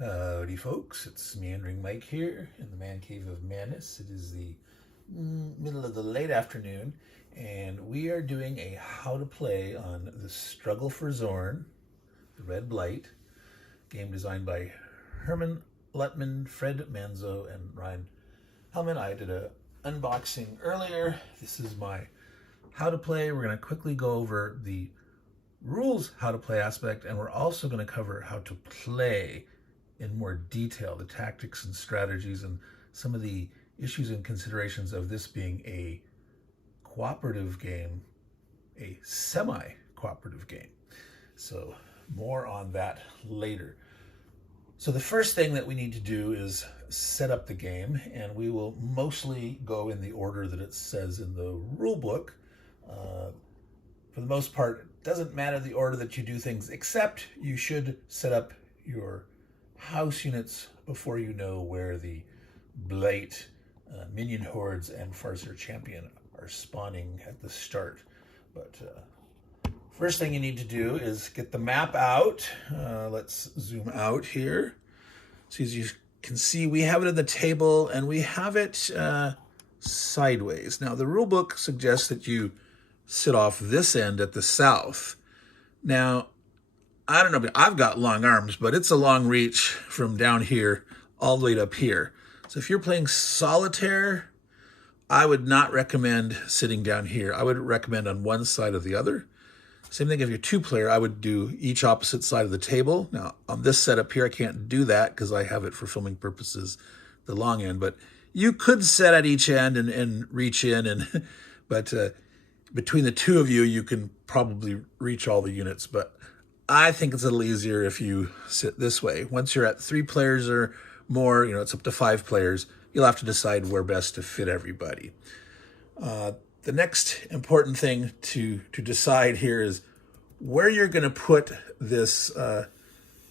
Howdy folks, it's Meandering Mike here in the man cave of madness. It is the middle of the late afternoon and we are doing a how to play on the Struggle for Zorn, the Red Blight, game designed by Herman Lutman, Fred Manzo, and Ryan Hellman. I did a unboxing earlier. This is my how to play. We're going to quickly go over the rules how to play aspect, and we're also going to cover how to play in more detail, the tactics and strategies and some of the issues and considerations of this being a cooperative game, a semi-cooperative game. So more on that later. So the first thing that we need to do is set up the game, and we will mostly go in the order that it says in the rule book. For the most part, it doesn't matter the order that you do things, except you should set up your house units before you know where the Blight, minion hordes, and Farseer champion are spawning at the start. But first thing you need to do is get the map out. Let's zoom out here. So as you can see, we have it on the table and we have it sideways. Now the rule book suggests that you sit off this end at the south. Now, I don't know, I've got long arms, but it's a long reach from down here all the way up here. So if you're playing solitaire, I would not recommend sitting down here. I would recommend on one side or the other. Same thing if you're two-player, I would do each opposite side of the table. Now, on this setup here, I can't do that because I have it for filming purposes, the long end. But you could set at each end and reach in, but between the two of you, you can probably reach all the units. But I think it's a little easier if you sit this way. Once you're at 3 players or more, it's up to 5 players, you'll have to decide where best to fit everybody. The next important thing to decide here is where you're going to put this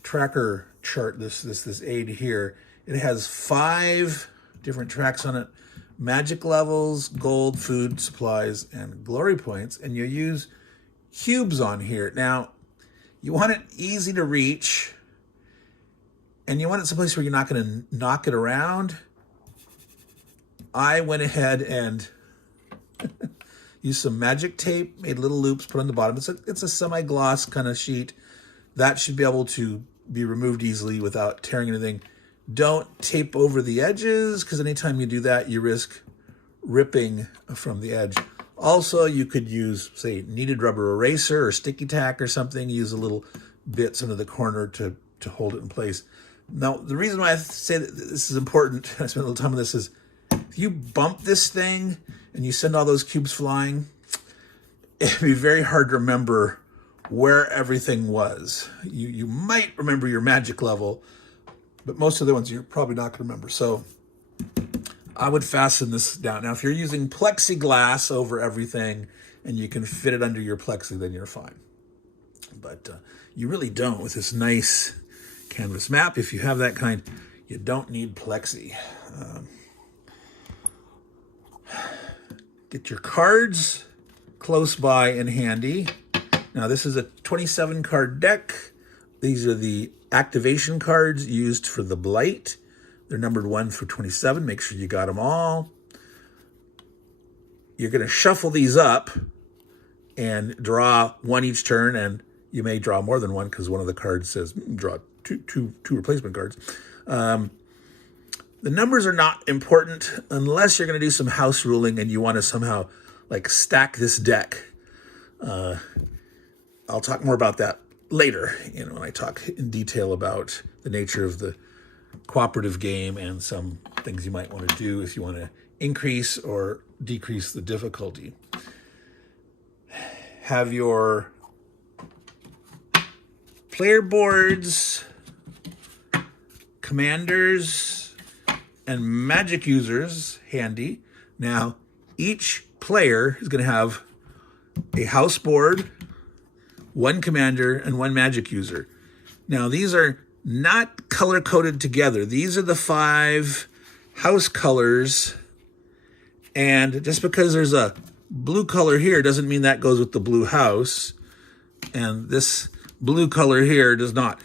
tracker chart, this aid here. It has 5 different tracks on it: magic levels, gold, food, supplies, and glory points. And you use cubes on here. Now, you want it easy to reach, and you want it someplace where you're not going to knock it around. I went ahead and used some magic tape, made little loops, put on the bottom. It's a semi-gloss kind of sheet. That should be able to be removed easily without tearing anything. Don't tape over the edges, because anytime you do that, you risk ripping from the edge. Also, you could use, say, kneaded rubber eraser or sticky tack or something. Use a little bits under the corner to hold it in place. Now, the reason why I say that this is important, I spent a little time on this, is if you bump this thing and you send all those cubes flying, it'd be very hard to remember where everything was. You might remember your magic level, but most of the ones you're probably not going to remember. So I would fasten this down. Now, if you're using plexiglass over everything and you can fit it under your plexi, then you're fine. But you really don't with this nice canvas map. If you have that kind, you don't need plexi. Get your cards close by and handy. Now, this is a 27 card deck. These are the activation cards used for the Blight. They're numbered 1 through 27. Make sure you got them all. You're going to shuffle these up and draw one each turn, and you may draw more than one because one of the cards says draw two replacement cards. The numbers are not important unless you're going to do some house ruling and you want to somehow like stack this deck. I'll talk more about that later, when I talk in detail about the nature of the cooperative game and some things you might want to do if you want to increase or decrease the difficulty. Have your player boards, commanders, and magic users handy. Now, each player is going to have a house board, 1 commander, and 1 magic user. Now, these are not color-coded together. These are the 5 house colors, and just because there's a blue color here doesn't mean that goes with the blue house, and this blue color here does not.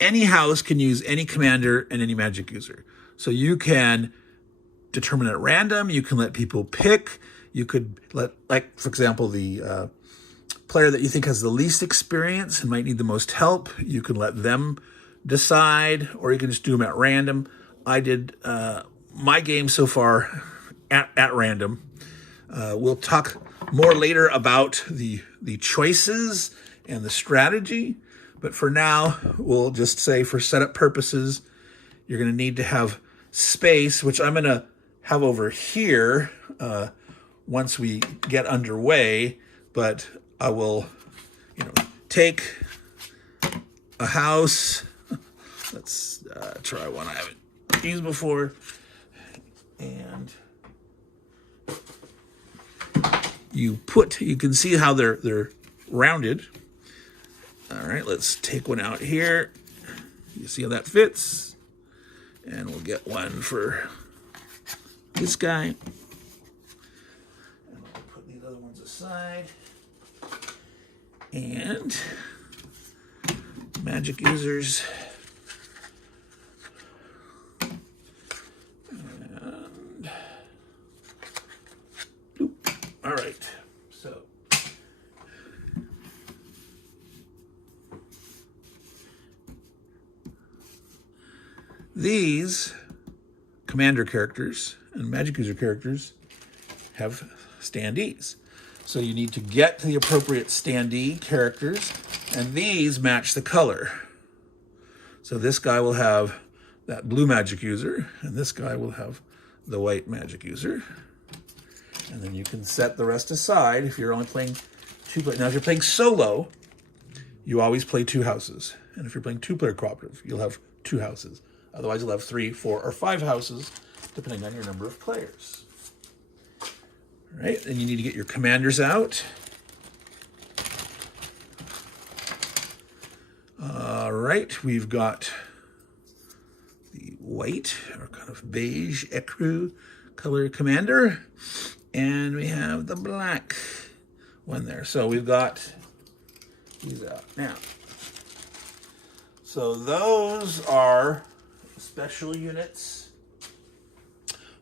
any house can use any commander and any magic user. So you can determine at random, you can let people pick, you could let, like, for example, the player that you think has the least experience and might need the most help, you can let them decide, or you can just do them at random. I did my game so far at random. We'll talk more later about the choices and the strategy, but for now, we'll just say for setup purposes, you're going to need to have space, which I'm going to have over here once we get underway, but I will, take a house. Let's try one I haven't used before. And you can see how they're rounded. All right, let's take one out here. You see how that fits? And we'll get one for this guy. And I'll put these other ones aside. And magic users. And bloop. All right. So these commander characters and magic user characters have standees. So you need to get the appropriate standee characters, and these match the color. So this guy will have that blue magic user, and this guy will have the white magic user. And then you can set the rest aside if you're only playing two players. Now, if you're playing solo, you always play two houses. And if you're playing two-player cooperative, you'll have two houses. Otherwise, you'll have 3, 4, or 5 houses, depending on your number of players. All right, then you need to get your commanders out. All right, we've got the white, or kind of beige ecru color commander, and we have the black one there. So we've got these out now. So those are special units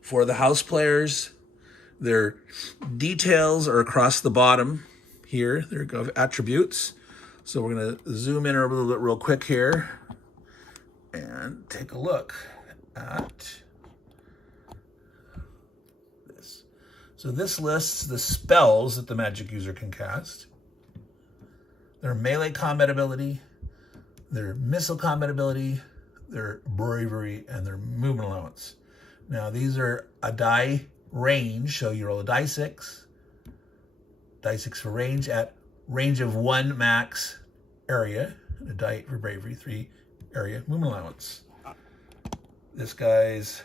for the house players. Their details are across the bottom here. There go attributes. So we're going to zoom in a little bit real quick here and take a look at this. So this lists the spells that the magic user can cast, their melee combat ability, their missile combat ability, their bravery, and their movement allowance. Now these are a die range, so you roll a die 6 for range at range of 1 max area, a die 8 for bravery, 3 area movement allowance. This guy's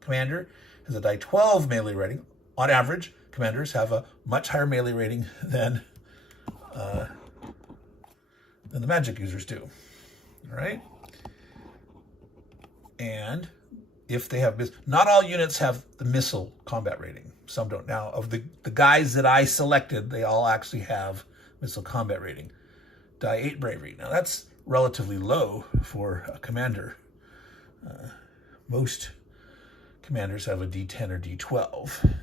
commander has a die 12 melee rating. On average, commanders have a much higher melee rating than the magic users do. All right, and if they have, not all units have the missile combat rating. Some don't. Now, of the guys that I selected, they all actually have missile combat rating. Die 8 bravery. Now, that's relatively low for a commander. Most commanders have a D10 or D12.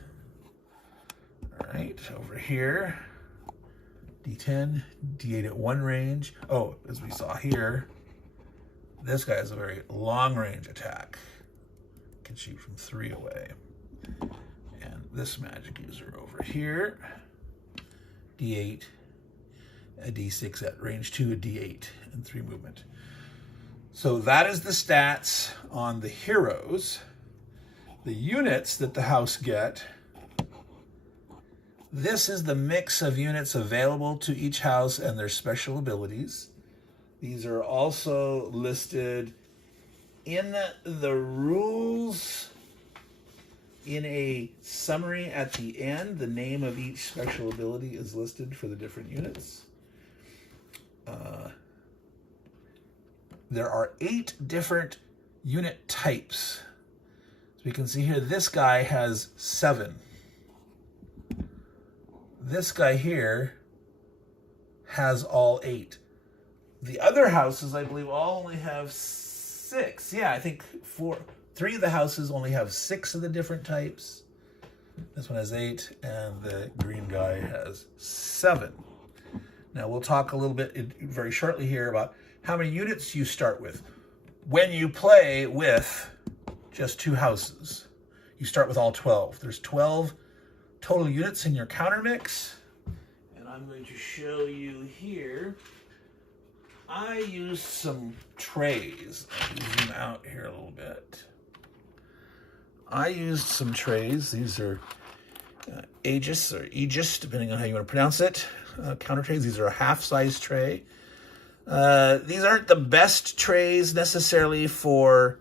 All right, over here, D10, D8 at 1 range. Oh, as we saw here, this guy has a very long range attack. Can shoot from 3 away. And this magic user over here, D8, a D6 at range 2, a D8, and 3 movement. So that is the stats on the heroes. The units that the house get, this is the mix of units available to each house and their special abilities. These are also listed in the rules in a summary at the end. The name of each special ability is listed for the different units. There are 8 different unit types. So we can see here, this guy has 7. This guy here has all 8. The other houses, I believe, all only have 6. Yeah, I think 3 of the houses only have 6 of the different types. This one has 8, and the green guy has 7. Now, we'll talk a little bit very shortly here about how many units you start with. When you play with just 2 houses, you start with all 12. There's 12 total units in your counter mix, and I'm going to show you here. I used some trays. I'll zoom out here a little bit. I used some trays. These are Aegis or Aegis, depending on how you want to pronounce it. Counter trays. These are a half-size tray. These aren't the best trays necessarily for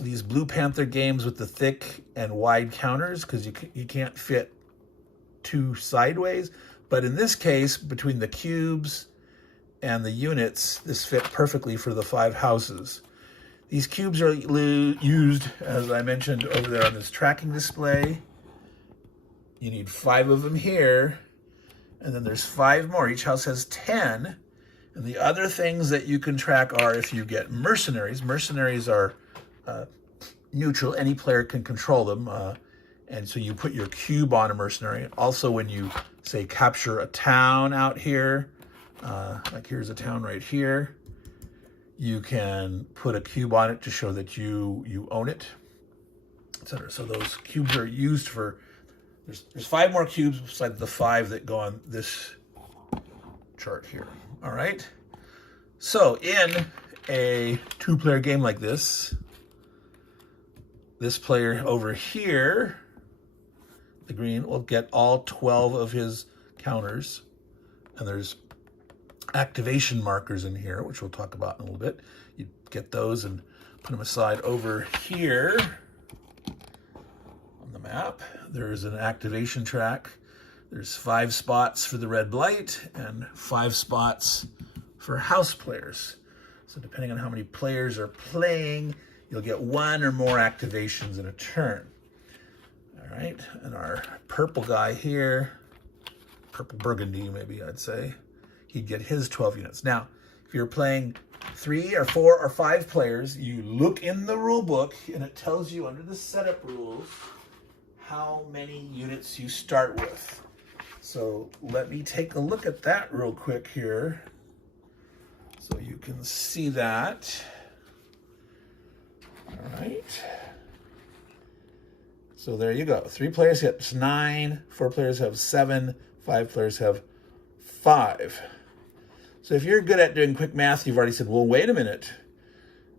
these Blue Panther games with the thick and wide counters, because you can't fit 2 sideways. But in this case, between the cubes and the units, this fit perfectly for the 5 houses. These cubes are used, as I mentioned, over there on this tracking display. You need 5 of them here, and then there's 5 more. Each house has 10. And the other things that you can track are if you get mercenaries. Mercenaries are neutral. Any player can control them. And so you put your cube on a mercenary. Also, when you, say, capture a town out here, like here's a town right here, you can put a cube on it to show that you own it, etc. So those cubes are used for, there's 5 more cubes besides the 5 that go on this chart here. All right. So in a 2-player game like this player over here, the green, will get all 12 of his counters. And there's activation markers in here, which we'll talk about in a little bit. You get those and put them aside. Over here on the map, there's an activation track. There's 5 spots for the Red Blight and 5 spots for house players. So depending on how many players are playing, you'll get 1 or more activations in a turn. All right, and our purple guy here, purple burgundy maybe I'd say, he'd get his 12 units. Now, if you're playing 3 or 4 or 5 players, you look in the rule book and it tells you under the setup rules how many units you start with. So let me take a look at that real quick here so you can see that. All right. So there you go. 3 players get 9, 4 players have 7, 5 players have 5. So if you're good at doing quick math, you've already said, well, wait a minute.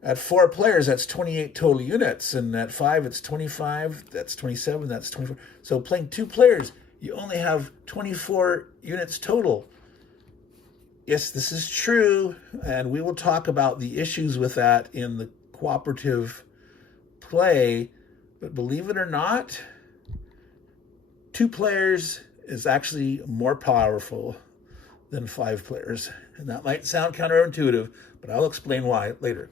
At 4 players, that's 28 total units. And at 5, it's 25. That's 27. That's 24. So playing 2 players, you only have 24 units total. Yes, this is true. And we will talk about the issues with that in the cooperative play. But believe it or not, 2 players is actually more powerful than 5 players. And that might sound counterintuitive, but I'll explain why later.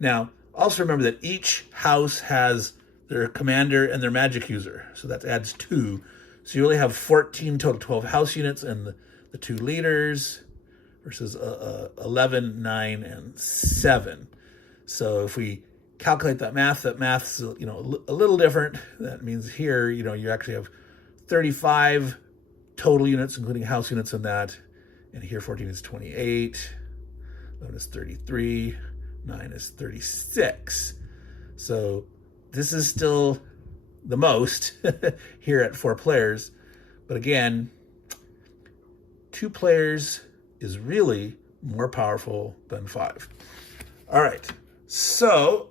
Now, also remember that each house has their commander and their magic user. So that adds 2. So you only have 14 total, 12 house units and the 2 leaders versus 11, 9, and 7. So if we calculate that math's a little different. That means here, you actually have 35 total units, including house units in that. And here 14 is 28, 11 is 33, 9 is 36. So this is still the most here at 4 players. But again, 2 players is really more powerful than 5. All right, so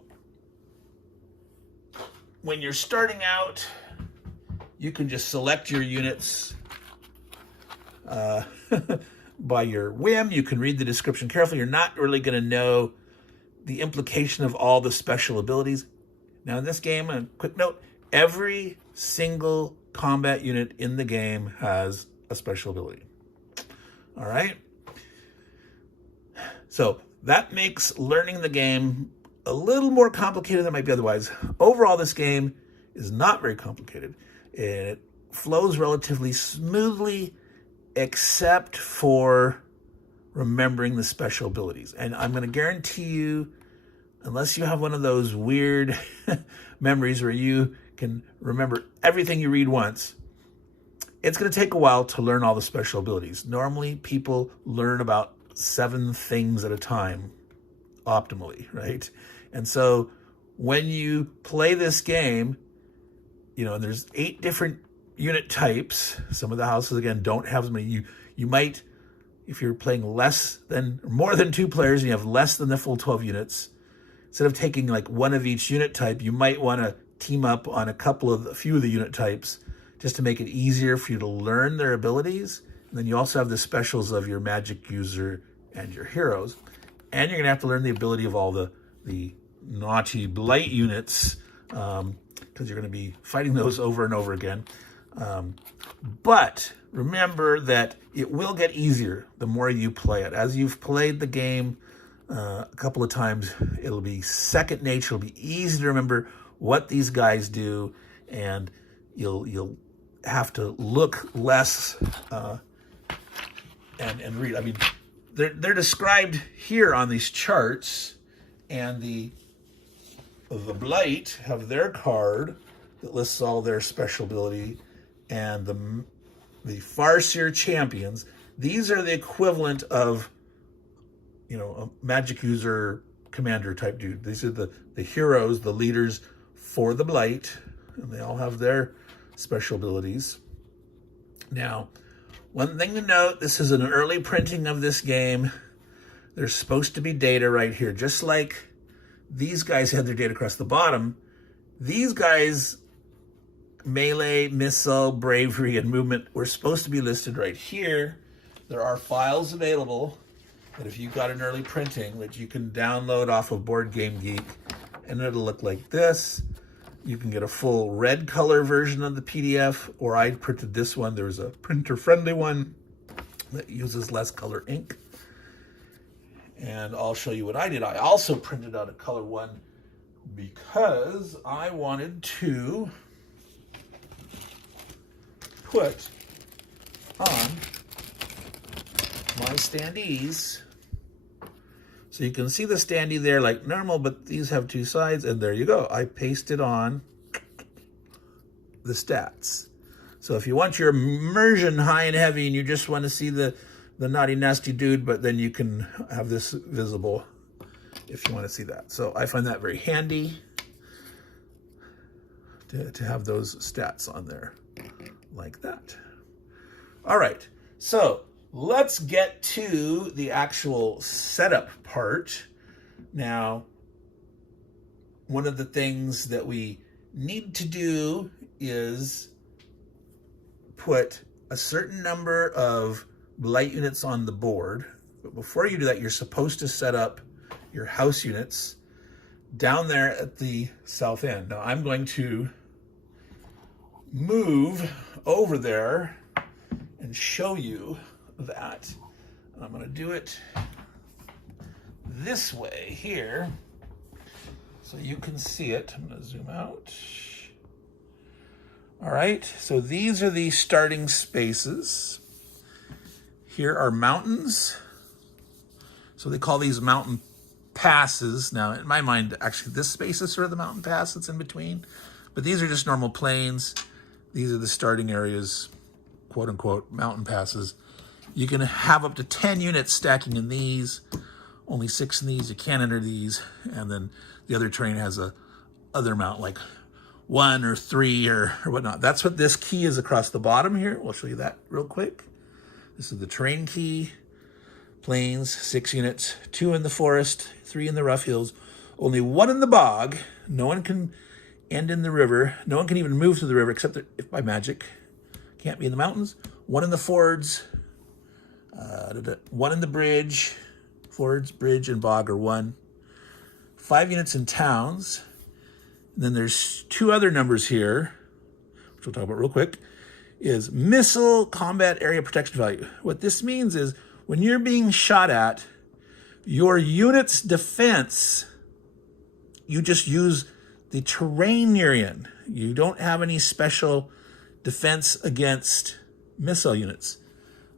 when you're starting out, you can just select your units by your whim. You can read the description carefully. You're not really going to know the implication of all the special abilities. Now in this game, a quick note, every single combat unit in the game has a special ability. All right? So that makes learning the game a little more complicated than it might be otherwise. Overall, this game is not very complicated. It flows relatively smoothly, except for remembering the special abilities. And I'm going to guarantee you, unless you have one of those weird memories where you can remember everything you read once, it's going to take a while to learn all the special abilities. Normally, people learn about 7 things at a time optimally, right? And so when you play this game, and there's 8 different unit types. Some of the houses, again, don't have as many. You might, if you're playing more than 2 players and you have less than the full 12 units, instead of taking like one of each unit type, you might want to team up on a few of the unit types just to make it easier for you to learn their abilities. And then you also have the specials of your magic user and your heroes. And you're going to have to learn the ability of all the naughty blight units, because you're going to be fighting those over and over again. But remember that it will get easier the more you play it. As you've played the game a couple of times, it'll be second nature. It'll be easy to remember what these guys do, and you'll have to look less and read. I mean, they're described here on these charts, and the Blight have their card that lists all their special ability, and the Farseer champions, these are the equivalent of a magic user commander type dude. These are the heroes, the leaders for the Blight, and they all have their special abilities. Now, one thing to note, this is an early printing of this game. There's supposed to be data right here, just like these guys had their data across the bottom. These guys, melee, missile, bravery, and movement, were supposed to be listed right here. There are files available that if you got an early printing that you can download off of Board Game Geek, and it'll look like this. You can get a full red color version of the PDF, or I printed this one. There's a printer-friendly one that uses less color ink. And I'll show you what I did. I also printed out a color one because I wanted to put on my standees. So you can see the standee there like normal, but these have 2 sides, and there you go. I pasted on the stats. So if you want your immersion high and heavy and you just want to see the naughty nasty dude, but then you can have this visible if you want to see that. So I find that very handy to have those stats on there like that. All right, so let's get to the actual setup part. Now, one of the things that we need to do is put a certain number of Blight units on the board. But before you do that, you're supposed to set up your house units down there at the south end. Now, I'm going to move over there and show you that. And I'm going to do it this way here so you can see it. I'm going to zoom out. All right, so these are the starting spaces. Here are mountains. So they call these mountain passes. Now, in my mind, actually, this space is sort of the mountain pass that's in between. But these are just normal plains. These are the starting areas, quote unquote, mountain passes. You can have up to 10 units stacking in these. Only 6 in these. You can't enter these. And then the other terrain has a other amount, like 1 or 3 or whatnot. That's what this key is across the bottom here. We'll show you that real quick. This is the terrain key. Plains, 6 units, 2 in the forest, 3 in the rough hills, only 1 in the bog. No one can end in the river. No one can even move to the river except if by magic. Can't be in the mountains. 1 in the fords. 1 in the bridge. Fords, bridge, and bog are 1. 5 units in towns. And then there's 2 other numbers here, which we'll talk about real quick, is missile combat area protection value. What this means is when you're being shot at, your unit's defense, you just use the terrain you're in. You don't have any special defense against missile units.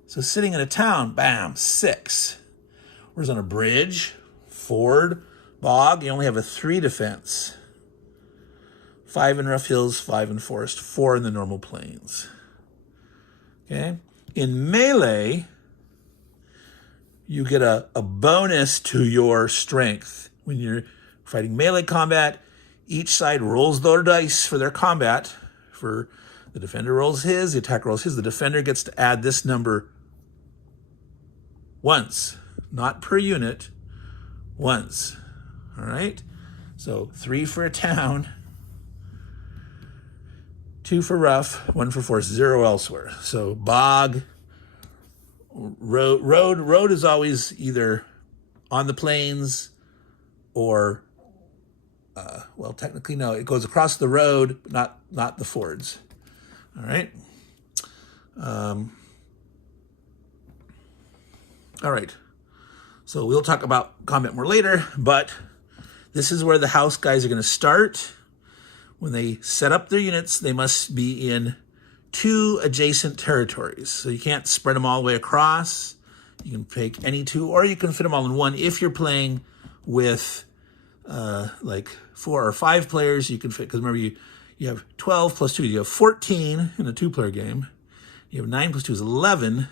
So sitting in a town, bam, 6. Whereas on a bridge, ford, bog, you only have a 3 defense. 5 in rough hills, 5 in forest, 4 in the normal plains. Okay? In melee, you get a bonus to your strength. When you're fighting melee combat, each side rolls their dice for their combat. For the defender rolls his, the attacker rolls his. The defender gets to add this number once, not per unit, once. All right? So 3 for a town, 2 for rough, 1 for forest, 0 elsewhere. So bog, road is always either on the plains or, well, technically no, it goes across the road, but not the fords. All right. All right. So we'll talk about combat more later, but this is where the house guys are going to start. When they set up their units, they must be in 2 adjacent territories. So you can't spread them all the way across. You can pick any 2, or you can fit them all in 1. If you're playing with like 4 or 5 players, you can fit, because remember you have 12 plus 2. You have 14 in a 2-player game. You have 9 plus 2 is 11.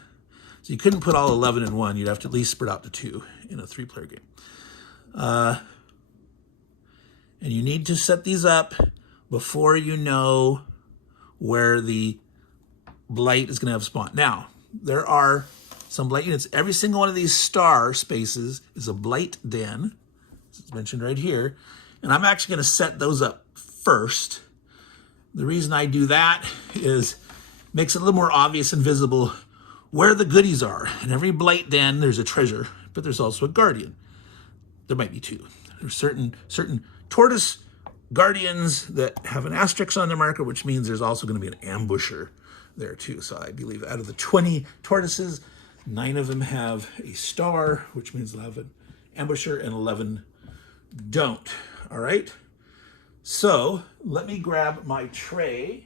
So you couldn't put all 11 in 1. You'd have to at least spread out to 2 in a 3-player game. And you need to set these up before you know where the blight is going to have spawn. Now, there are some blight units. Every single one of these star spaces is a blight den. It's mentioned right here. And I'm actually going to set those up first. The reason I do that is it makes it a little more obvious and visible where the goodies are. In every blight den, there's a treasure, but there's also a guardian. There might be 2. There's certain tortoise guardians that have an asterisk on their marker, which means there's also going to be an ambusher there too. So I believe out of the 20 tortoises, 9 of them have a star, which means they'll have an ambusher, and 11 don't. All right. So let me grab my tray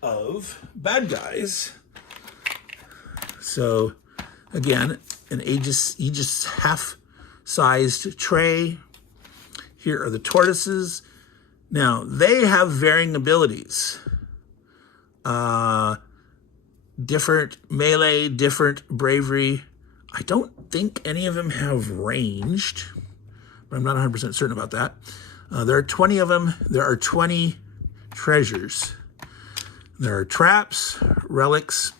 of bad guys. So again, an Aegis half-sized tray. Here are the tortoises. Now, they have varying abilities. Different melee, different bravery. I don't think any of them have ranged, but I'm not 100% certain about that. There are 20 of them. There are 20 treasures. There are traps, relics,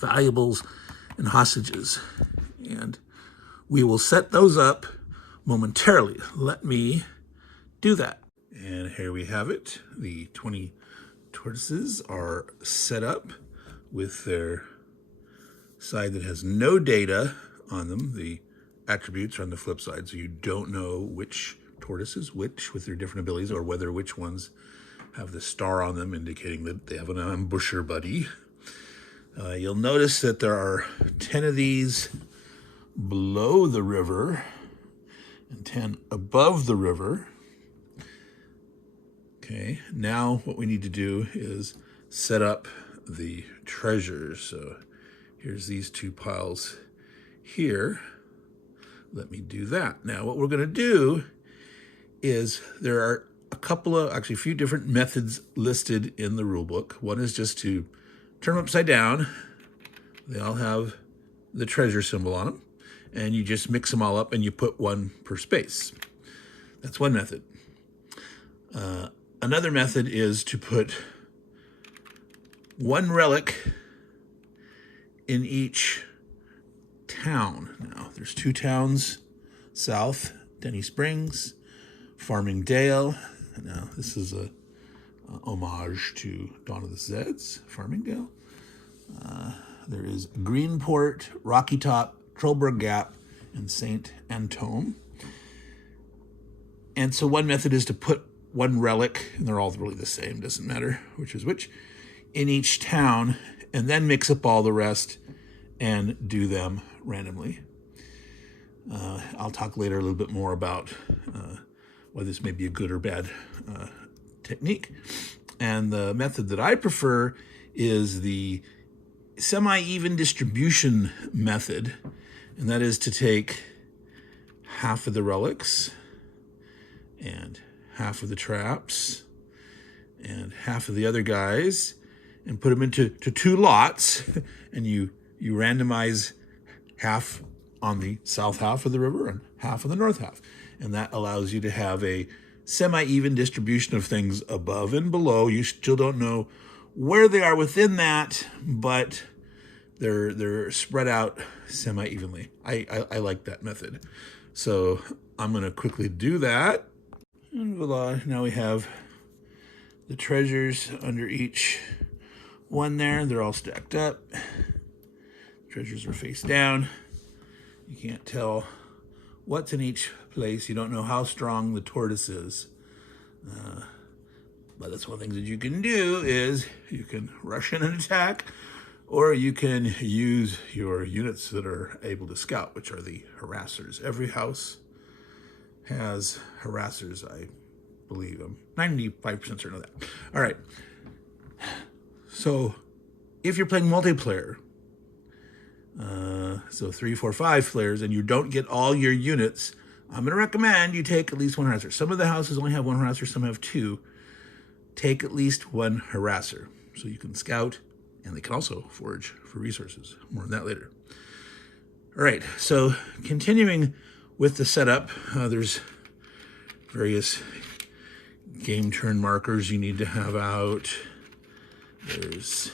valuables, and hostages. And we will set those up momentarily. Let me do that. And here we have it. The 20 tortoises are set up with their side that has no data on them. The attributes are on the flip side, so you don't know which tortoise is which with their different abilities, or whether which ones have the star on them indicating that they have an ambusher buddy. You'll notice that there are 10 of these below the river and 10 above the river. Okay, now what we need to do is set up the treasures. So here's these 2 piles here. Let me do that. Now what we're going to do is there are a few different methods listed in the rule book. One is just to turn them upside down. They all have the treasure symbol on them. And you just mix them all up and you put 1 per space. That's one method. Another method is to put 1 relic in each town. Now, there's 2 towns south, Denny Springs, Farmingdale. Now, this is a homage to Dawn of the Zeds, Farmingdale. There is Greenport, Rocky Top, Trollberg Gap, and St. Antone. And so one method is to put 1 relic, and they're all really the same, doesn't matter which is which, in each town, and then mix up all the rest and do them randomly. I'll talk later a little bit more about why this may be a good or bad technique. And the method that I prefer is the semi-even distribution method. and that is to take half of the relics and half of the traps and half of the other guys and put them into two lots, and you randomize half on the south half of the river and half on the north half. And that allows you to have a semi-even distribution of things above and below. You still don't know where they are within that, but they're spread out semi-evenly. I like that method. So I'm going to quickly do that. And voila, now we have the treasures under each one there. They're all stacked up. Treasures are face down. You can't tell what's in each place. You don't know how strong the tortoise is. But that's one of the things that you can do is you can rush in and attack, or you can use your units that are able to scout, which are the harassers. Every house has harassers, I believe. I'm 95% certain of that. All right. So if you're playing multiplayer, so 3, 4, 5 players, and you don't get all your units, I'm going to recommend you take at least one harasser. Some of the houses only have one harasser, some have 2. Take at least one harasser so you can scout, and they can also forage for resources. More on that later. All right, so continuing with the setup, there's various game turn markers you need to have out. There's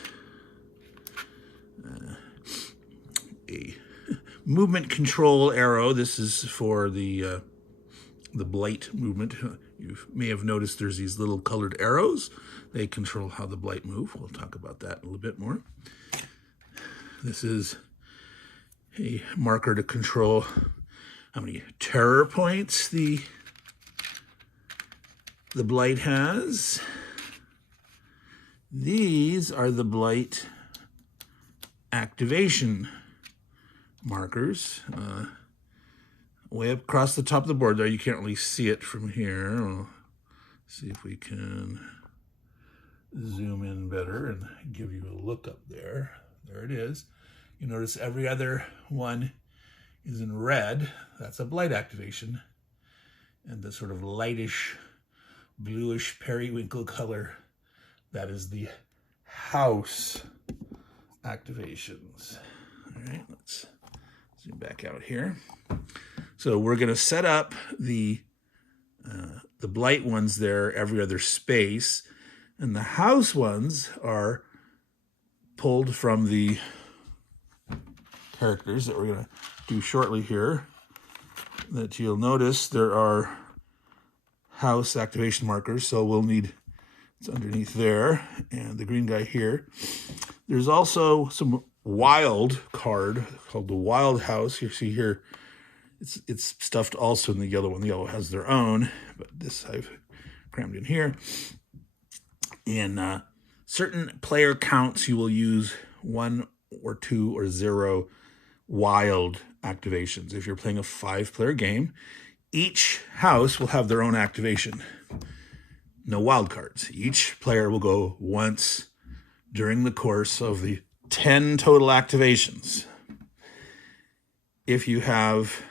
a movement control arrow. This is for the blight movement. You may have noticed there's these little colored arrows. They control how the blight move. We'll talk about that a little bit more. This is a marker to control how many terror points the blight has. These are the blight activation markers. Way up across the top of the board there. You can't really see it from here. We'll see if we can zoom in better and give you a look up there. There it is. You notice every other one is in red. That's a blight activation. And the sort of lightish, bluish periwinkle color, that is the house activations. All right, let's zoom back out here. So we're going to set up the blight ones there every other space, and the house ones are pulled from the characters that we're going to do shortly here. That you'll notice there are house activation markers, so we'll need, it's underneath there, and the green guy here. There's also some wild card called the wild house. You see here, it's stuffed also in the yellow one. The yellow has their own, but this I've crammed in here. In certain player counts, you will use 1 or 2 or 0 wild activations. If you're playing a 5-player game, each house will have their own activation. No wild cards. Each player will go once during the course of the 10 total activations. If you have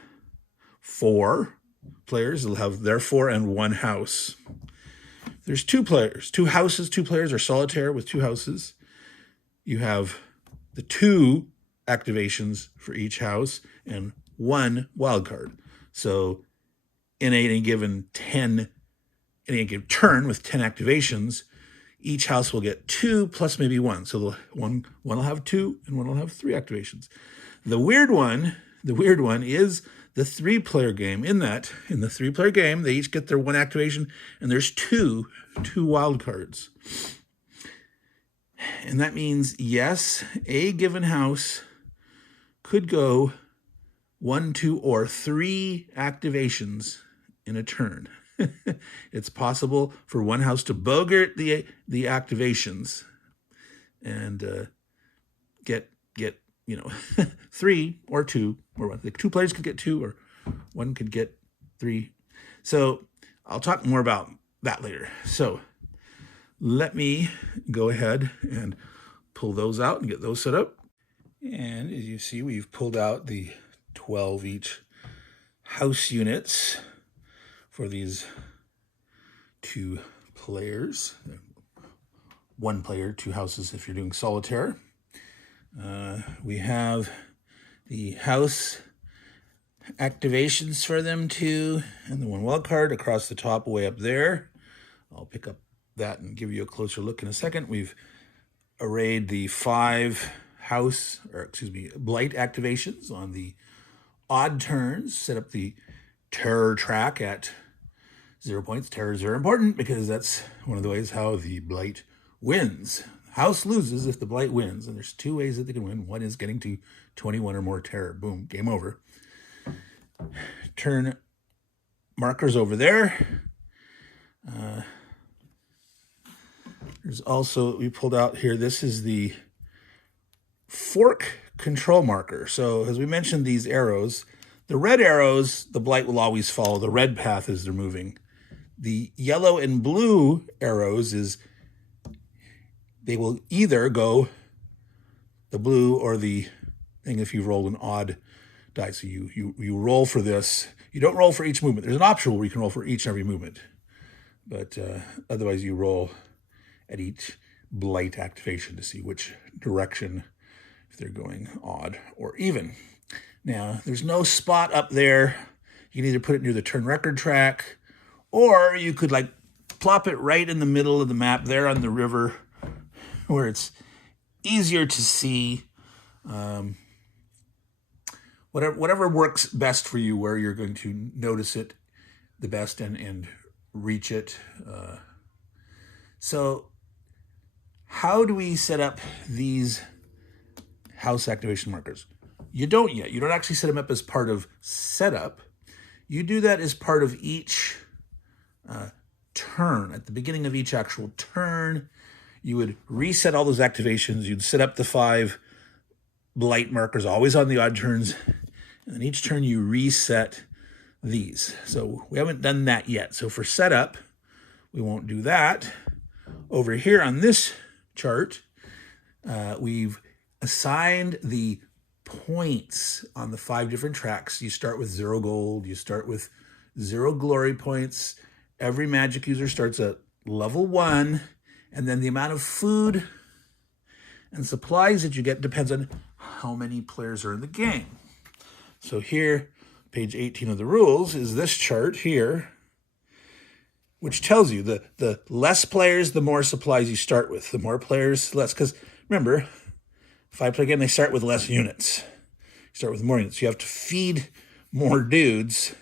4 players, they'll have their 4 and 1 house. There's 2 players, 2 houses, 2 players, or solitaire with 2 houses. You have the 2 activations for each house and 1 wild card. So in any given turn with 10 activations, each house will get 2 plus maybe 1. So one will have 2 and one will have 3 activations. The weird one is the 3-player game. In the 3-player game, they each get their 1 activation, and there's 2 wild cards. And that means, yes, a given house could go 1, 2, or 3 activations in a turn. It's possible for one house to bogart the activations and get 3 or 2 or 1. Like 2 players could get 2 or 1 could get 3. So I'll talk more about that later. So let me go ahead and pull those out and get those set up. And as you see, we've pulled out the 12 each house units for these 2 players. 1 player, 2 houses if you're doing solitaire. We have the house activations for them too, and the 1 wild card across the top way up there. I'll pick up that and give you a closer look in a second. We've arrayed the 5 blight activations on the odd turns, set up the terror track at 0 points. Terror is very important because that's one of the ways how the blight wins. House loses if the blight wins, and there's 2 ways that they can win. One is getting to 21 or more terror. Boom, game over. Turn markers over there. There's also, we pulled out here, this is the fork control marker. So as we mentioned, these arrows, the red arrows, the blight will always follow the red path as they're moving. The yellow and blue arrows they will either go the blue or the thing if you roll an odd die. So you roll for this. You don't roll for each movement. There's an option where you can roll for each and every movement. But otherwise you roll at each blight activation to see which direction, if they're going odd or even. Now, there's no spot up there. You can either put it near the turn record track, or you could like plop it right in the middle of the map there on the river where it's easier to see. Whatever works best for you, where you're going to notice it the best and reach it. So how do we set up these house activation markers? You don't yet. You don't actually set them up as part of setup. You do that as part of each turn. At the beginning of each actual turn, you would reset all those activations. You'd set up the 5 blight markers, always on the odd turns. And then each turn you reset these. So we haven't done that yet. So for setup, we won't do that. Over here on this chart, we've assigned the points on the 5 different tracks. You start with 0 gold. You start with 0 glory points. Every magic user starts at level 1. And then the amount of food and supplies that you get depends on how many players are in the game. So here, page 18 of the rules is this chart here, which tells you the less players, the more supplies you start with. The more players, less. Because remember, 5-player game, they start with less units. You start with more units. You have to feed more dudes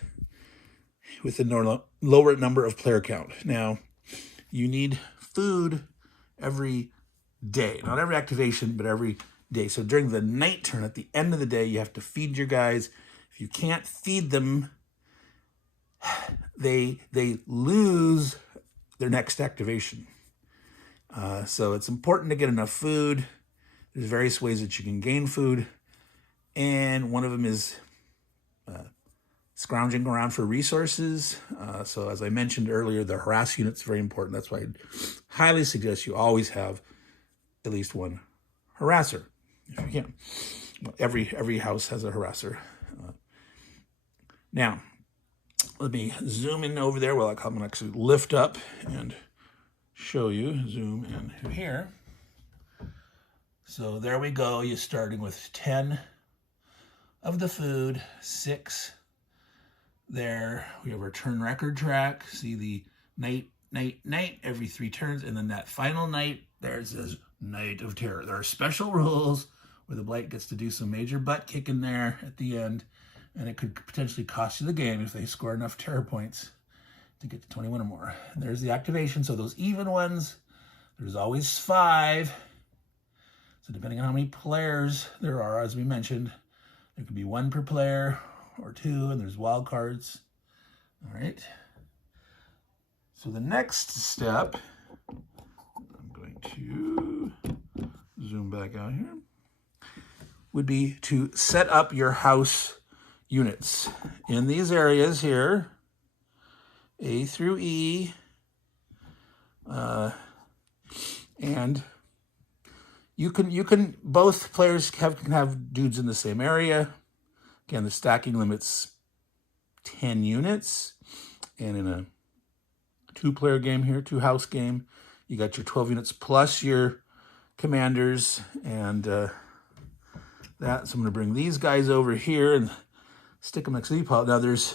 with a lower number of player count. Now, you need food every day. Not every activation, but every day. So during the night turn, at the end of the day, you have to feed your guys. If you can't feed them, they lose their next activation. So it's important to get enough food. There's various ways that you can gain food. And one of them is scrounging around for resources. So as I mentioned earlier, the harass unit's very important. That's why I'd highly suggest you always have at least 1 harasser, if you can. Every house has a harasser. Now, let me zoom in over there. Well, I'm going to actually lift up and show you. Zoom in here. So there we go. You're starting with 10 of the food, 6 there. We have our turn record track. See the night every 3 turns. And then that final night, there it says Night of Terror. There are special rules where the blight gets to do some major butt kicking there at the end. And it could potentially cost you the game if they score enough terror points to get to 21 or more. And there's the activation. So those even ones, there's always 5. So depending on how many players there are, as we mentioned, there could be 1 per player or 2, and there's wild cards. All right. So the next step, I'm going to zoom back out here, would be to set up your house units in these areas here, A through E, and you can both players can have dudes in the same area. Again, the stacking limit's 10 units. And in a 2-player game here, 2-house game, you got your 12 units plus your commanders and that. So I'm going to bring these guys over here and stick them next to the pile. Now there's,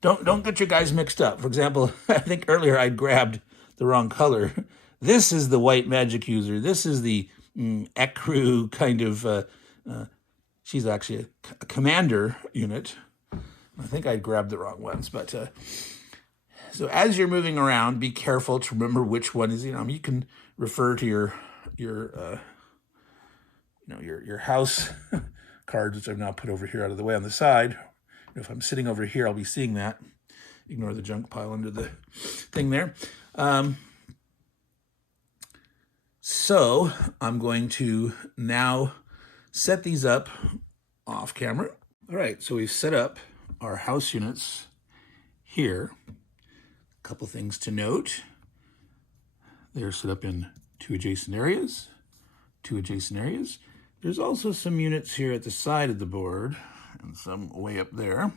don't get your guys mixed up. For example, I think earlier I grabbed the wrong color. This is the white magic user. This is the Ecru kind of, she's actually a commander unit. I think I grabbed the wrong ones, but so as you're moving around, be careful to remember which one is, you can refer to your house cards, which I've now put over here out of the way on the side. If I'm sitting over here, I'll be seeing that. Ignore the junk pile under the thing there. So I'm going to now set these up off camera. All right, so we've set up our house units here. A couple things to note. They're set up in 2 adjacent areas. There's also some units here at the side of the board and some way up there.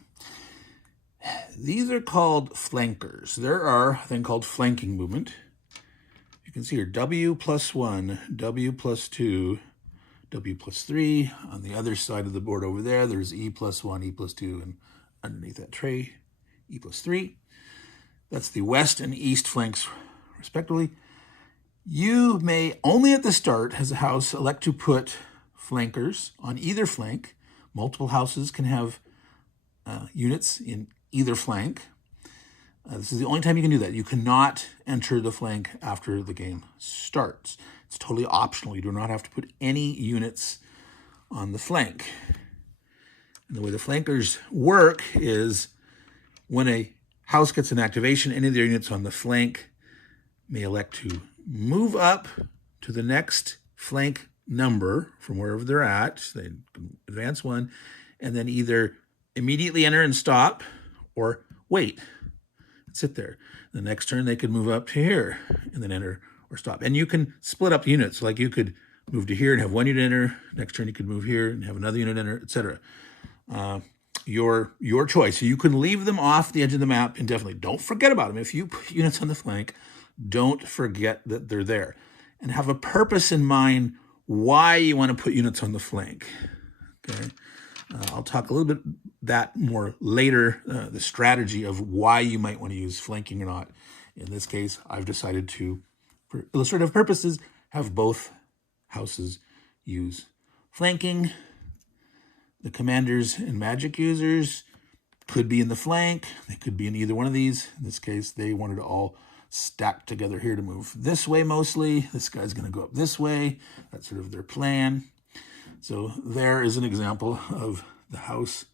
These are called flankers. There are a thing called flanking movement. You can see here W+1, W+2, W+3. On the other side of the board over there, there's E+1, E+2, and underneath that tray, E+3. That's the west and east flanks, respectively. You may, only at the start, as a house, elect to put flankers on either flank. Multiple houses can have units in either flank. This is the only time you can do that. You cannot enter the flank after the game starts. It's totally optional. You do not have to put any units on the flank. And the way the flankers work is when a house gets an activation, any of their units on the flank may elect to move up to the next flank number from wherever they're at. They advance 1, and then either immediately enter and stop or wait. Sit there. The next turn, they could move up to here and then enter or stop. And you can split up units. Like you could move to here and have 1 unit enter. Next turn, you could move here and have another unit enter, etc. Your choice. So you can leave them off the edge of the map indefinitely. Don't forget about them. If you put units on the flank, don't forget that they're there. And have a purpose in mind why you want to put units on the flank. Okay. I'll talk a little bit that more later, the strategy of why you might want to use flanking or not. In this case, I've decided to, for illustrative purposes, have both houses use flanking. The commanders and magic users could be in the flank. They could be in either one of these. In this case, they wanted to all stack together here to move this way mostly. This guy's going to go up this way. That's sort of their plan. So there is an example of the house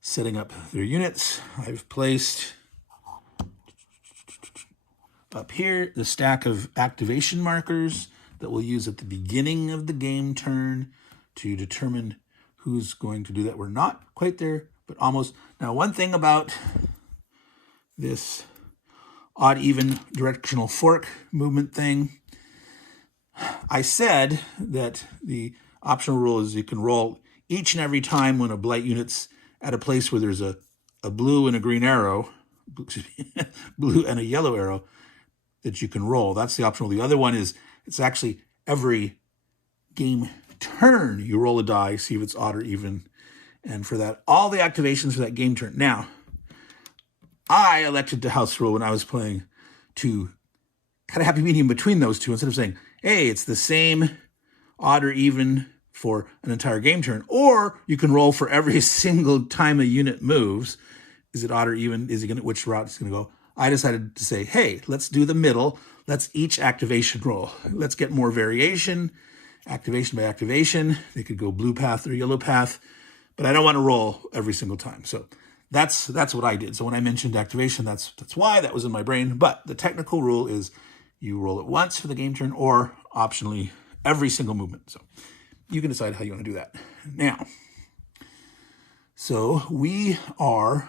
setting up their units. I've placed up here the stack of activation markers that we'll use at the beginning of the game turn to determine who's going to do that. We're not quite there, but almost. Now, one thing about this odd-even directional fork movement thing, I said that the optional rule is you can roll each and every time when a blight unit's at a place where there's a blue and a green arrow, blue and a yellow arrow, that you can roll. That's the optional. The other one is it's actually every game turn you roll a die, see if it's odd or even. And for that, all the activations for that game turn. Now, I elected to house rule when I was playing to kind of happy medium between those two, instead of saying, hey, it's the same odd or even for an entire game turn, or you can roll for every single time a unit moves. Is it odd or even? Is he going to, which route it's going to go? I decided to say, hey, let's do the middle. Let's each activation roll. Let's get more variation, activation by activation. They could go blue path or yellow path, but I don't want to roll every single time. So that's what I did. So when I mentioned activation, that's why that was in my brain. But the technical rule is you roll it once for the game turn, or optionally every single movement. So you can decide how you want to do that. Now, so we are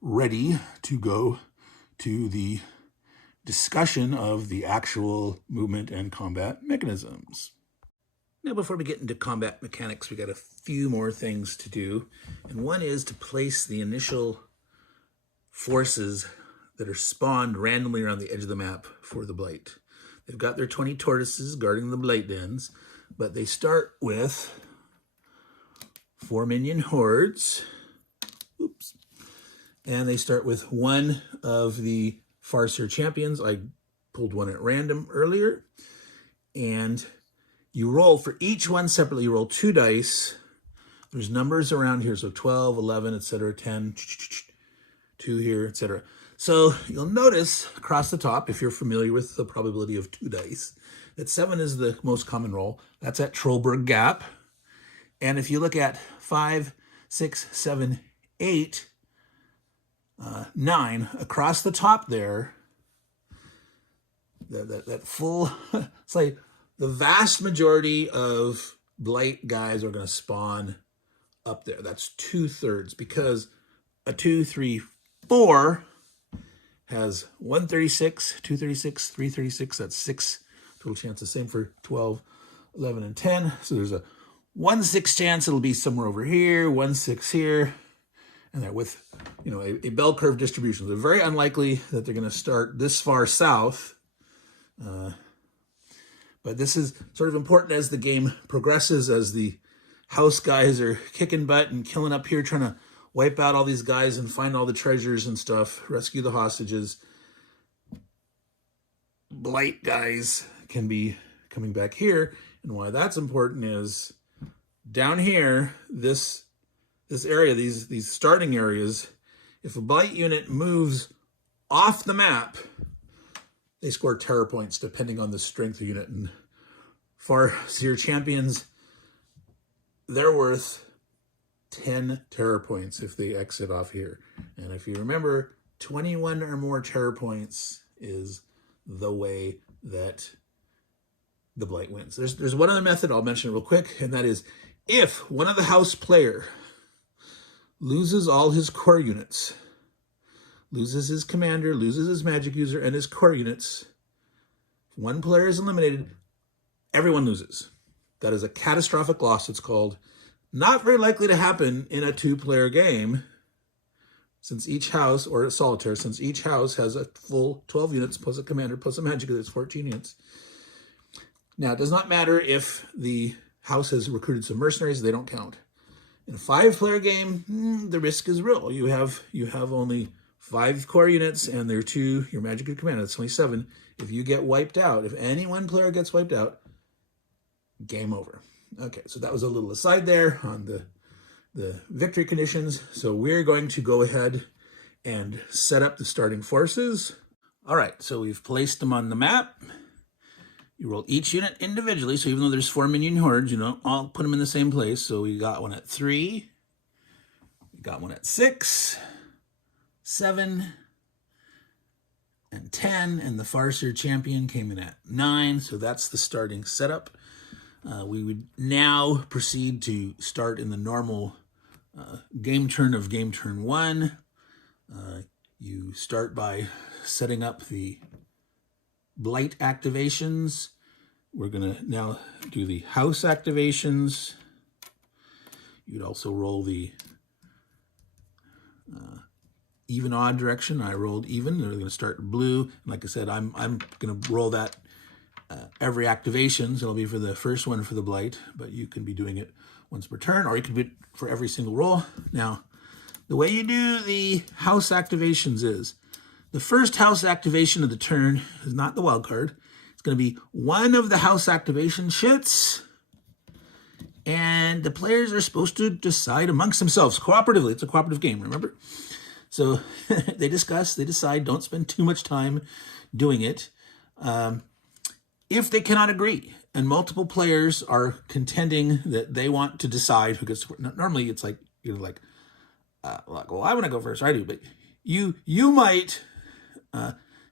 ready to go to the discussion of the actual movement and combat mechanisms. Now, before we get into combat mechanics, we got a few more things to do. And one is to place the initial forces that are spawned randomly around the edge of the map for the Blight. They've got their 20 tortoises guarding the Blight dens, but they start with 4 minion hordes. Oops. And they start with one of the Farseer champions. I pulled one at random earlier. And you roll for each one separately. You roll 2 dice. There's numbers around here, so 12, 11, etc., 10, 2 here, etc. So you'll notice across the top, if you're familiar with the probability of 2 dice, that 7 is the most common roll. That's at Trollberg Gap. And if you look at 5, 6, 7, 8, 9, across the top there, that full, it's like the vast majority of Blight guys are going to spawn up there. That's 2/3, because a 2, 3, 4 has 136, 236, 336. That's 6 total chances. Same for 12, 11, and 10. So there's a 1/6 chance it'll be somewhere over here, 1/6 here, and that with, you know, a bell curve distribution. They're very unlikely that they're going to start this far south. But this is sort of important as the game progresses, as the house guys are kicking butt and killing up here, trying to wipe out all these guys and find all the treasures and stuff, rescue the hostages. Blight guys can be coming back here. And why that's important is down here, this area, these starting areas, if a Blight unit moves off the map, they score terror points depending on the strength of the unit. And Farseer champions, they're worth 10 terror points if they exit off here. And if you remember, 21 or more terror points is the way that the Blight wins. There's one other method, I'll mention it real quick, and that is if one of the house player loses all his core units, loses his commander, loses his magic user, and his core units, if one player is eliminated, everyone loses. That is a catastrophic loss, it's called. Not very likely to happen in a 2-player game, since each house, or a solitaire, since each house has a full 12 units plus a commander plus a magic user, it's 14 units. Now, it does not matter if the house has recruited some mercenaries, they don't count. In a 5-player game, the risk is real. You have only 5 core units, and there are 2, your magic and commander, that's only 7. If you get wiped out, if any one player gets wiped out, game over. Okay, so that was a little aside there on the victory conditions. So we're going to go ahead and set up the starting forces. All right, so we've placed them on the map. You roll each unit individually, so even though there's 4 minion hordes, you don't all put them in the same place. So we got one at 3, we got one at 6, 7, and 10, and the Farseer champion came in at 9, so that's the starting setup. We would now proceed to start in the normal game turn of game turn 1. You start by setting up the Blight activations. We're going to now do the house activations. You'd also roll the even odd direction. I rolled even. They're going to start blue. And like I said, I'm going to roll that every activation. So it'll be for the first one for the Blight, but you can be doing it once per turn, or you can do it for every single roll. Now, the way you do the house activations is the first house activation of the turn is not the wild card. It's going to be one of the house activation shits, and the players are supposed to decide amongst themselves cooperatively. It's a cooperative game, remember? So they discuss, they decide, don't spend too much time doing it. If they cannot agree, and multiple players are contending that they want to decide who gets, normally it's like, you're like, well, I want to go first, or I do, but you might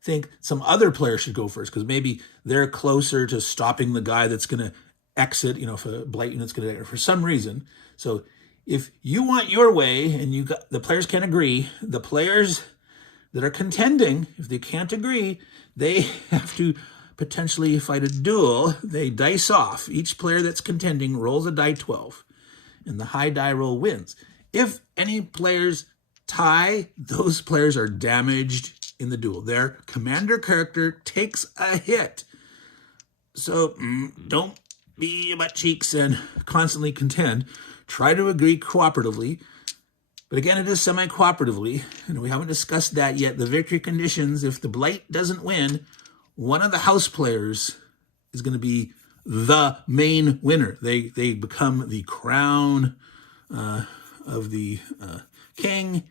think some other player should go first, because maybe they're closer to stopping the guy that's going to exit, you know, if a Blight unit's going to exit for some reason. So if you want your way and the players can't agree, the players that are contending, if they can't agree, they have to potentially fight a duel, they dice off. Each player that's contending rolls a die 12, and the high die roll wins. If any players tie, those players are damaged in the duel. Their commander character takes a hit. So don't be butt cheeks and constantly contend. Try to agree cooperatively. But again, it is semi-cooperatively, and we haven't discussed that yet. The victory conditions, if the Blight doesn't win, one of the house players is going to be the main winner. They become the crown of the king,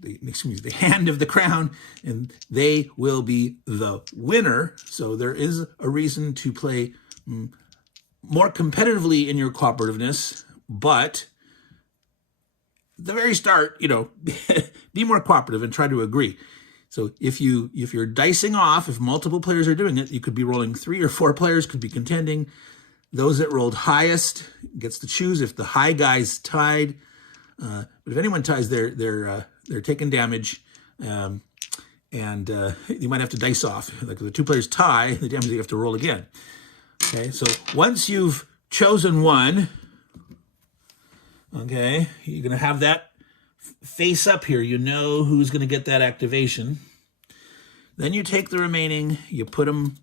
the hand of the crown, and they will be the winner. So there is a reason to play more competitively in your cooperativeness, but at the very start, be more cooperative and try to agree. So if you're dicing off, if multiple players are doing it, you could be rolling 3 or 4 players, could be contending. Those that rolled highest gets to choose. If the high guy's tied, but if anyone ties, they're taking damage, and you might have to dice off. Like the 2 players tie, the damage you have to roll again. Okay, so once you've chosen one, okay, you're going to have that face up here. You know who's going to get that activation. Then you take the remaining, you put them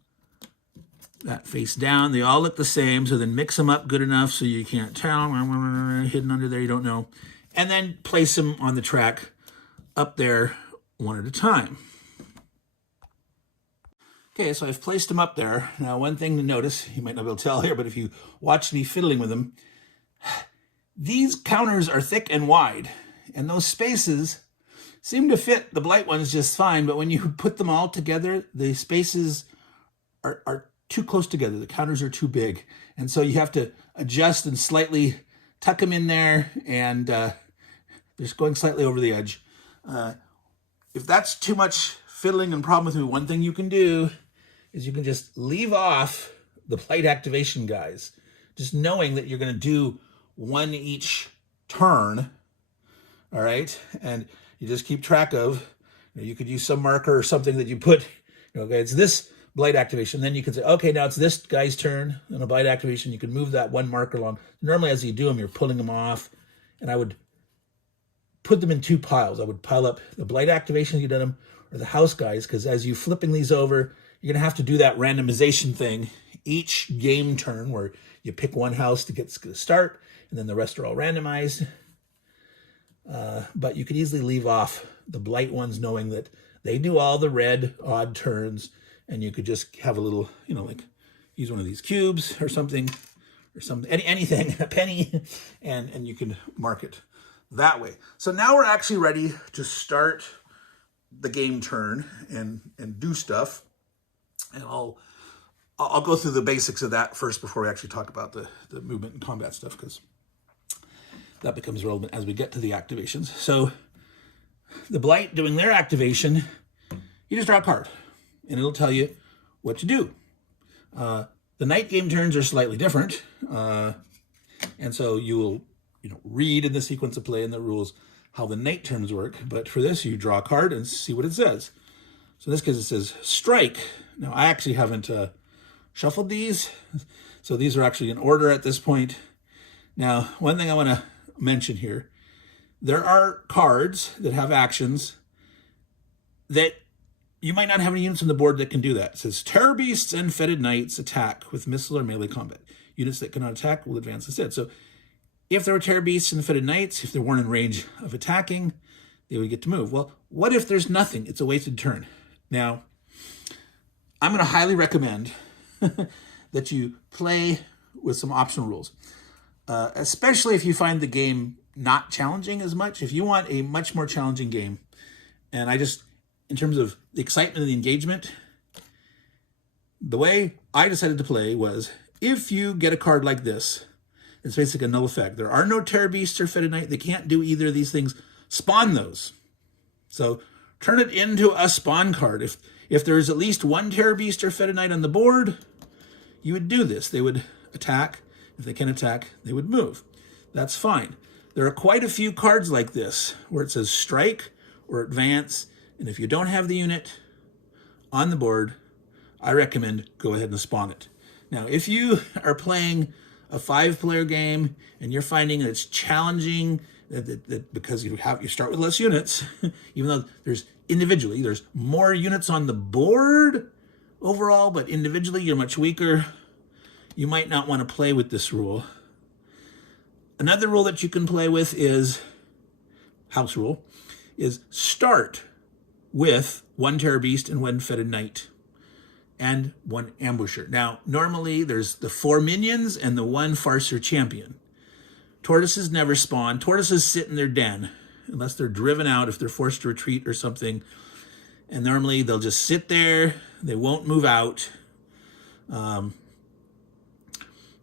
that face down. They all look the same, so then mix them up good enough so you can't tell. Hidden under there, you don't know. And then place them on the track up there one at a time. Okay, so I've placed them up there. Now, one thing to notice, you might not be able to tell here, but if you watch me fiddling with them, these counters are thick and wide, and those spaces seem to fit the Blight ones just fine, but when you put them all together, the spaces are too close together. The counters are too big, and so you have to adjust and slightly tuck them in there, and just going slightly over the edge. If that's too much fiddling and problem with me, one thing you can do is you can just leave off the Blight activation guys, just knowing that you're going to do one each turn, all right? And you just keep track of, you could use some marker or something that you put, okay, it's this Blight activation. Then you can say, okay, now it's this guy's turn on a Blight activation. You can move that one marker along. Normally, as you do them, you're pulling them off, and I would put them in 2 piles. I would pile up the Blight activations you've done them, or the house guys, because as you flipping these over, you're going to have to do that randomization thing each game turn where you pick one house to get to start, and then the rest are all randomized. But you could easily leave off the Blight ones knowing that they do all the red odd turns, and you could just have a little, like use one of these cubes or something, anything, a penny, and you can mark it that way. So now we're actually ready to start the game turn and do stuff. And I'll go through the basics of that first before we actually talk about the movement and combat stuff, because that becomes relevant as we get to the activations. So the Blight doing their activation, you just draw a card, and it'll tell you what to do. The night game turns are slightly different, and so you will read in the sequence of play and the rules how the night turns work. But for this, you draw a card and see what it says. So in this case, it says strike. Now, I actually haven't shuffled these, so these are actually in order at this point. Now, one thing I want to mention here, there are cards that have actions that you might not have any units on the board that can do that. It says Terror Beasts and Fetid Knights attack with missile or melee combat. Units that cannot attack will advance instead. So if there were Terror Beasts and Fetid Knights, if they weren't in range of attacking, they would get to move. Well, what if there's nothing? It's a wasted turn. Now, I'm going to highly recommend that you play with some optional rules, especially if you find the game not challenging as much. If you want a much more challenging game, and in terms of the excitement of the engagement, the way I decided to play was, if you get a card like this, it's basically a null effect. There are no Terror Beasts or Fetid Knight. They can't do either of these things. Spawn those. So turn it into a spawn card. If there's at least one Terror Beast or Fetid Knight on the board, you would do this. They would attack. If they can attack, they would move. That's fine. There are quite a few cards like this where it says strike or advance, and if you don't have the unit on the board, I recommend go ahead and spawn it. Now, if you are playing a 5-player game and you're finding that it's challenging that because you start with less units, even though there's more units on the board overall, but individually you're much weaker, you might not want to play with this rule. Another rule that you can play with is, house rule, is start with 1 Terror Beast and 1 Fetid Knight and 1 Ambusher. Now, normally there's the 4 minions and the 1 Farser Champion. Tortoises never spawn. Tortoises sit in their den unless they're driven out, if they're forced to retreat or something. And normally they'll just sit there. They won't move out.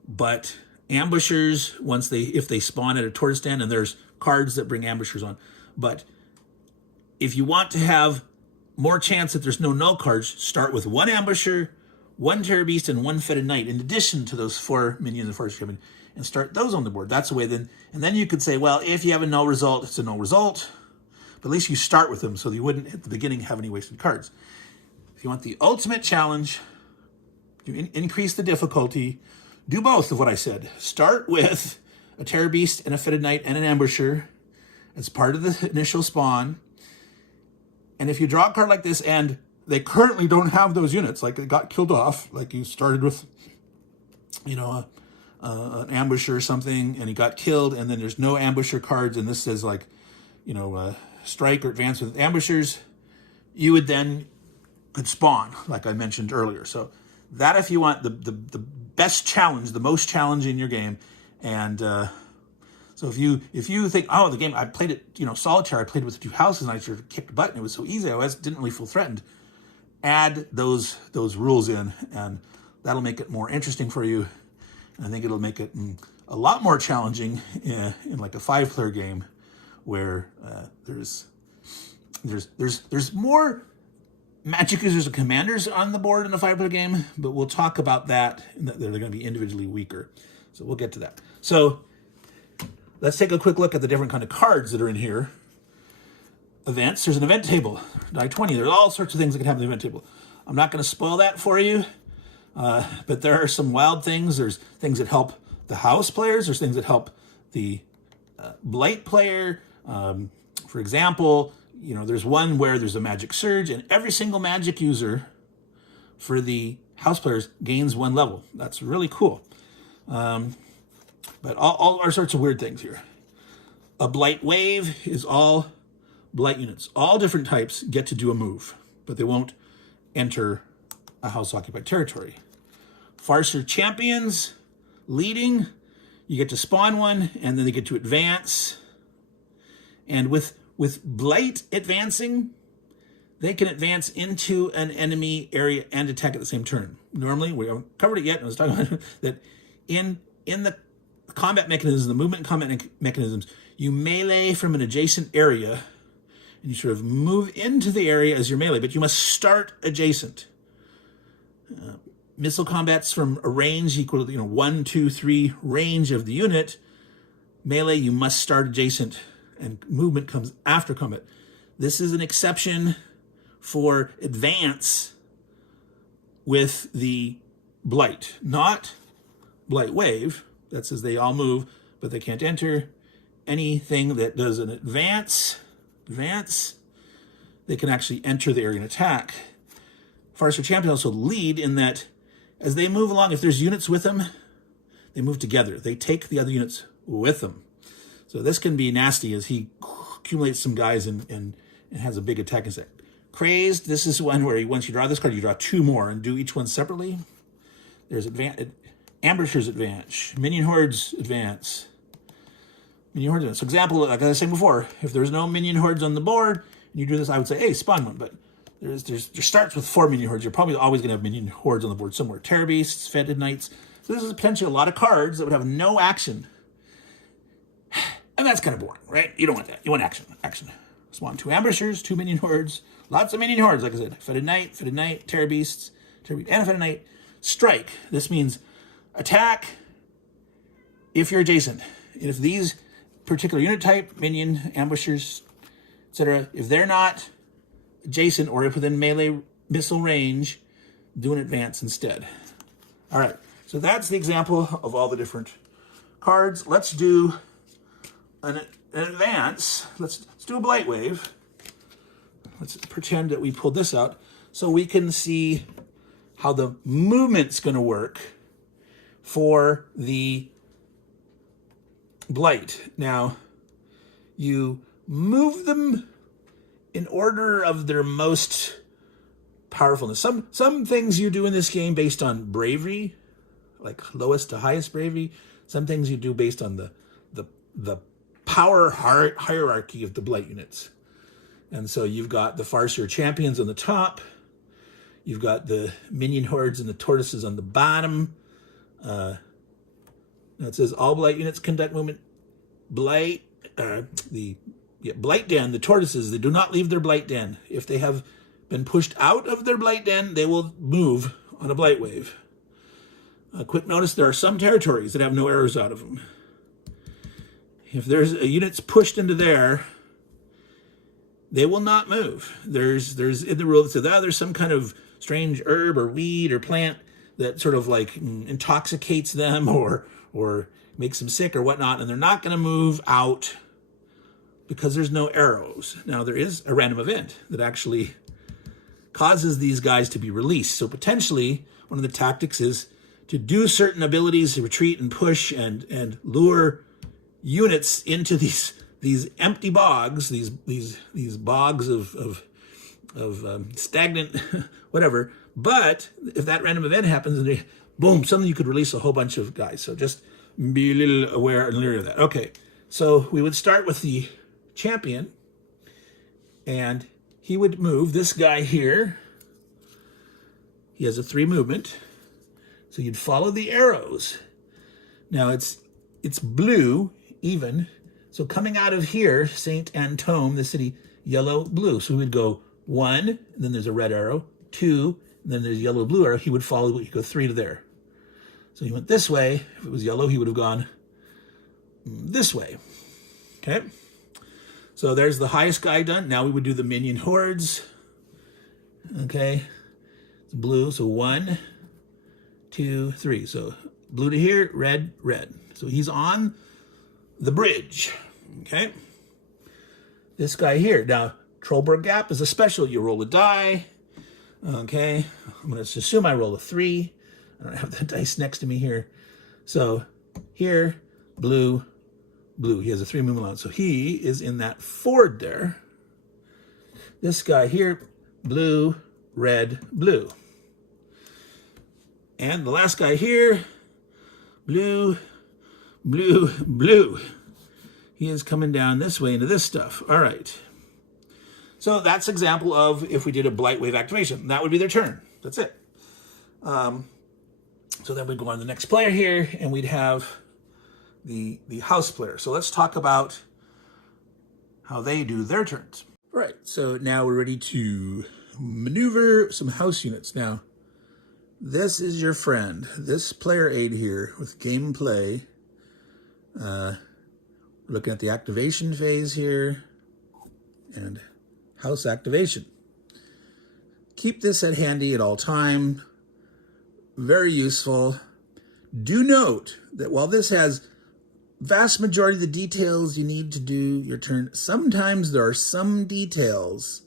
But ambushers, if they spawn at a tortoise den, and there's cards that bring ambushers on. But if you want to have more chance that there's no null cards, start with 1 ambusher, 1 Terror Beast, and 1 Fetid Knight, in addition to those 4 minions and Farser Champion, and start those on the board. That's the way then. And then you could say, well, if you have a null result, it's a null result. But at least you start with them so that you wouldn't, at the beginning, have any wasted cards. If you want the ultimate challenge, you increase the difficulty, do both of what I said. Start with a Terror Beast and a Fetid Knight and an Ambusher as part of the initial spawn. And if you draw a card like this and they currently don't have those units, like it got killed off, like you started with, an ambusher or something, and he got killed, and then there's no ambusher cards, and this says strike or advance with ambushers, you would then could spawn, like I mentioned earlier. So that, if you want the best challenge, the most challenge in your game, and so if you think, oh, the game I played it, solitaire, I played with 2 houses and I just kicked a button, it was so easy, I didn't really feel threatened. Add those rules in, and that'll make it more interesting for you. I think it'll make it a lot more challenging in like a 5-player game, where there's more magic users and commanders on the board in a 5-player game, but we'll talk about that. They're going to be individually weaker, so we'll get to that. So let's take a quick look at the different kind of cards that are in here. Events. There's an event table. Die 20. There's all sorts of things that can happen in the event table. I'm not going to spoil that for you. But there are some wild things. There's things that help the house players. There's things that help the blight player. For example, there's one where there's a magic surge, and every single magic user for the house players gains 1 level. That's really cool. But all sorts of weird things here. A blight wave is all blight units. All different types get to do a move, but they won't enter a house-occupied territory. Farser champions leading, you get to spawn 1, and then they get to advance. And with blight advancing, they can advance into an enemy area and attack at the same turn. Normally, we haven't covered it yet, and I was talking about that in the combat mechanisms, the movement and combat mechanisms, you melee from an adjacent area, and you sort of move into the area as your melee, but you must start adjacent. Missile combats from a range equal to 1, 2, 3 range of the unit. Melee, you must start adjacent, and movement comes after combat. This is an exception for advance with the blight, not blight wave. That says they all move, but they can't enter. Anything that does an advance, they can actually enter the area and attack. Farser champions also lead in that as they move along, if there's units with them, they move together. They take the other units with them. So this can be nasty as he accumulates some guys and has a big attack insect. Crazed, this is one where once you draw this card, you draw 2 more and do each one separately. There's Ambushers advance, Minion Hordes advance. Minion Hordes advance. So example, like I was saying before, if there's no Minion Hordes on the board, and you do this, I would say, hey, spawn 1, but there starts with 4 Minion Hordes. You're probably always going to have Minion Hordes on the board somewhere. Terror Beasts, Fetid Knights. So this is potentially a lot of cards that would have no action. And that's kind of boring, right? You don't want that. You want action. Spawn 2 Ambushers, 2 Minion Hordes. Lots of Minion Hordes, like I said. Fetid Knight, Terror Beasts, and a Fetid Knight. Strike. This means attack if you're adjacent. If these particular unit type, Minion, Ambushers, etc., if they're not adjacent or if within melee missile range, do an advance instead. All right, so that's the example of all the different cards. Let's do an advance. Let's do a Blight Wave. Let's pretend that we pulled this out so we can see how the movement's going to work for the Blight. Now, you move them in order of their most powerfulness. Some things you do in this game based on bravery, like lowest to highest bravery. Some things you do based on the power hierarchy of the Blight units. And so you've got the Farseer champions on the top. You've got the minion hordes and the tortoises on the bottom. It says all Blight units conduct movement. Blight den, the tortoises, they do not leave their Blight den. If they have been pushed out of their Blight den, they will move on a Blight Wave. Quick notice, there are some territories that have no arrows out of them. If there's a unit's pushed into there, they will not move. There's in the rule that says, there's some kind of strange herb or weed or plant that sort of like intoxicates them or makes them sick or whatnot, and they're not going to move out because there's no arrows. Now, there is a random event that actually causes these guys to be released. So potentially, one of the tactics is to do certain abilities, to retreat and push and lure units into these empty bogs, these bogs of stagnant whatever. But if that random event happens, and boom, suddenly you could release a whole bunch of guys. So just be a little aware and leery of that. Okay, so we would start with the champion, and he would move this guy here. He has a 3 movement, so you'd follow the arrows. Now it's blue even, so coming out of here, Saint Antome, the city, yellow, blue. So we would go 1, and then there's a red arrow, 2, and then there's yellow, blue arrow. He would follow, he'd go 3 to there. So he went this way. If it was yellow, he would have gone this way. Okay. So there's the highest guy done. Now we would do the minion hordes. Okay. It's blue. So 1, 2, 3. So blue to here, red, red. So he's on the bridge. Okay. This guy here. Now, Trollberg Gap is a special. You roll a die. Okay. I'm going to assume I roll a 3. I don't have the dice next to me here. So here, blue, blue. He has a 3 movement allowance. So he is in that ford there. This guy here, blue, red, blue. And the last guy here, blue, blue, blue. He is coming down this way into this stuff. All right. So that's an example of if we did a Blight Wave activation. That would be their turn. That's it. So then we'd go on to the next player here, and we'd have the house player. So let's talk about how they do their turns. All right, so now we're ready to maneuver some house units. Now, this is your friend. This player aid here with gameplay. We're looking at the activation phase here and house activation. Keep this at handy at all time. Very useful. Do note that while this has vast majority of the details you need to do your turn, sometimes there are some details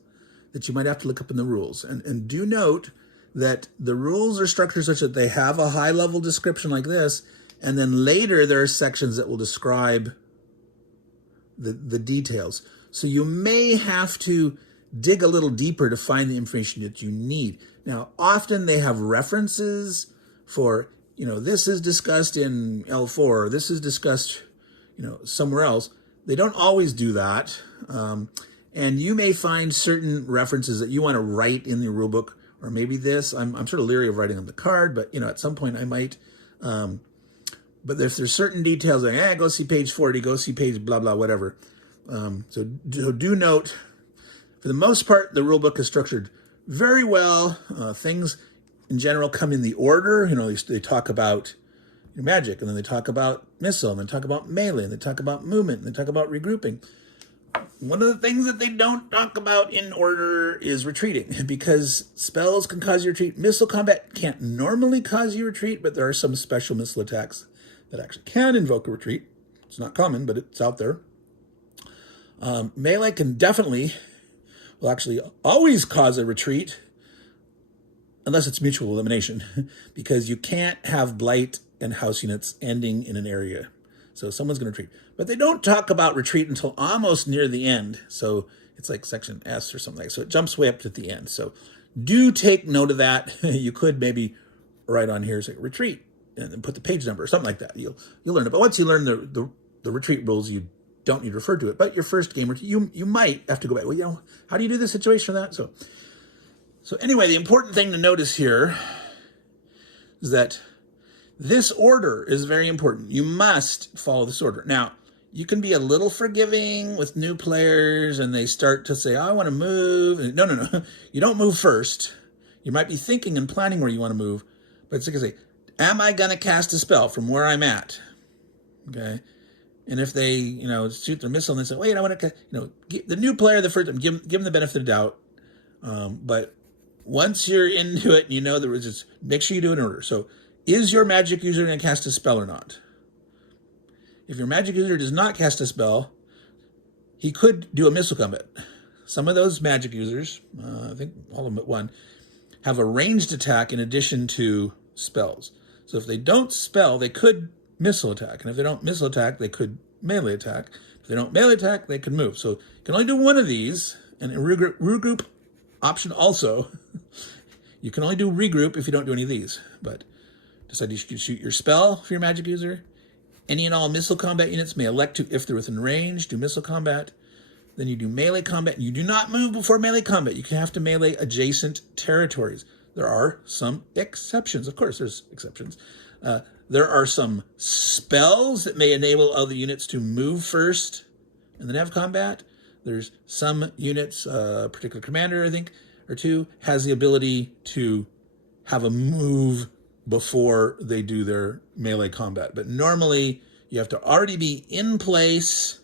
that you might have to look up in the rules. And do note that the rules are structured such that they have a high-level description like this, and then later there are sections that will describe the details. So you may have to dig a little deeper to find the information that you need. Now, often they have references for, this is discussed in L4, or this is discussed, somewhere else. They don't always do that. And you may find certain references that you want to write in the rulebook, or maybe this. I'm sort of leery of writing on the card, but, at some point I might. But if there's certain details, like, go see page 40, go see page blah, blah, whatever. So do note, for the most part, the rulebook is structured very well. Things in general come in the order. They talk about your magic, and then they talk about missile, and they talk about melee, and they talk about movement, and they talk about regrouping. one of the things that they don't talk about in order is retreating, because spells can cause you retreat. Missile combat can't normally cause you retreat, but there are some special missile attacks that actually can invoke a retreat. It's not common, but it's out there. Melee can definitely, will actually always cause a retreat, unless it's mutual elimination, because you can't have blight and house units ending in an area. So someone's going to retreat. But they don't talk about retreat until almost near the end. So it's like section S or something like that. So it jumps way up to the end. So do take note of that. You could maybe write on here, say retreat, and then put the page number or something like that. You'll learn it. But once you learn the retreat rules, you don't need to refer to it. But your first game, you might have to go back. Well, how do you do this situation or that? So anyway, the important thing to notice here is that this order is very important. You must follow this order. Now, you can be a little forgiving with new players and they start to say, oh, I want to move. No. You don't move first. You might be thinking and planning where you want to move, but it's like I say, am I going to cast a spell from where I'm at? Okay. And if they, shoot their missile and they say, wait, I want to, the new player, the first time, give them the benefit of the doubt. But once you're into it, the resistance, make sure you do it in order. So, is your magic user going to cast a spell or not? If your magic user does not cast a spell, he could do a missile combat. Some of those magic users, I think all of them but one, have a ranged attack in addition to spells. So if they don't spell, they could missile attack. And if they don't missile attack, they could melee attack. If they don't melee attack, they could move. So you can only do one of these. And a regroup option also. You can only do regroup if you don't do any of these. But decide you should shoot your spell for your magic user. Any and all missile combat units may elect to, if they're within range, do missile combat. Then you do melee combat. You do not move before melee combat. You have to melee adjacent territories. There are some exceptions. Of course, there's exceptions. There are some spells that may enable other units to move first and then have combat. There's some units, a particular commander, I think, or two, has the ability to have a move before they do their melee combat. But normally, you have to already be in place,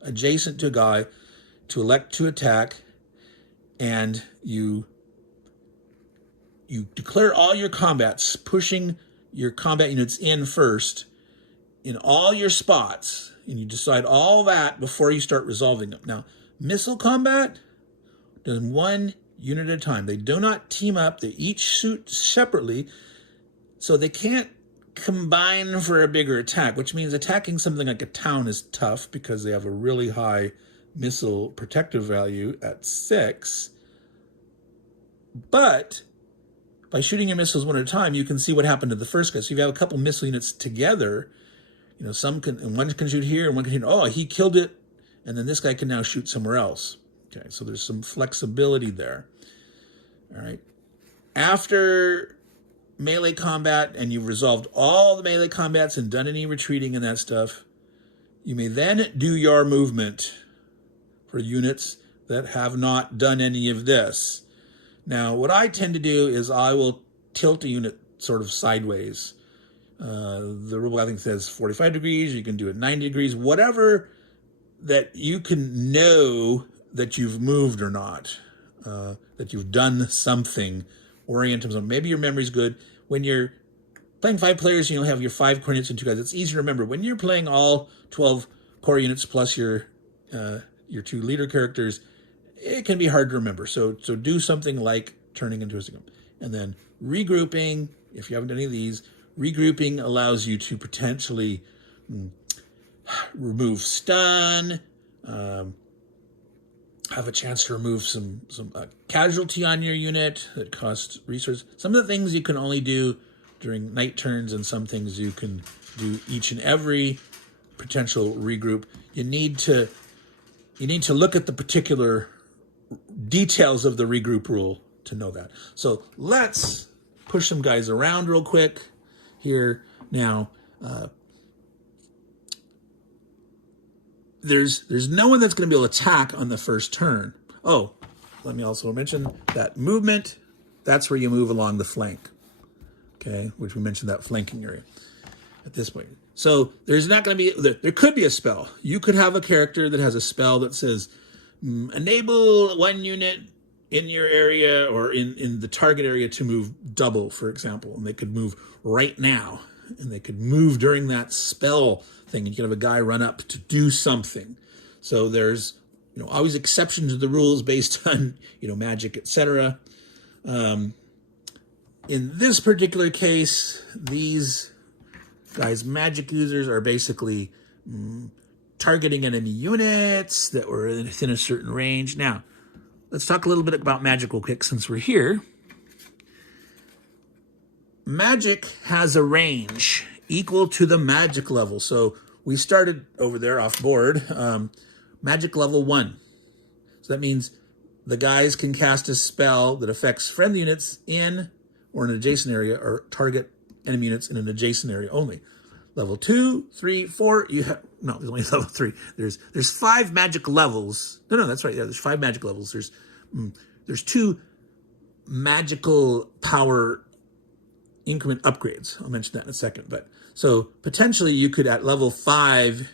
adjacent to a guy, to elect to attack, and you declare all your combats, pushing your combat units in first in all your spots, and you decide all that before you start resolving them. Now, missile combat does one unit at a time. They do not team up. They each shoot separately, so they can't combine for a bigger attack, which means attacking something like a town is tough because they have a really high missile protective value at 6. But by shooting your missiles one at a time, you can see what happened to the first guy. So if you have a couple missile units together, one can shoot here and one can shoot, oh, he killed it, and then this guy can now shoot somewhere else. Okay, so there's some flexibility there. All right. After melee combat, and you've resolved all the melee combats and done any retreating and that stuff, you may then do your movement for units that have not done any of this. Now, what I tend to do is I will tilt a unit sort of sideways. The rule, I think, says 45 degrees. You can do it 90 degrees, whatever that you can know that you've moved or not, that you've done something, orient them. Maybe your memory's good. When you're playing 5 players, you'll have your 5 core units and 2 guys. It's easy to remember. When you're playing all 12 core units plus your 2 leader characters, it can be hard to remember. So do something like turning into a signal. And then regrouping, if you haven't done any of these, regrouping allows you to potentially remove stun, have a chance to remove some casualty on your unit that costs resources. Some of the things you can only do during night turns, and some things you can do each and every potential regroup. You need to look at the particular details of the regroup rule to know that. So let's push some guys around real quick here. Now, there's no one that's going to be able to attack on the first turn. Oh, let me also mention that movement, that's where you move along the flank, okay, which we mentioned, that flanking area. at this point. So there's not going to be, there could be a spell. You could have a character that has a spell that says, enable one unit in your area or in the target area to move double, for example. And they could move right now. And they could move during that spell thing. And you could have a guy run up to do something. So there's, always exceptions to the rules based on, magic, etc. In this particular case, these guys, magic users, are basically targeting enemy units that were within a certain range. Now, let's talk a little bit about magic real quick since we're here. Magic has a range equal to the magic level. So we started over there off board, magic level 1. So that means the guys can cast a spell that affects friendly units in or an adjacent area, or target enemy units in an adjacent area only. Level 2, 3, 4, you have, no, there's only level 3. There's 5 magic levels. No, that's right. Yeah, there's 5 magic levels. There's 2 magical power increment upgrades. I'll mention that in a second. But so potentially you could, at level 5,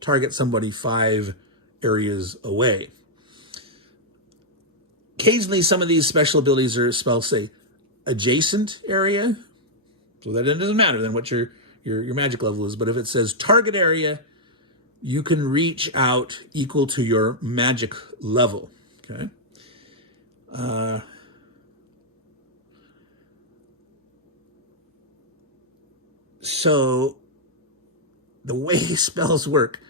target somebody 5 areas away. Occasionally, some of these special abilities or spells say adjacent area, so that it doesn't matter then what your magic level is. But if it says target area, you can reach out equal to your magic level. Okay. So the way spells work,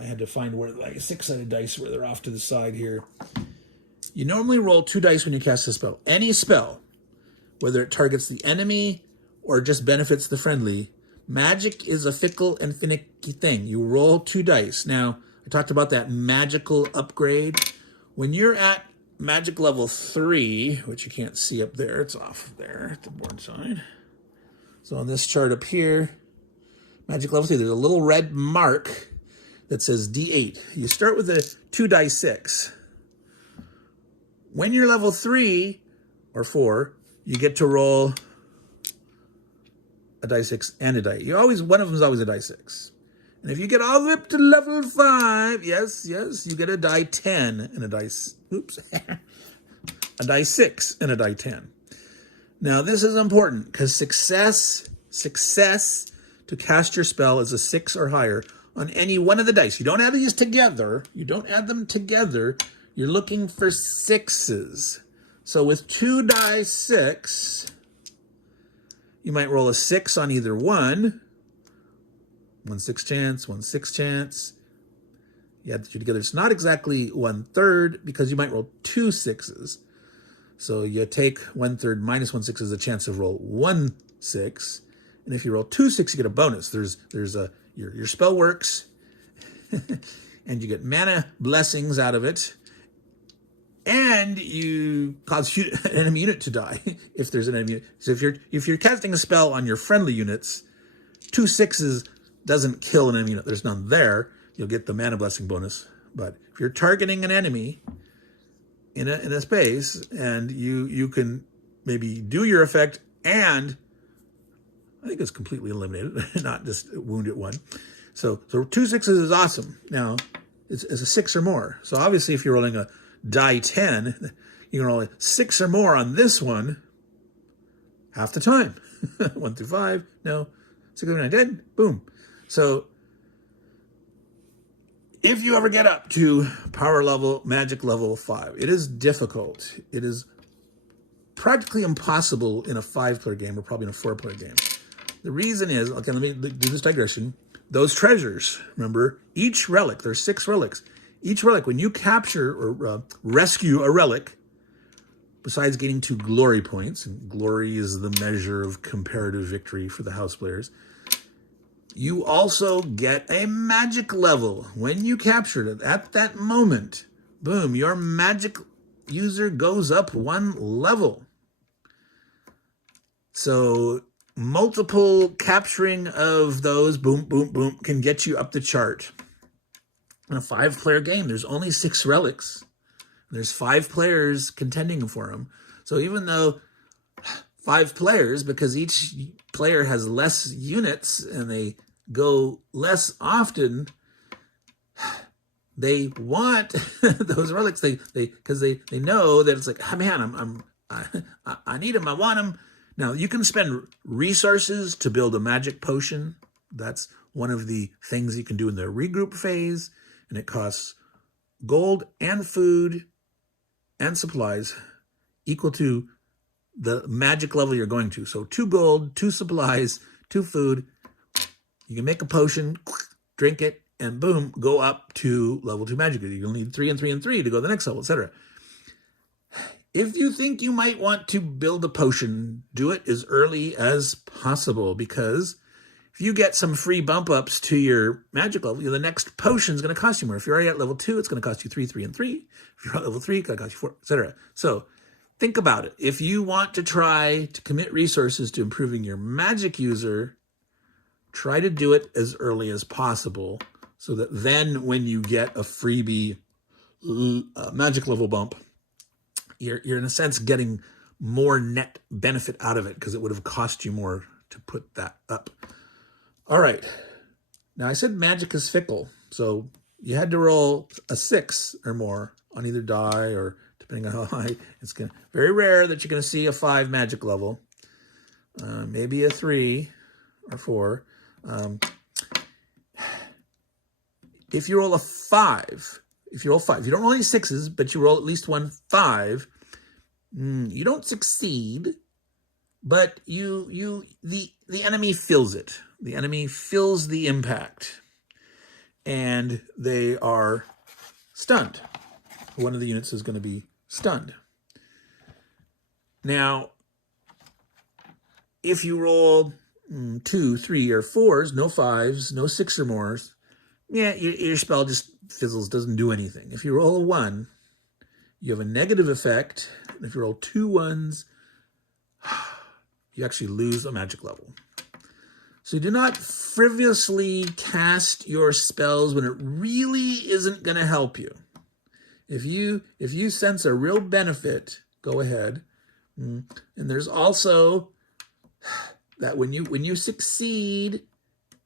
I had to find where, like, a 6-sided dice where they're off to the side here. You normally roll 2 dice when you cast a spell. Any spell, whether it targets the enemy or just benefits the friendly, magic is a fickle and finicky thing. You roll 2 dice. Now, I talked about that magical upgrade. When you're at magic level 3, which you can't see up there, it's off there at the board side. So on this chart up here, magic level 3, there's a little red mark that says D8. You start with a 2 die 6. When you're level 3 or 4, you get to roll a die 6 and a die. One of them is always a die 6. And if you get all the way up to level 5, yes, you get a die 10 and a die, a die 6 and a die 10. Now, this is important because success to cast your spell is a 6 or higher on any one of the dice. You don't add these together. You don't add them together. You're looking for 6s. So with 2 die 6, you might roll a 6 on either one. 1 6 chance, 1 6 chance. You add the 2 together. It's not exactly 1/3 because you might roll 2 6s. So you take 1/3 minus 1 6 is a chance to roll 1 6. And if you roll 2 6, you get a bonus. Your spell works, and you get mana blessings out of it, and you cause an enemy unit to die if there's an enemy unit. So if you're casting a spell on your friendly units, 2 6s doesn't kill an enemy unit. There's none there. You'll get the mana blessing bonus. But if you're targeting an enemy in a space, and you can maybe do your effect and I think it's completely eliminated, not just wound at 1. So 2 6s is awesome. Now, it's a 6 or more. So obviously, if you're rolling a die 10, you can roll a 6 or more on this one half the time. 1 through 5, no. 6, 7, 8, 9, 10, boom. So if you ever get up to power level, magic level 5, it is difficult. It is practically impossible in a 5-player game, or probably in a 4-player game. The reason is, okay, let me do this digression. Those treasures, remember, each relic, there's 6 relics. Each relic, when you capture or rescue a relic, besides gaining 2 glory points, and glory is the measure of comparative victory for the house players, you also get a magic level. When you captured it, at that moment, boom, your magic user goes up 1 level. So multiple capturing of those, boom, boom, boom, can get you up the chart. In a 5-player game, there's only 6 relics. There's 5 players contending for them. So even though 5 players, because each player has less units and they go less often, they want those relics. Because they know that it's like, oh, man, I need them. I want them. Now you can spend resources to build a magic potion. That's one of the things you can do in the regroup phase, and it costs gold and food and supplies equal to the magic level you're going to. So 2 gold, 2 supplies, 2 food. You can make a potion, drink it, and boom, go up to level 2 magic. You'll need 3 and 3 and 3 to go to the next level, etc. If you think you might want to build a potion, do it as early as possible, because if you get some free bump ups to your magic level, the next potion is going to cost you more. If you're already at level 2, it's going to cost you 3, 3, and 3. If you're at level 3, it's going to cost you 4, etc. So think about it. If you want to try to commit resources to improving your magic user, try to do it as early as possible, so that then when you get a freebie magic level bump, you're in a sense getting more net benefit out of it, because it would have cost you more to put that up. All right. Now I said magic is fickle, so you had to roll a 6 or more on either die, or depending on how high, it's very rare that you're going to see a 5 magic level, maybe a 3 or 4. If you roll a 5, you don't roll any 6s, but you roll at least one 5, you don't succeed, but the enemy feels it. The enemy feels the impact, and they are stunned. One of the units is going to be stunned. Now, if you roll 2, 3, or 4s, no 5s, no 6 or more, yeah, your spell just fizzles, doesn't do anything. If you roll a 1, you have a negative effect. And if you roll 2 1s, you actually lose a magic level. So do not frivolously cast your spells when it really isn't going to help you. If you sense a real benefit, go ahead. And there's also that when you succeed,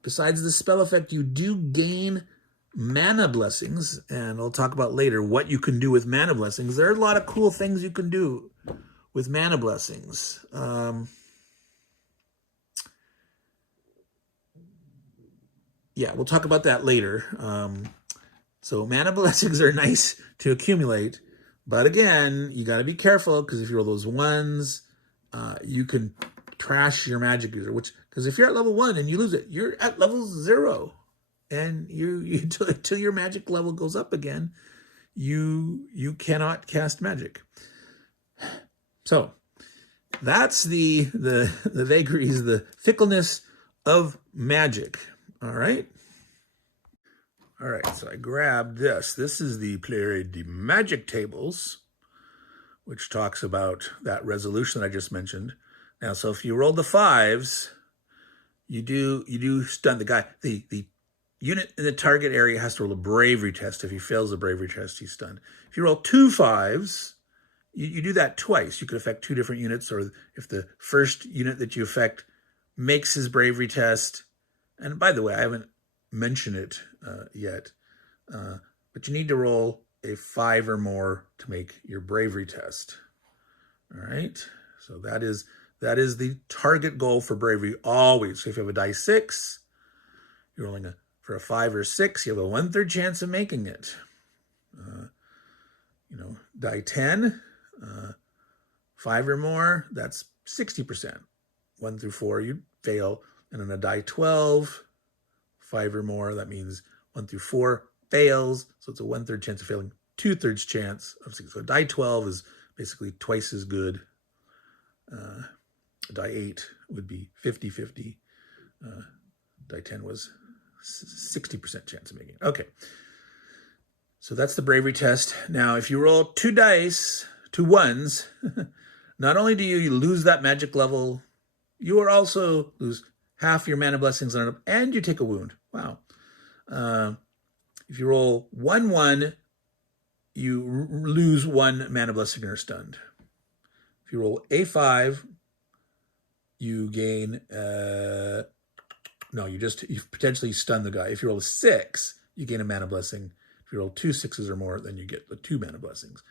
besides the spell effect, you do gain mana blessings, and I'll talk about later what you can do with mana blessings. There are a lot of cool things you can do with mana blessings. Yeah, we'll talk about that later. So mana blessings are nice to accumulate, but again, you got to be careful, because if you roll those 1s, you can trash your magic user, because if you're at level 1 and you lose it, you're at level 0, and you till your magic level goes up again, you cannot cast magic. So that's the vagaries, the fickleness of magic. All right. So I grabbed this. This is the Player Aid Magic Tables, which talks about that resolution that I just mentioned. Now, so if you roll the 5s, you do stun the guy. The unit in the target area has to roll a bravery test. If he fails the bravery test, he's stunned. If you roll 2 5s, you do that twice. You could affect 2 different units, or if the first unit that you affect makes his bravery test. And by the way, I haven't mentioned it yet, but you need to roll a 5 or more to make your bravery test. All right, so that is the target goal for bravery always. So if you have a die 6, you're rolling for a 5 or 6, you have a 1/3 chance of making it. Die 10, 5 or more, that's 60%. 1 through 4, you fail. And on a die 12, 5 or more, that means 1 through 4 fails. So it's a 1/3 chance of failing, 2/3 chance of succeeding. So die 12 is basically twice as good. Die 8 would be 50-50. Die 10 was 60% chance of making it. Okay. So that's the bravery test. Now, if you roll 2 dice, 2 1s, not only do you lose that magic level, you are also lose half your mana blessings on it, and you take a wound. Wow. If you roll 1 1, you lose 1 mana blessing or stunned. If you roll a 5, you gain, no, you potentially stun the guy. If you roll a 6, you gain a mana blessing. If you roll 2 6s or more, then you get the 2 mana blessings.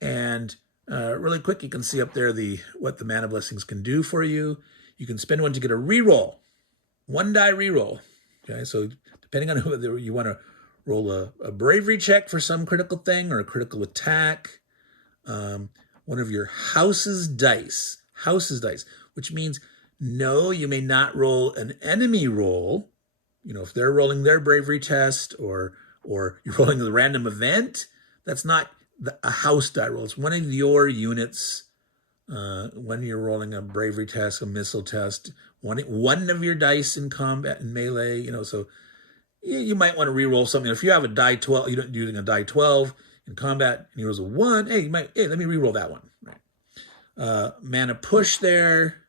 And really quick, you can see up there what the mana blessings can do for you. You can spend one to get a reroll, 1 die reroll. Okay, so depending on whether you want to roll a bravery check for some critical thing or a critical attack, one of your house's dice, which means no, you may not roll an enemy roll. You know, if they're rolling their bravery test or you're rolling a random event, that's not a house die roll. It's one of your units. When you're rolling a bravery test, a missile test, one of your dice in combat and melee, you know, so you might want to re-roll something. If you have a die 12, you're using a die 12 in combat and he rolls a 1, hey, let me re-roll that one. Right. Mana push there,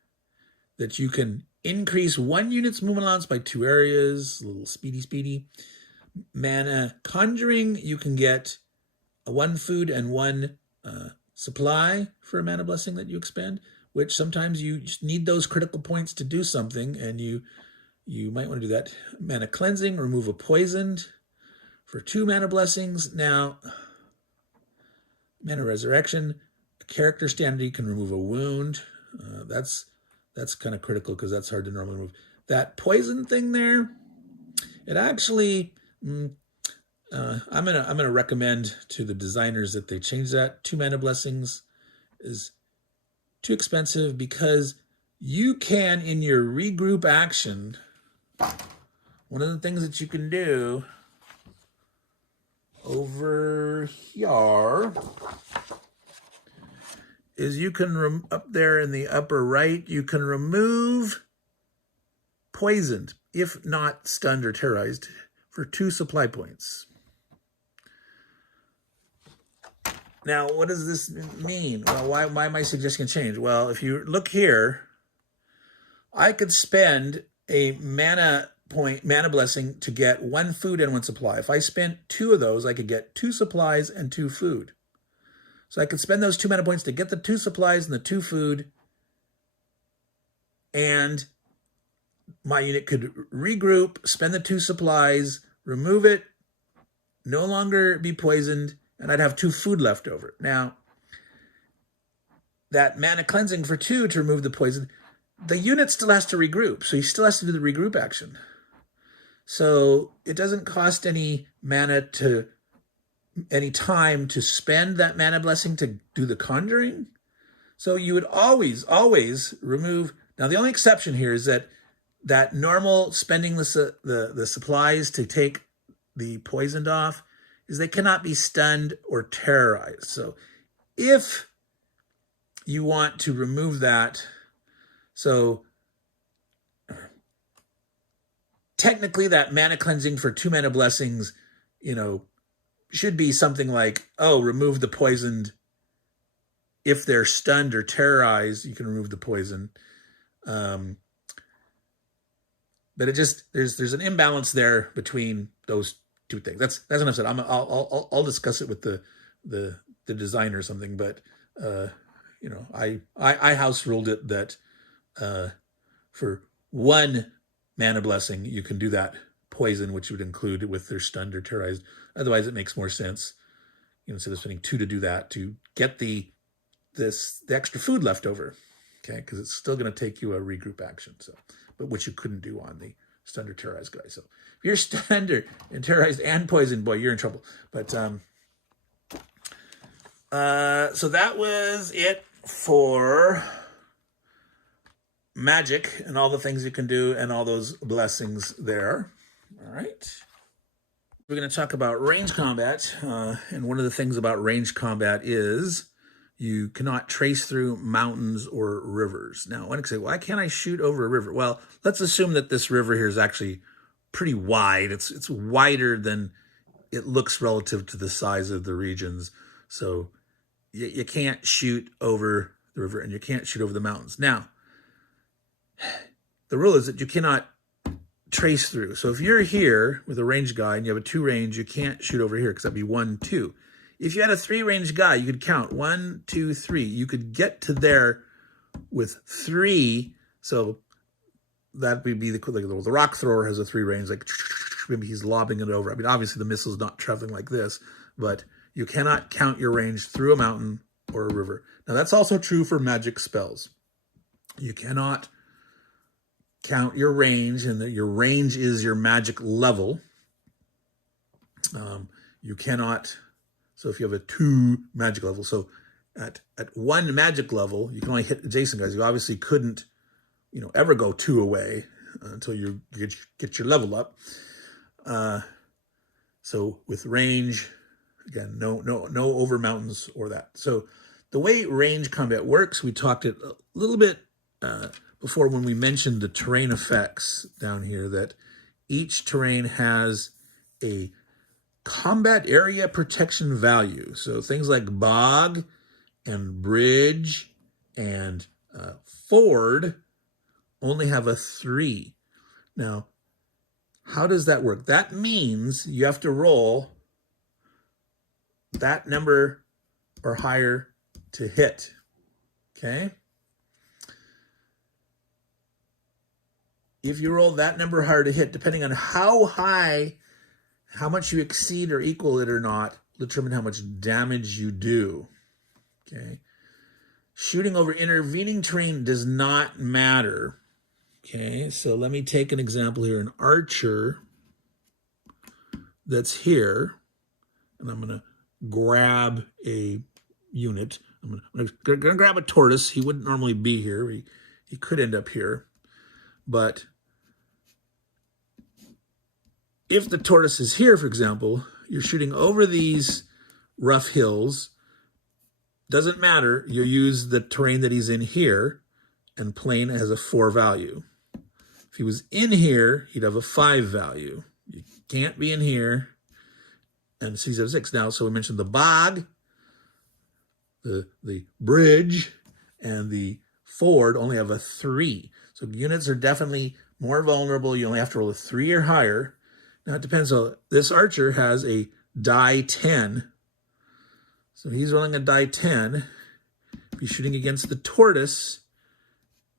that you can increase 1 unit's movement allowance by 2 areas, a little speedy. Mana conjuring, you can get a 1 food and 1 supply for a mana blessing that you expend, which sometimes you just need those critical points to do something, and you might want to do that. Mana cleansing, remove a poisoned for 2 mana blessings. Now, mana resurrection, a character standard, you can remove a wound. That's kind of critical because that's hard to normally remove. That poison thing there, it actually, I'm gonna recommend to the designers that they change that. 2 mana blessings is too expensive because you can, in your regroup action, one of the things that you can do over here is you can, up there in the upper right, you can remove poisoned, if not stunned or terrorized, for 2 supply points. Now, what does this mean? Well, why am I suggesting a change? Well, if you look here, I could spend a mana blessing to get 1 food and 1 supply. If I spent 2 of those, I could get 2 supplies and 2 food. So I could spend those 2 mana points to get the 2 supplies and the 2 food, and my unit could regroup, spend the 2 supplies, remove it, no longer be poisoned, and I'd have 2 food left over. Now, that mana cleansing for 2 to remove the poison, the unit still has to regroup, so he still has to do the regroup action. So it doesn't cost any time to spend that mana blessing to do the conjuring. So you would always remove. Now, the only exception here is that normal spending the supplies to take the poisoned off is they cannot be stunned or terrorized. So if you want to remove that, so technically that mana cleansing for 2 mana blessings, you know, should be something like, remove the poisoned. If they're stunned or terrorized, you can remove the poison. But it just, there's an imbalance there between those 2 things. That's enough said. I'll discuss it with the designer or something. But you know, I house ruled it that for 1 mana blessing you can do that poison, which would include with their stunned or terrorized. Otherwise, it makes more sense, you know, instead of spending 2 to do that, to get the extra food left over. Okay, because it's still going to take you a regroup action. So, but which you couldn't do on the stunned or terrorized guy. So if you're stunned or terrorized and poisoned, boy, you're in trouble. But so that was it for magic and all the things you can do and all those blessings there. All right. We're going to talk about range combat. And one of the things about range combat is you cannot trace through mountains or rivers. Now, one can say, why can't I shoot over a river? Well, let's assume that this river here is actually pretty wide. It's wider than it looks relative to the size of the regions. So you can't shoot over the river and you can't shoot over the mountains. Now, the rule is that you cannot trace through. So if you're here with a range guy and you have a 2 range, you can't shoot over here because that'd be 1, 2. If you had a 3 range guy, you could count 1, 2, 3. You could get to there with 3 So that would be the rock thrower has a 3 range, like maybe he's lobbing it over. I mean, obviously the missile's not traveling like this, but you cannot count your range through a mountain or a river. Now that's also true for magic spells. You cannot count your range, and your range is your magic level. You cannot, so if you have a 2 magic level, so at 1 magic level, you can only hit adjacent guys. You obviously couldn't, ever go 2 away until you get your level up. So with range, again, no over mountains or that. So the way range combat works, we talked it a little bit before when we mentioned the terrain effects down here, that each terrain has a combat area protection value. So things like bog and bridge and ford only have a 3. Now, how does that work? That means you have to roll that number or higher to hit, okay? If you roll that number higher to hit, depending on how much you exceed or equal it or not, determine how much damage you do, okay? Shooting over intervening terrain does not matter, okay? So let me take an example here. An archer that's here, and I'm going to grab a unit. I'm going to grab a tortoise. He wouldn't normally be here. He could end up here. But if the tortoise is here, for example, you're shooting over these rough hills. Doesn't matter. You use the terrain that he's in here, and plain has a 4 value. If he was in here, he'd have a 5 value. You can't be in here, and C's at a 6. Now, so we mentioned the bog, the bridge, and the ford only have a 3. So units are definitely more vulnerable. You only have to roll a 3 or higher. Now it depends. So this archer has a die 10. So he's rolling a die 10. If he's shooting against the tortoise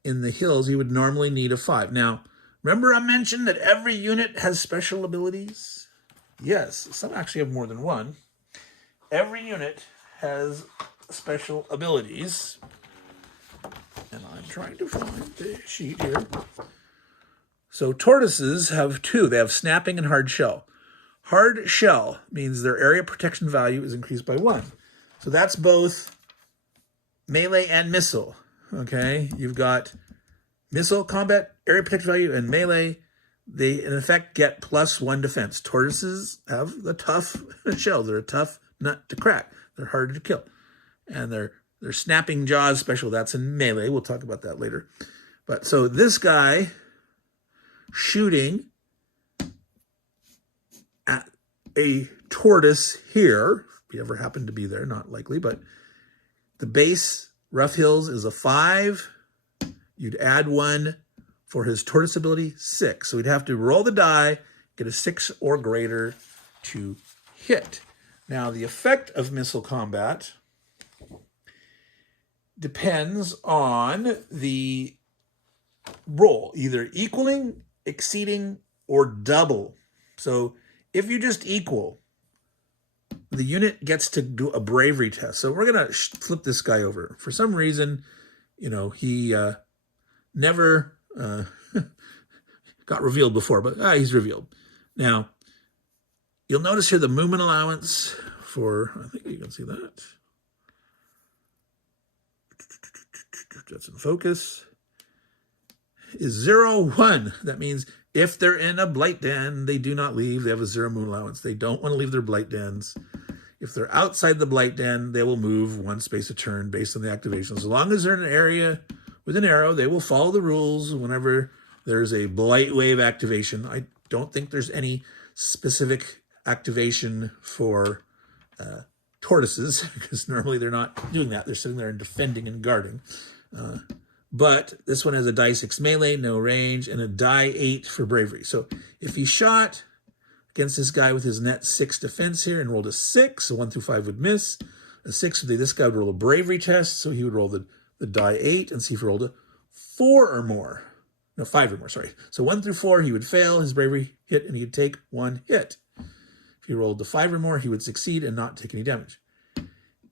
in the hills, he would normally need a 5. Now, remember I mentioned that every unit has special abilities? Yes, some actually have more than one. Every unit has special abilities. And I'm trying to find the sheet here. So tortoises have 2. They have snapping and hard shell. Hard shell means their area protection value is increased by 1. So that's both melee and missile, okay? You've got missile combat, area protection value, and melee. They, in effect, get +1 defense. Tortoises have the tough shell. They're a tough nut to crack. They're harder to kill. And their snapping jaws special, that's in melee. We'll talk about that later. But so this guy shooting at a tortoise here, if you ever happen to be there, not likely, but the base rough hills is a 5. You'd add 1 for his tortoise ability, 6. So we'd have to roll the die, get a 6 or greater to hit. Now the effect of missile combat depends on the roll, either equaling, exceeding, or double. So if you just equal, the unit gets to do a bravery test. So we're going to flip this guy over. For some reason, he never got revealed before, but he's revealed. Now, you'll notice here the movement allowance for, I think you can see that. That's in focus. Is 0, 1. That means if they're in a blight den, they do not leave. They have a 0 movement allowance. They don't want to leave their blight dens. If they're outside the blight den, they will move 1 space a turn based on the activation. As long as they're in an area with an arrow, they will follow the rules whenever there's a blight wave activation. I don't think there's any specific activation for tortoises, because normally they're not doing that. They're sitting there and defending and guarding. But this one has a die 6 melee, no range, and a die 8 for bravery. So if he shot against this guy with his net 6 defense here and rolled a 6, so 1 through 5 would miss. A 6 would be, this guy would roll a bravery test, so he would roll the die 8 and see if he rolled a 4 or more. No, 5 or more, sorry. So 1 through 4, he would fail his bravery hit, and he'd take 1 hit. If he rolled the 5 or more, he would succeed and not take any damage.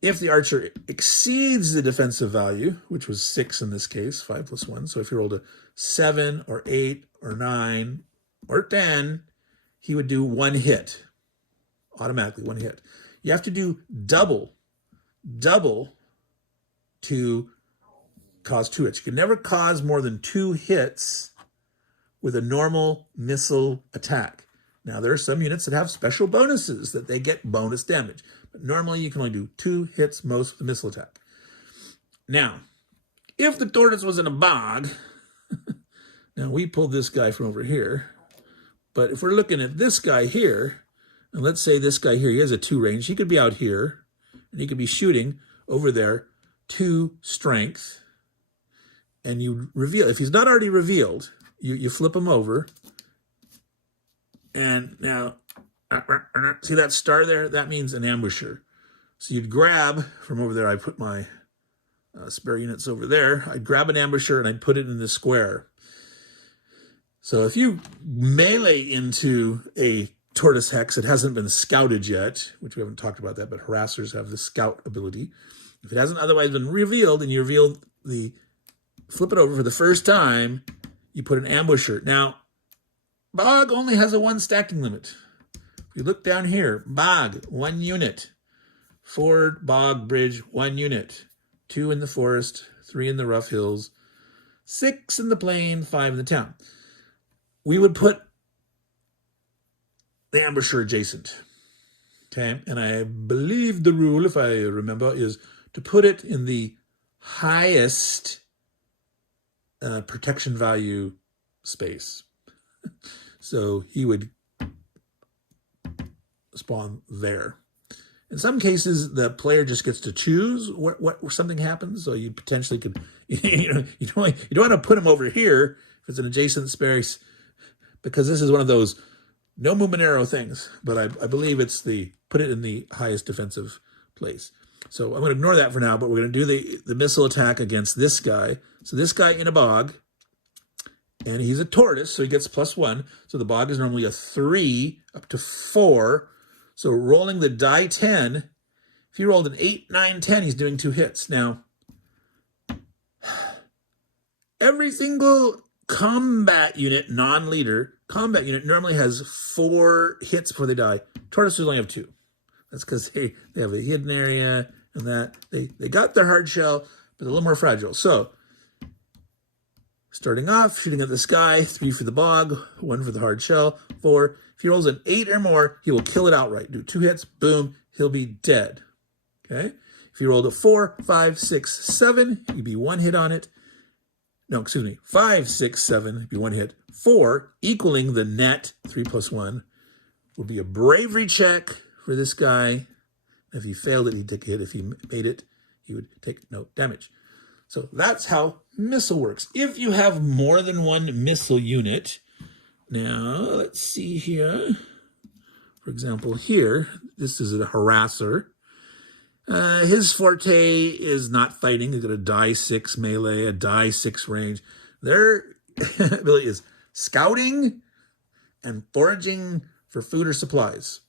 If the archer exceeds the defensive value, which was 6 in this case, 5 plus 1, so if he rolled a 7 or 8 or 9 or 10, he would do 1 hit. Automatically, 1 hit. You have to do double to cause 2 hits. You can never cause more than 2 hits with a normal missile attack. Now, there are some units that have special bonuses that they get bonus damage. But normally, you can only do 2 hits most with a missile attack. Now, if the tortoise was in a bog, now we pulled this guy from over here. But if we're looking at this guy here, and let's say this guy here, he has a 2 range. He could be out here, and he could be shooting over there 2 strength. And you reveal, if he's not already revealed, you flip him over. And now, see that star there? That means an ambusher. So you'd grab from over there. I put my spare units over there. I'd grab an ambusher and I'd put it in the square. So if you melee into a tortoise hex that hasn't been scouted yet, which we haven't talked about that, but harassers have the scout ability. If it hasn't otherwise been revealed and you reveal flip it over for the first time, you put an ambusher. Now, bog only has a 1 stacking limit. If you look down here, bog, 1 unit. Ford, bog, bridge, 1 unit. 2 in the forest, 3 in the rough hills, 6 in the plain, 5 in the town. We would put the ambusher adjacent. Okay, and I believe the rule, if I remember, is to put it in the highest protection value space. So he would spawn there. In some cases, the player just gets to choose what something happens. So you potentially could, you don't want to put him over here if it's an adjacent space, because this is one of those no movement arrow things. But I believe it's put it in the highest defensive place. So I'm going to ignore that for now, but we're going to do the missile attack against this guy. So this guy in a bog, and he's a tortoise, so he gets +1. So the bog is normally a 3 up to 4. So rolling the die 10, if he rolled an 8, 9, 10, he's doing 2 hits. Now, every single combat unit, non-leader, combat unit normally has 4 hits before they die. Tortoises only have 2. That's because they have a hidden area and that. They got their hard shell, but they're a little more fragile. So, starting off, shooting at this guy, 3 for the bog, 1 for the hard shell, 4. If he rolls an 8 or more, he will kill it outright. Do 2 hits, boom, he'll be dead. Okay? If he rolled a 4, 5, 6, 7, he'd be 1 hit on it. No, excuse me, 5, 6, 7, he'd be 1 hit. 4, equaling the net, 3 plus 1, would be a bravery check for this guy. If he failed it, he'd take a hit. If he made it, he would take no damage. So that's how missile works. If you have more than 1 missile unit, now let's see here. For example, here, this is a harasser. His forte is not fighting. He's got a die 6 melee, a die 6 range. Their ability is scouting and foraging for food or supplies.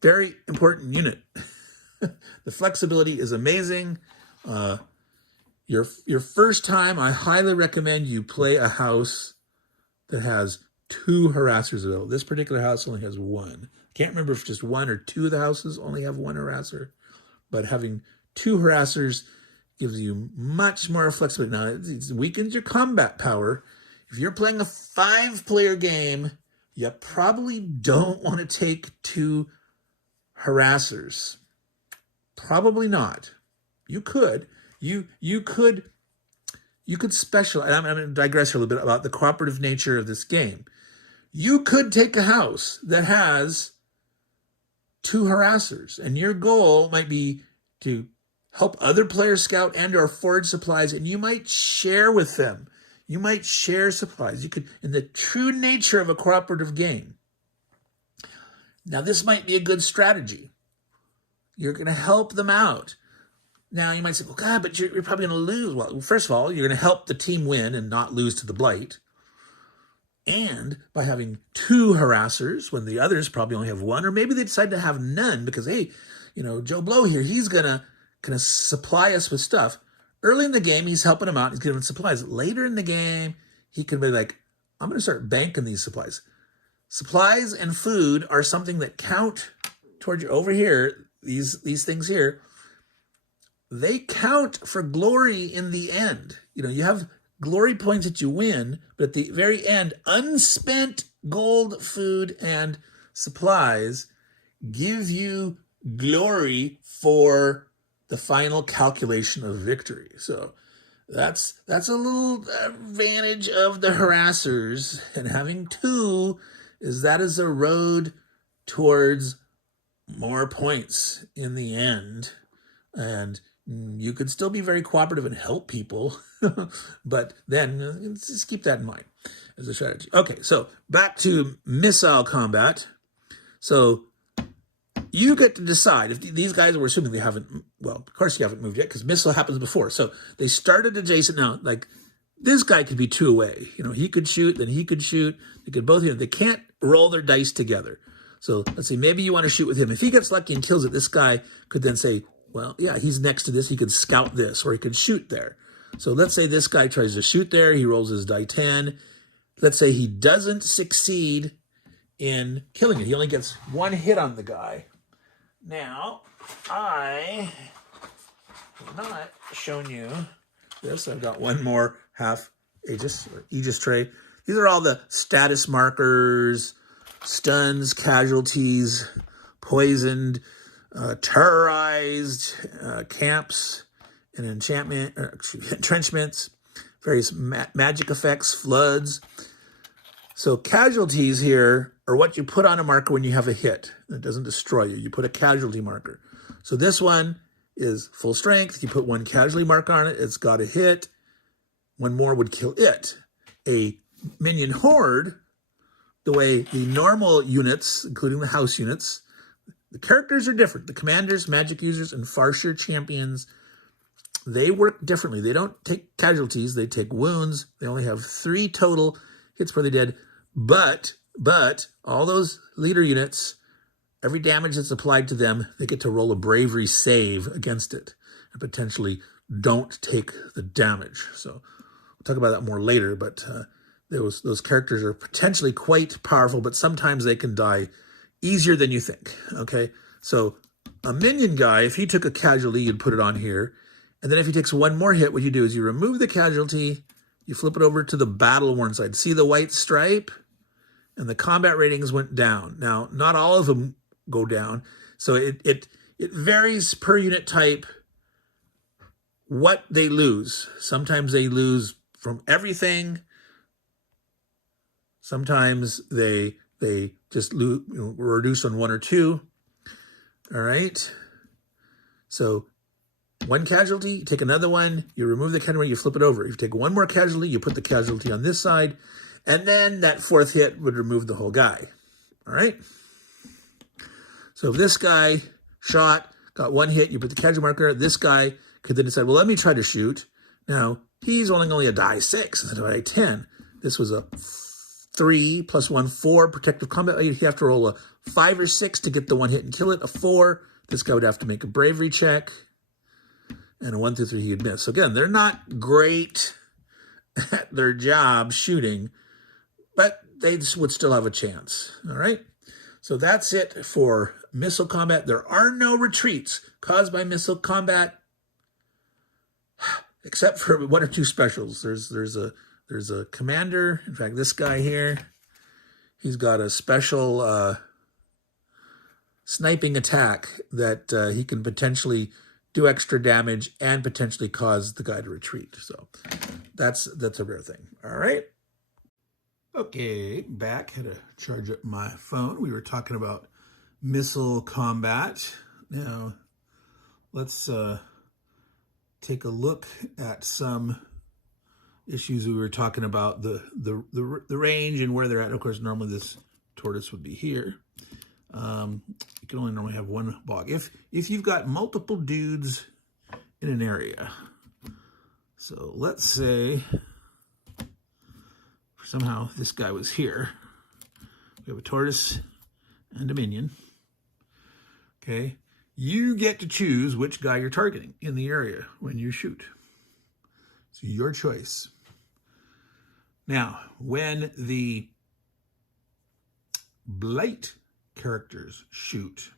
Very important unit. The flexibility is amazing. Your first time, I highly recommend you play a house that has 2 harassers available. This particular house only has 1. Can't remember if just 1 or 2 of the houses only have 1 harasser, but having 2 harassers gives you much more flexibility. Now, it weakens your combat power. If you're playing a 5-player game, you probably don't want to take 2 harassers. Probably not. You could. You could specialize. I'm going to digress here a little bit about the cooperative nature of this game. You could take a house that has 2 harassers, and your goal might be to help other players scout and or forage supplies, and you might share with them. You might share supplies. You could, in the true nature of a cooperative game. Now, this might be a good strategy. You're going to help them out. Now, you might say, well, God, but you're probably going to lose. Well, first of all, you're going to help the team win and not lose to the Blight. And by having 2 harassers when the others probably only have 1, or maybe they decide to have none because, hey, Joe Blow here, he's going to supply us with stuff. Early in the game, he's helping him out. He's giving supplies. Later in the game, he can be like, I'm going to start banking these supplies. Supplies and food are something that count toward you. Over here, these things here, they count for glory in the end. You have glory points that you win, but at the very end, unspent gold, food, and supplies give you glory for the final calculation of victory. So that's a little advantage of the harassers, and having 2 is a road towards more points in the end. And you could still be very cooperative and help people, but then just keep that in mind as a strategy. Okay, so back to missile combat. So you get to decide if these guys, we're assuming they haven't, well, of course you haven't moved yet because missile happens before. So they started adjacent. Now, like, this guy could be 2 away. He could shoot, then he could shoot. They could both, they can't roll their dice together. So let's see, maybe you want to shoot with him. If he gets lucky and kills it, this guy could then say, well, yeah, he's next to this. He could scout this, or he could shoot there. So let's say this guy tries to shoot there. He rolls his die 10. Let's say he doesn't succeed in killing it. He only gets 1 hit on the guy. Now, I have not shown you this. I've got 1 more half Aegis tray. These are all the status markers, stuns, casualties, poisoned, terrorized, camps, and entrenchments, various magic effects, floods. So casualties here are what you put on a marker when you have a hit. It doesn't destroy you. You put a casualty marker. So this one is full strength. You put 1 casualty marker on it. It's got a hit. 1 more would kill it. A minion horde, the way the normal units, including the house units, the characters are different. The commanders, magic users, and Farseer champions, they work differently. They don't take casualties. They take wounds. They only have 3 total hits where they did. But all those leader units, every damage that's applied to them, they get to roll a bravery save against it and potentially don't take the damage. So we'll talk about that more later, but those characters are potentially quite powerful, but sometimes they can die easier than you think, okay? So a minion guy, if he took a casualty, you'd put it on here. And then if he takes 1 more hit, what you do is you remove the casualty, you flip it over to the battle-worn side. See the white stripe? And the combat ratings went down. Now, not all of them go down. So it varies per unit type what they lose. Sometimes they lose from everything. Sometimes they just lose, reduce on 1 or 2. All right. So 1 casualty, you take another one, you remove the casualty, you flip it over. If you take 1 more casualty, you put the casualty on this side, and then that 4th hit would remove the whole guy. All right. So if this guy shot, got 1 hit, you put the casualty marker. This guy could then decide, well, let me try to shoot. Now, he's only a die 6 instead of a die 10. This was a 3 plus 1, 4 protective combat. You have to roll a 5 or 6 to get the 1 hit and kill it. A 4, this guy would have to make a bravery check. And a 1 through 3 he'd miss. So again, they're not great at their job shooting, but they would still have a chance. All right. So that's it for missile combat. There are no retreats caused by missile combat, except for 1 or 2 specials. There's a commander. In fact, this guy here, he's got a special sniping attack that he can potentially do extra damage and potentially cause the guy to retreat. So that's a rare thing. All right. Okay, back. Had to charge up my phone. We were talking about missile combat. Now, let's take a look at some issues. We were talking about the range and where they're at. Of course, normally this tortoise would be here. You can only normally have 1 bog. If you've got multiple dudes in an area. So let's say somehow this guy was here. We have a tortoise and a minion. Okay, you get to choose which guy you're targeting in the area when you shoot. So your choice. Now, when the Blight characters shoot,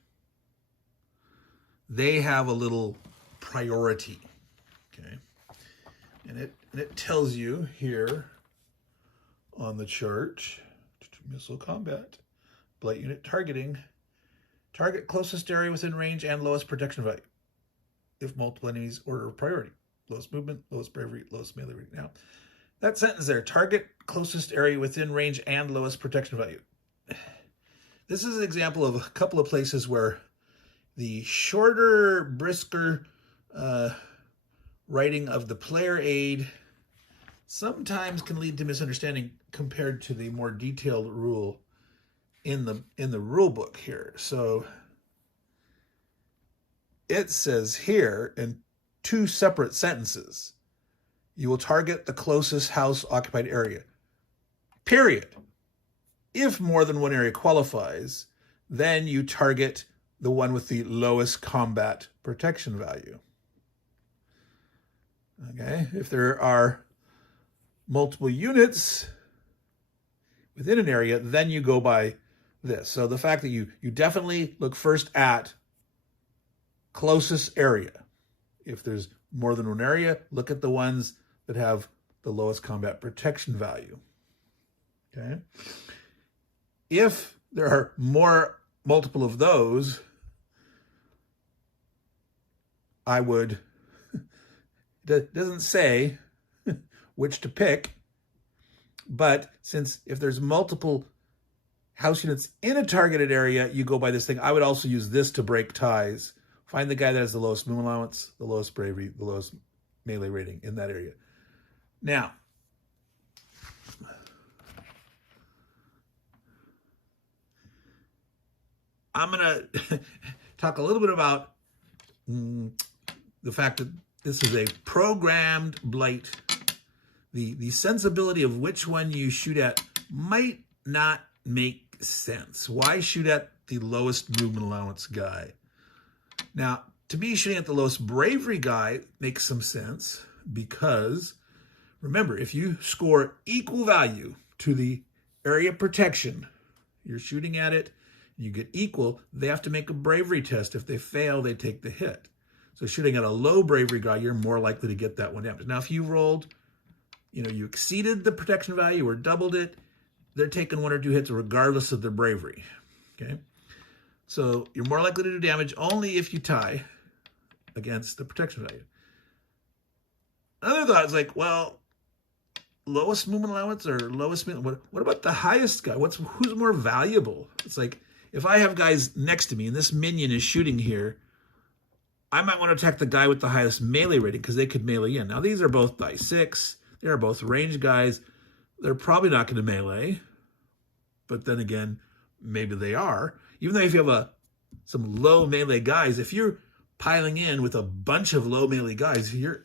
they have a little priority. Okay, and it tells you here on the chart, missile combat, Blight unit targeting, target closest area within range and lowest protection value. If multiple enemies order of priority. Lowest movement, lowest bravery, lowest melee rating. Now, that sentence there, target closest area within range and lowest protection value. This is an example of a couple of places where the shorter, brisker writing of the player aid sometimes can lead to misunderstanding compared to the more detailed rule in the rule book here. So it says here in 2 separate sentences, you will target the closest house occupied area, period. If more than one area qualifies, then you target the one with the lowest combat protection value. Okay, if there are multiple units within an area, then you go by this. So the fact that you definitely look first at closest area. If there's more than one area, look at the ones that have the lowest combat protection value. Okay. If there are multiple of those, I would, it doesn't say which to pick, but since if there's multiple house units in a targeted area, you go by this thing. I would also use this to break ties. Find the guy that has the lowest movement allowance, the lowest bravery, the lowest melee rating in that area. Now, I'm going to talk a little bit about the fact that this is a programmed Blight. The sensibility of which one you shoot at might not make sense. Why shoot at the lowest movement allowance guy? Now, to me, shooting at the lowest bravery guy makes some sense because, remember, if you score equal value to the area protection, you're shooting at it, you get equal, they have to make a bravery test. If they fail, they take the hit. So shooting at a low bravery guy, you're more likely to get that one damage. Now, if you rolled, you exceeded the protection value or doubled it, they're taking 1 or 2 hits regardless of their bravery. Okay? So you're more likely to do damage only if you tie against the protection value. Another thought is like, well, lowest movement allowance or lowest movement, what about the highest guy? Who's more valuable? It's like, if I have guys next to me and this minion is shooting here, I might want to attack the guy with the highest melee rating because they could melee in. Now, these are both die 6. They are both range guys. They're probably not going to melee. But then again, maybe they are. Even though if you have some low melee guys, if you're piling in with a bunch of low melee guys, you're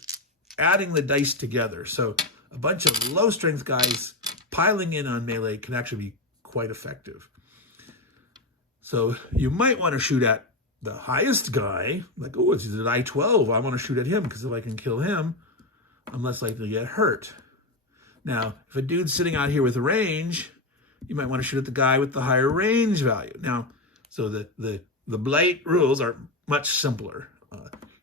adding the dice together. So a bunch of low strength guys piling in on melee can actually be quite effective. So you might want to shoot at the highest guy, like, oh, it's an I-12. I want to shoot at him because if I can kill him, I'm less likely to get hurt. Now, if a dude's sitting out here with range, you might want to shoot at the guy with the higher range value. Now, so the Blight rules are much simpler.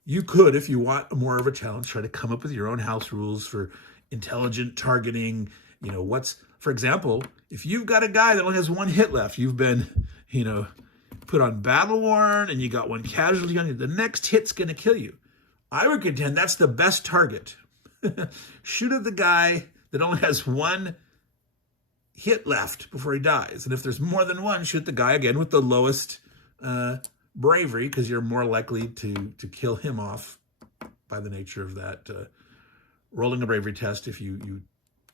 You could, if you want more of a challenge, try to come up with your own house rules for intelligent targeting. For example, if you've got a guy that only has 1 hit left, you've been, put on battle worn and you got 1 casualty on you, the next hit's going to kill you. I would contend that's the best target. Shoot at the guy that only has 1 hit left before he dies. And if there's more than 1, shoot the guy again with the lowest bravery because you're more likely to kill him off by the nature of that rolling a bravery test if you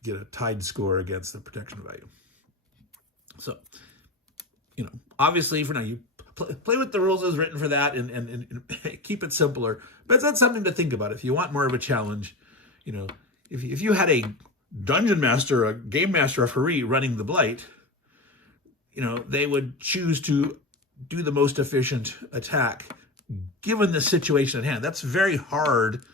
get a tied score against the protection value. So, obviously for now, you play with the rules as written for that, and keep it simpler. But that's something to think about if you want more of a challenge. You know, if you had a dungeon master, a game master, a referee running the Blight, you know, they would choose to do the most efficient attack given the situation at hand. That's very hard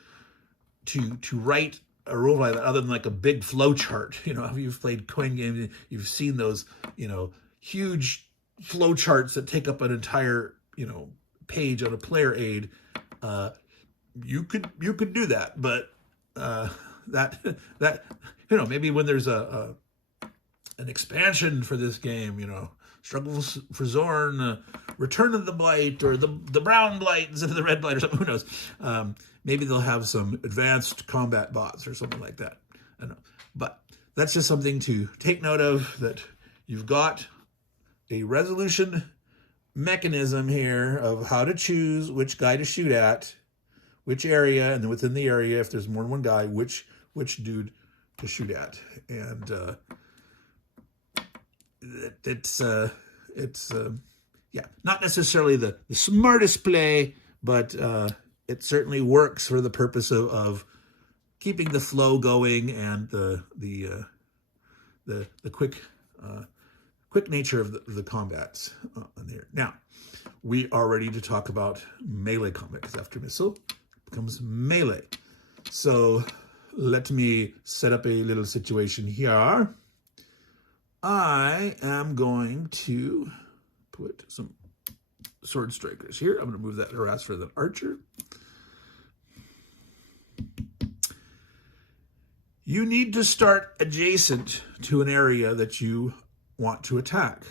to write a rule like that other than like a big flow chart. You know, if you've played coin games, you've seen those, you know, huge flow charts that take up an entire, you know, page on a player aid. You could do that, but that you know, maybe when there's an expansion for this game, you know, Struggle for Zorn, Return of the Blight, or the Brown Blight instead of the Red Blight, or something. Who knows? Maybe they'll have some advanced combat bots or something like that. I don't know, but that's just something to take note of, that you've got a resolution mechanism here of how to choose which guy to shoot at, which area, and then within the area, if there's more than one guy, which dude to shoot at. And it's yeah, not necessarily the smartest play, but it certainly works for the purpose of keeping the flow going and the quick nature of the combats there. Now, we are ready to talk about melee combat, because after missile becomes melee. So let me set up a little situation here. I am going to put some sword strikers here. I'm going to move that harass for the archer. You need to start adjacent to an area that you want to attack.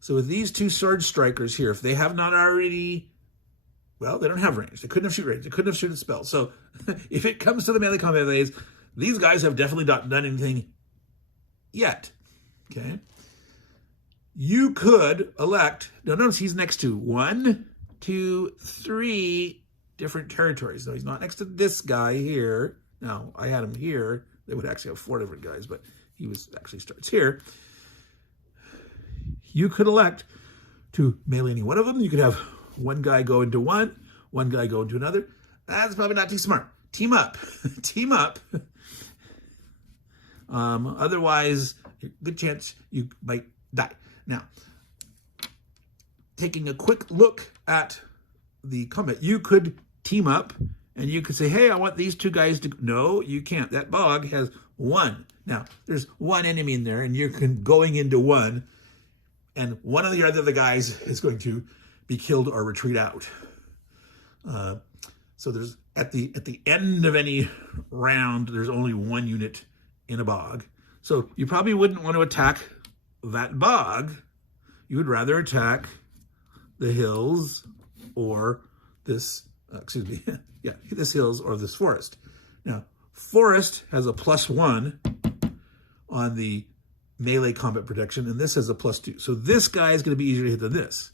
So with these two sword strikers here, if they have not already, well, they don't have range. They couldn't have shoot range. They couldn't have shoot a spell. So if it comes to the melee combat phase, these guys have definitely not done anything yet. Okay. You could elect, now notice he's next to 1, 2, 3 different territories. So he's not next to this guy here. Now, I had him here. They would actually have 4 different guys, but he actually starts here. You could elect to melee any one of them. You could have one guy go into one guy go into another. That's probably not too smart. Team up. Team up. Otherwise, good chance you might die. Now, taking a quick look at the combat, you could team up and you could say, hey, I want these 2 guys to... No, you can't. That bog has 1. Now, there's 1 enemy in there, and you're going into 1, and one of the other guys is going to be killed or retreat out. So there's at the end of any round, there's only 1 unit in a bog. So you probably wouldn't want to attack that bog. You would rather attack the hills or this, yeah, this hills or this forest. Now, forest has a +1 on the melee combat protection, and this has a +2. So this guy is going to be easier to hit than this.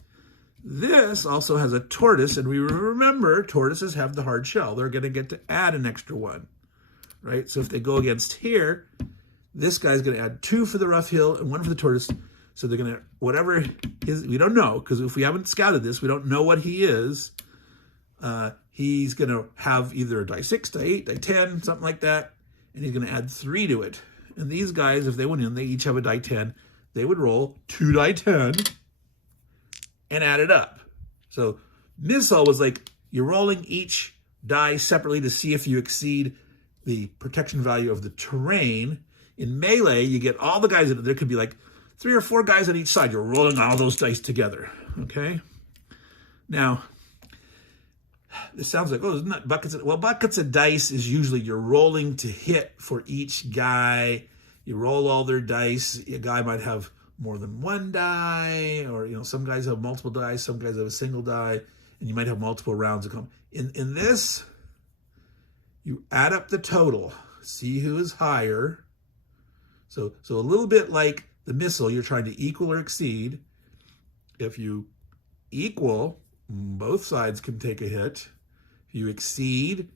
This also has a tortoise, and we remember tortoises have the hard shell. They're going to get to add an extra 1, right? So if they go against here, this guy's going to add 2 for the rough hill and 1 for the tortoise. So they're going to, whatever his, we don't know, because if we haven't scouted this, we don't know what he is. He's going to have either a die 6, die 8, die 10, something like that, and he's going to add 3 to it. And these guys, if they went in, they each have a die 10. They would roll 2 die 10 and add it up. So missile was like you're rolling each die separately to see if you exceed the protection value of the terrain. In melee, you get all the guys in it. There could be like 3 or 4 guys on each side. You're rolling all those dice together, okay? Now, this sounds like, oh, isn't that buckets of... Well, buckets of dice is usually you're rolling to hit for each guy. You roll all their dice. A guy might have more than 1 die, or, you know, some guys have multiple dice, some guys have a single die, and you might have multiple rounds of come. In this, you add up the total, see who is higher. So a little bit like the missile, you're trying to equal or exceed. If you equal, both sides can take a hit. If you exceed,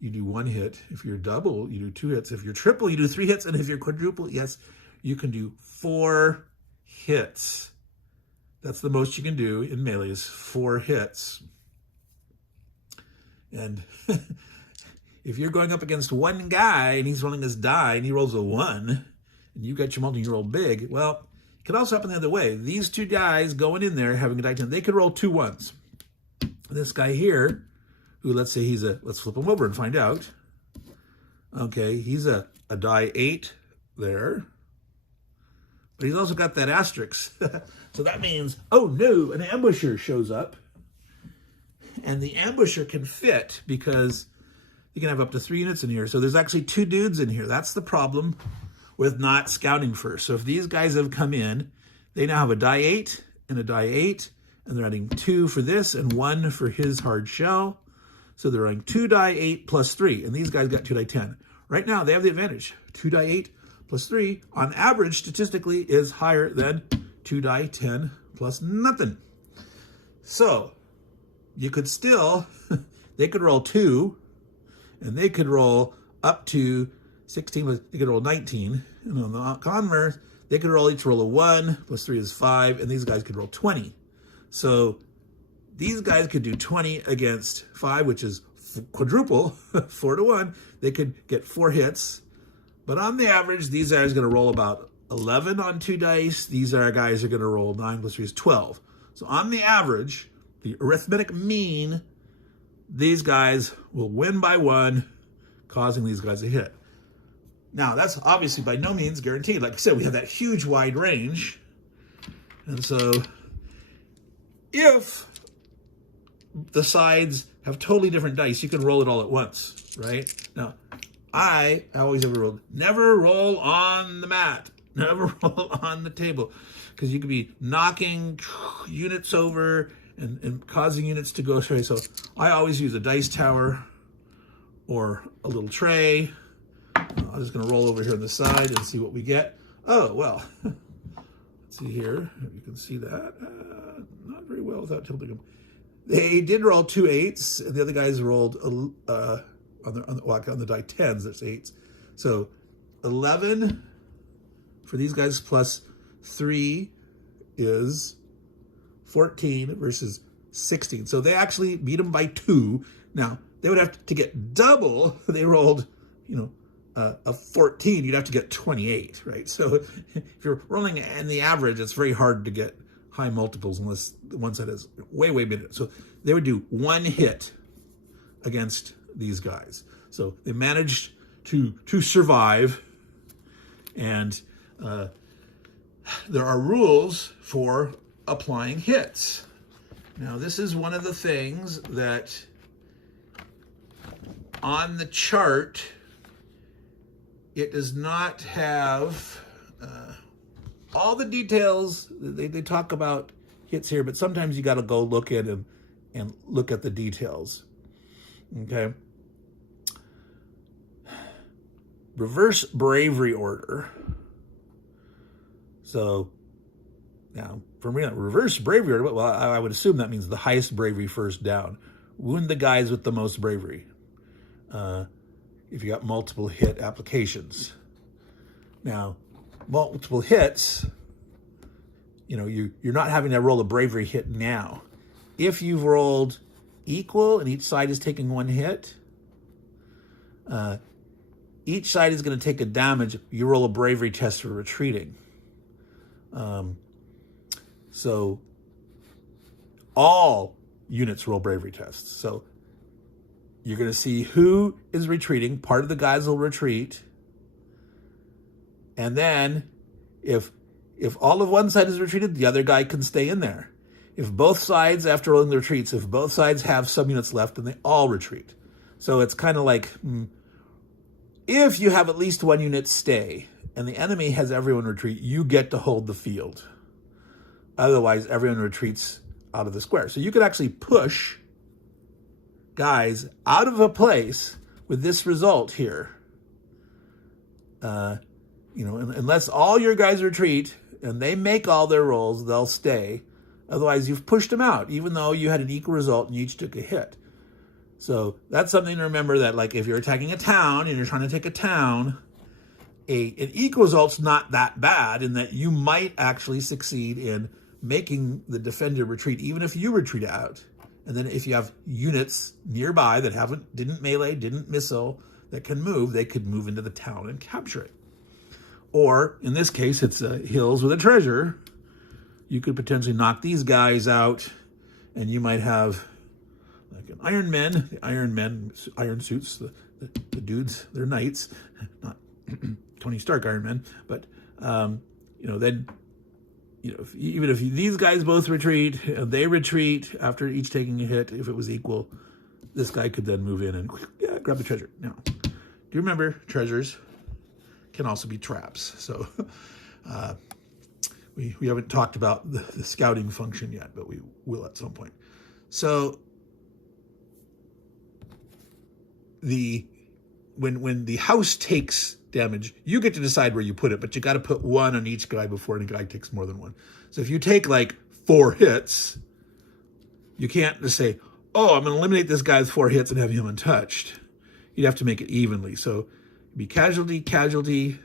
you do 1 hit. If you're double, you do 2 hits. If you're triple, you do 3 hits. And if you're quadruple, yes, you can do 4 hits. That's the most you can do in melee is 4 hits. And if you're going up against one guy and he's rolling his die and he rolls a 1 and you got your multi and you roll big, well, it could also happen the other way. These 2 guys going in there having a die 10, they could roll 2 1s. This guy here, who let's say he's let's flip him over and find out. Okay, he's a die 8 there. But he's also got that asterisk. So that means, oh no, an ambusher shows up. And the ambusher can fit because you can have up to 3 units in here. So there's actually 2 dudes in here. That's the problem with not scouting first. So if these guys have come in, they now have a die 8 and a die 8. And they're adding 2 for this and 1 for his hard shell. So they're running 2 die 8 plus 3. And these guys got 2 die 10. Right now, they have the advantage. 2 die 8 plus 3, on average, statistically, is higher than 2 die 10 plus nothing. So you could still, they could roll 2, and they could roll up to 16, they could roll 19. And on the converse, they could each roll a 1, plus 3 is 5, and these guys could roll 20. So these guys could do 20 against 5, which is quadruple, 4 to 1. They could get 4 hits. But on the average, these guys are going to roll about 11 on 2 dice. These guys are going to roll 9 plus 3 is 12. So on the average, the arithmetic mean, these guys will win by 1, causing these guys a hit. Now, that's obviously by no means guaranteed. Like I said, we have that huge wide range. And so if the sides have totally different dice, you can roll it all at once, right? Now, I always ever rolled, never roll on the mat, never roll on the table, because you could be knocking units over and causing units to go astray. So I always use a dice tower or a little tray. I'm just going to roll over here on the side and see what we get. Oh, well, let's see here. You can see that. Not very well without tilting them. They did roll 2 8s, and the other guys rolled on the die 10s, that's 8s. So 11 for these guys plus 3 is 14 versus 16. So they actually beat them by 2. Now, they would have to get double. They rolled, a 14. You'd have to get 28, right? So if you're rolling in the average, it's very hard to get high multiples unless the one side is way better. So they would do 1 hit against these guys. So they managed to survive, and there are rules for applying hits. Now, this is one of the things that on the chart, it does not have all the details. They talk about hits here, but sometimes you got to go look at them and look at the details. Okay. Reverse bravery order. So now, for me, reverse bravery order, well, I would assume that means the highest bravery first down. Wound the guys with the most bravery. If you got multiple hit applications. Now, multiple hits, you're not having to roll a bravery hit now. If you've rolled equal and each side is taking 1 hit, each side is going to take a damage. You roll a bravery test for retreating. So all units roll bravery tests. So you're going to see who is retreating. Part of the guys will retreat. And then if all of one side is retreated, the other guy can stay in there. If both sides, after rolling the retreats, if both sides have some units left, then they all retreat. So it's kind of like, if you have at least 1 unit stay and the enemy has everyone retreat, you get to hold the field. Otherwise, everyone retreats out of the square. So you could actually push guys out of a place with this result here. Unless all your guys retreat and they make all their rolls, they'll stay. Otherwise, you've pushed them out, even though you had an equal result and you each took a hit. So that's something to remember, that like if you're attacking a town and you're trying to take a town, an equal result's not that bad, in that you might actually succeed in making the defender retreat, even if you retreat out. And then if you have units nearby that didn't melee, didn't missile, that can move, they could move into the town and capture it. Or in this case, it's hills with a treasure. You could potentially knock these guys out, and you might have like an Iron Men, iron suits, the dudes, they're knights, not Tony Stark Iron Men, but then, even if these guys both retreat, they retreat after each taking a hit, if it was equal, this guy could then move in and grab the treasure. Now, do you remember treasures can also be traps? So we haven't talked about the scouting function yet, but we will at some point. So when the house takes damage, you get to decide where you put it, but you got to put one on each guy before any guy takes more than one. So if you take like 4 hits, you can't just say, oh, I'm going to eliminate this guy with 4 hits and have him untouched. You'd have to make it evenly. So be casualty, casualty,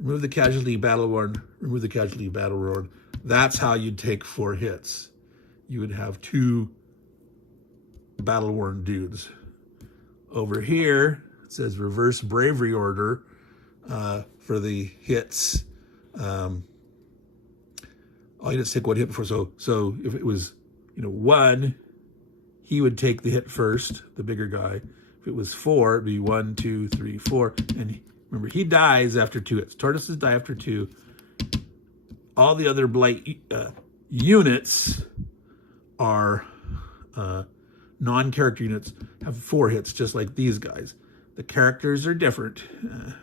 remove the casualty, battle worn, remove the casualty, battle worn. That's how you'd take 4 hits. You would have 2 battle worn dudes. Over here, it says reverse bravery order for the hits. All you just take 1 hit before. So if it was 1, he would take the hit first, the bigger guy. If it was 4, it'd be 1, 2, 3, 4. And remember, he dies after 2 hits. Tortoises die after 2. All the other Blight units are non-character units, have 4 hits, just like these guys. The characters are different.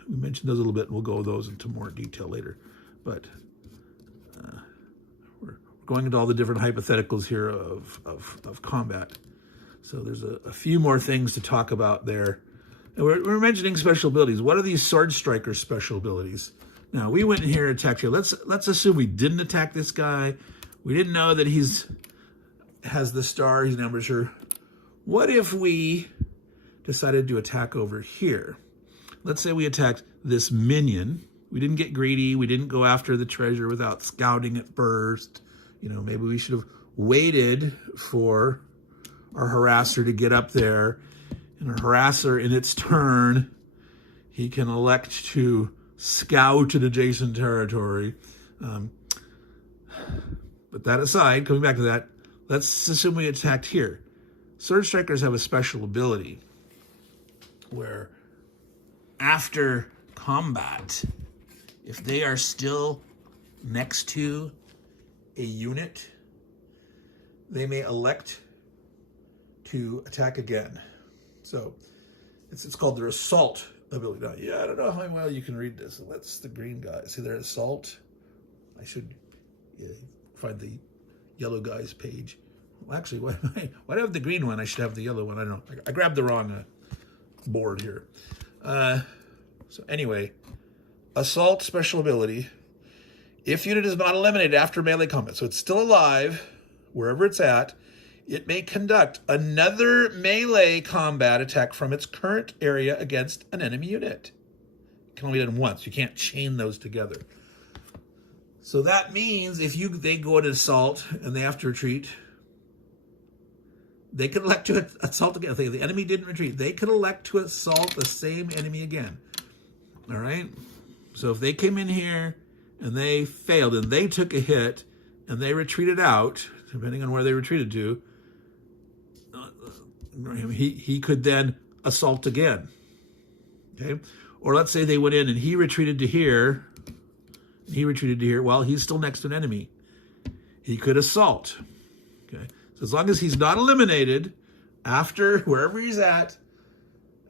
We mentioned those a little bit, and we'll go over those into more detail later. But we're going into all the different hypotheticals here of combat. So there's a few more things to talk about there. And we're mentioning special abilities. What are these sword striker special abilities? Now, we went in here and attacked here. Let's assume we didn't attack this guy. We didn't know that has the star, he's an ambusher. What if we decided to attack over here? Let's say we attacked this minion. We didn't get greedy. We didn't go after the treasure without scouting it first. Maybe we should have waited for our harasser to get up there. And our harasser, in its turn, he can elect to scout an adjacent territory. But that aside, coming back to that, let's assume we attacked here. Sword strikers have a special ability where after combat, if they are still next to a unit, they may elect to attack again. So it's called their assault ability. Now, I don't know how well you can read this. That's the green guy. See their assault? I should find the yellow guy's page. Well, actually, why do I have the green one? I should have the yellow one. I don't know. I grabbed the wrong board here. So anyway, assault special ability. If unit is not eliminated after melee combat, so it's still alive, wherever it's at, it may conduct another melee combat attack from its current area against an enemy unit. It can only be done once. You can't chain those together. So that means if they go to assault and they have to retreat, they could elect to assault again. If the enemy didn't retreat, they could elect to assault the same enemy again. All right? So if they came in here and they failed and they took a hit and they retreated out, depending on where they retreated to, he could then assault again. Okay? Or let's say they went in and he retreated to here. Well, he's still next to an enemy. He could assault. Okay? So as long as he's not eliminated after wherever he's at,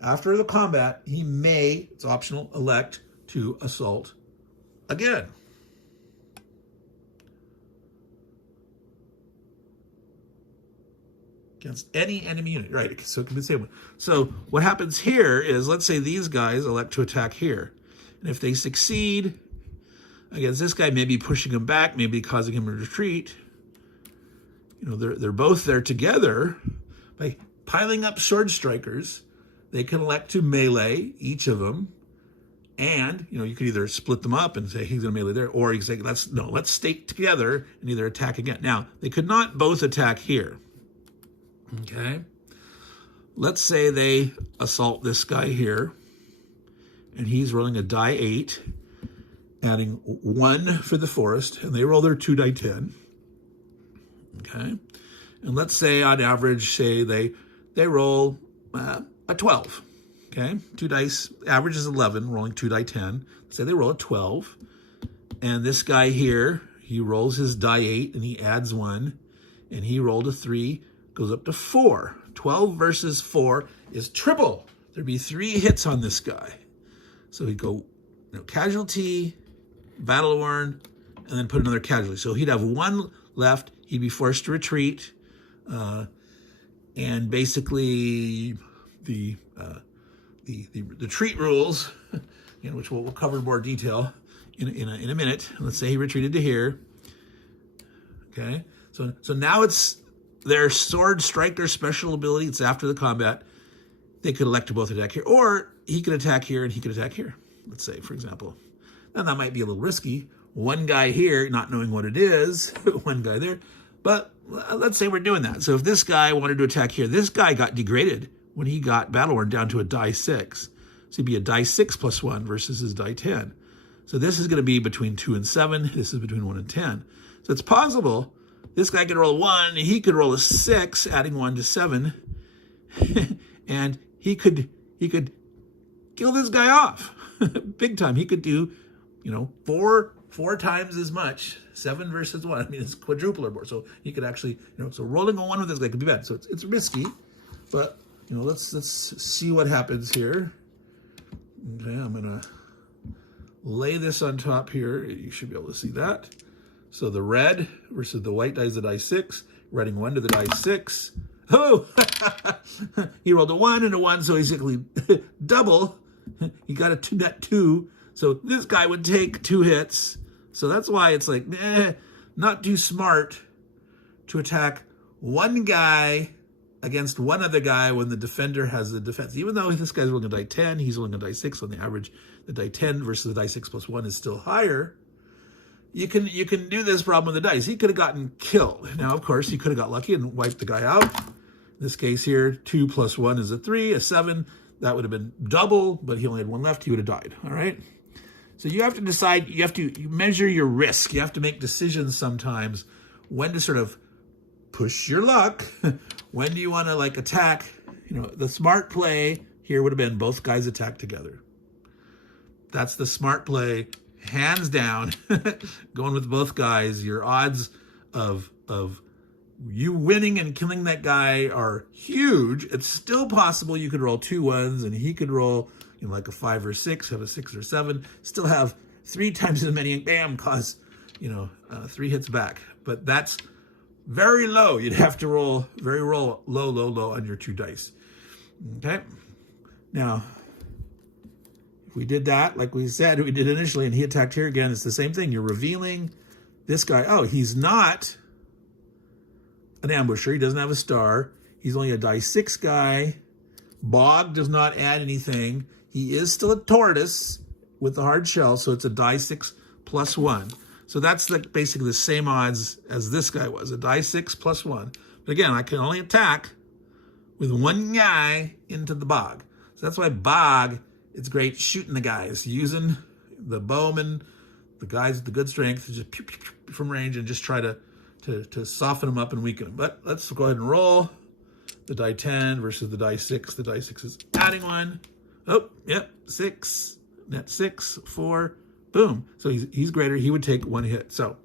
after the combat, he may, it's optional, elect to assault again. Against any enemy unit, right? So it can be the same one. So what happens here is, let's say these guys elect to attack here. And if they succeed against this guy, maybe pushing him back, maybe causing him to retreat, they're both there together. By piling up sword strikers, they can elect to melee, each of them, And, you could either split them up and say he's going to melee there, or you can say, let's stay together and either attack again. Now, they could not both attack here. Okay? Let's say they assault this guy here, and he's rolling a die 8, adding 1 for the forest, and they roll their 2 die 10. Okay? And let's say on average, say they roll a 12. Okay, 2 dice, average is 11, rolling 2 die 10. Say they roll a 12. And this guy here, he rolls his die 8 and he adds 1. And he rolled a 3, goes up to 4. 12 versus 4 is triple. There'd be 3 hits on this guy. So he'd go casualty, battle worn, and then put another casualty. So he'd have 1 left. He'd be forced to retreat. And basically the retreat rules, which we'll cover in more detail in a minute. Let's say he retreated to here. Okay, so now it's their sword striker special ability. It's after the combat. They could elect to both attack here, or he could attack here and he could attack here. Let's say, for example. Now that might be a little risky. One guy here, not knowing what it is, one guy there. But let's say we're doing that. So if this guy wanted to attack here, this guy got degraded when he got battle-worn down to a die 6. So he'd be a die 6 plus 1 versus his die 10. So this is going to be between 2 and 7. This is between 1 and 10. So it's possible this guy could roll 1, and he could roll a 6, adding 1 to 7. And he could kill this guy off big time. He could do, four times as much, 7 versus 1. I mean, it's quadruple or more. So he could actually, so rolling a 1 with this guy could be bad. So it's risky, but let's see what happens here. Okay, I'm gonna lay this on top here. You should be able to see that. So the red versus the white die is a die 6. Adding 1 to the die 6. Oh, he rolled a 1 and a 1, so basically double. He got a 2 net 2. So this guy would take 2 hits. So that's why it's like, not too smart to attack one guy against one other guy when the defender has the defense. Even though this guy's rolling a die 10, he's rolling a die 6. On the average, the die 10 versus the die 6 plus 1 is still higher. You can do this problem with the dice. He could have gotten killed. Now, of course, he could have got lucky and wiped the guy out. In this case here, 2 plus 1 is a 3, a 7. That would have been double, but he only had 1 left. He would have died, all right? So you have to decide, you measure your risk. You have to make decisions sometimes when to sort of push your luck. When do you want to attack? The smart play here would have been both guys attack together. That's the smart play, hands down. Going with both guys, your odds of you winning and killing that guy are huge. It's still possible you could roll 2 1s and he could roll like a 5 or 6, have a 6 or 7, still have 3 times as many, and bam, cause 3 hits back. But that's very low. You'd have to roll low on your 2 dice. Okay. Now, if we did that, like we said, we did initially, and he attacked here again, it's the same thing. You're revealing this guy. Oh, he's not an ambusher. He doesn't have a star. He's only a die 6 guy. Bog does not add anything. He is still a tortoise with the hard shell, so it's a die 6 plus 1. So that's basically the same odds as this guy was, a die 6 plus 1. But again, I can only attack with 1 guy into the bog. So that's why bog, it's great shooting the guys, using the bowmen, the guys with the good strength, just pew, pew, pew, from range and just try to soften them up and weaken them. But let's go ahead and roll the die 10 versus the die 6. The die 6 is adding 1. Oh, yep, 6, net 6, 4, boom. So he's greater. He would take 1 hit. So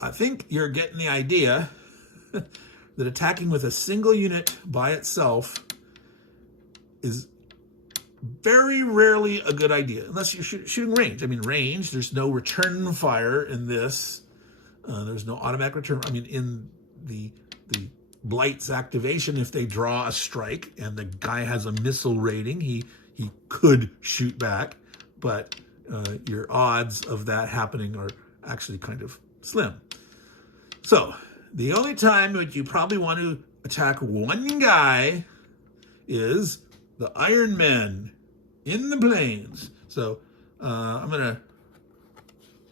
I think you're getting the idea that attacking with a single unit by itself is very rarely a good idea, unless you're shooting range. I mean, range, there's no return fire in this. There's no automatic return. I mean, in the Blight's activation, if they draw a strike and the guy has a missile rating, he could shoot back, but your odds of that happening are actually kind of slim. So the only time that you probably want to attack one guy is the Iron Men in the plains. So I'm going to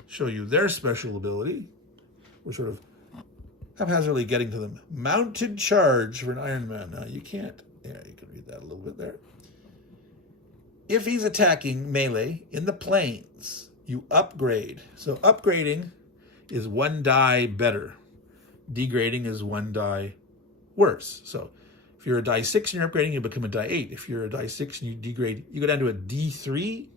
show you their special ability. We're sort of haphazardly getting to them. Mounted charge for an Iron Man. Now you can't, yeah, you can read that a little bit there. If he's attacking melee in the planes, you upgrade. So upgrading is 1 die better. Degrading is 1 die worse. So if you're a die 6 and you're upgrading, you become a die 8. If you're a die 6 and you degrade, you go down to a D3.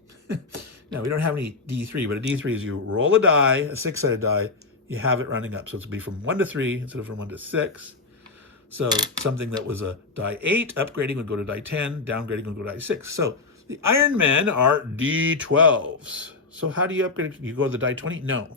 Now, we don't have any D3, but a D3 is you roll a die, a 6-sided die, you have it running up. So it's be from 1 to 3 instead of from 1 to 6. So something that was a die 8, upgrading would go to die 10, downgrading would go to die 6. So the Iron Men are D12s. So how do you upgrade? You go to the die 20? No.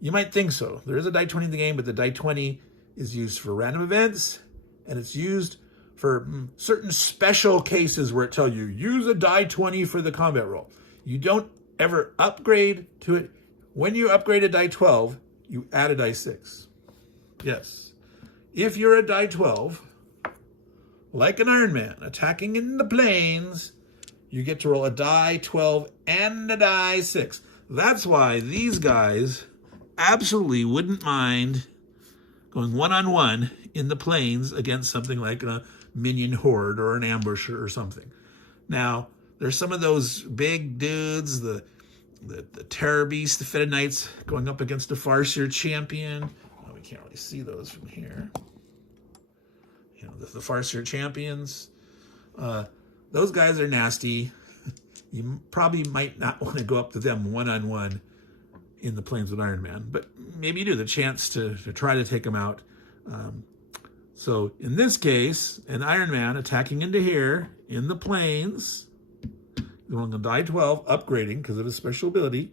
You might think so. There is a die 20 in the game, but the die 20 is used for random events, and it's used for certain special cases where it tells you, use a die 20 for the combat roll. You don't ever upgrade to it. When you upgrade a die 12, you add a die 6. Yes. If you're a die 12, like an Iron Man, attacking in the planes, you get to roll a die 12 and a die 6. That's why these guys absolutely wouldn't mind going one-on-one in the planes against something like a minion horde or an ambusher or something. Now, there's some of those big dudes, the terror beast, the Fetid Knights, going up against a Farseer champion. Oh, we can't really see those from here. You know, the Farseer champions. Those guys are nasty. You probably might not want to go up to them one-on-one in the planes with Iron Man, but maybe you do, the chance to try to take them out. So in this case, an Iron Man attacking into here in the planes, rolling a die 12, upgrading because of his special ability.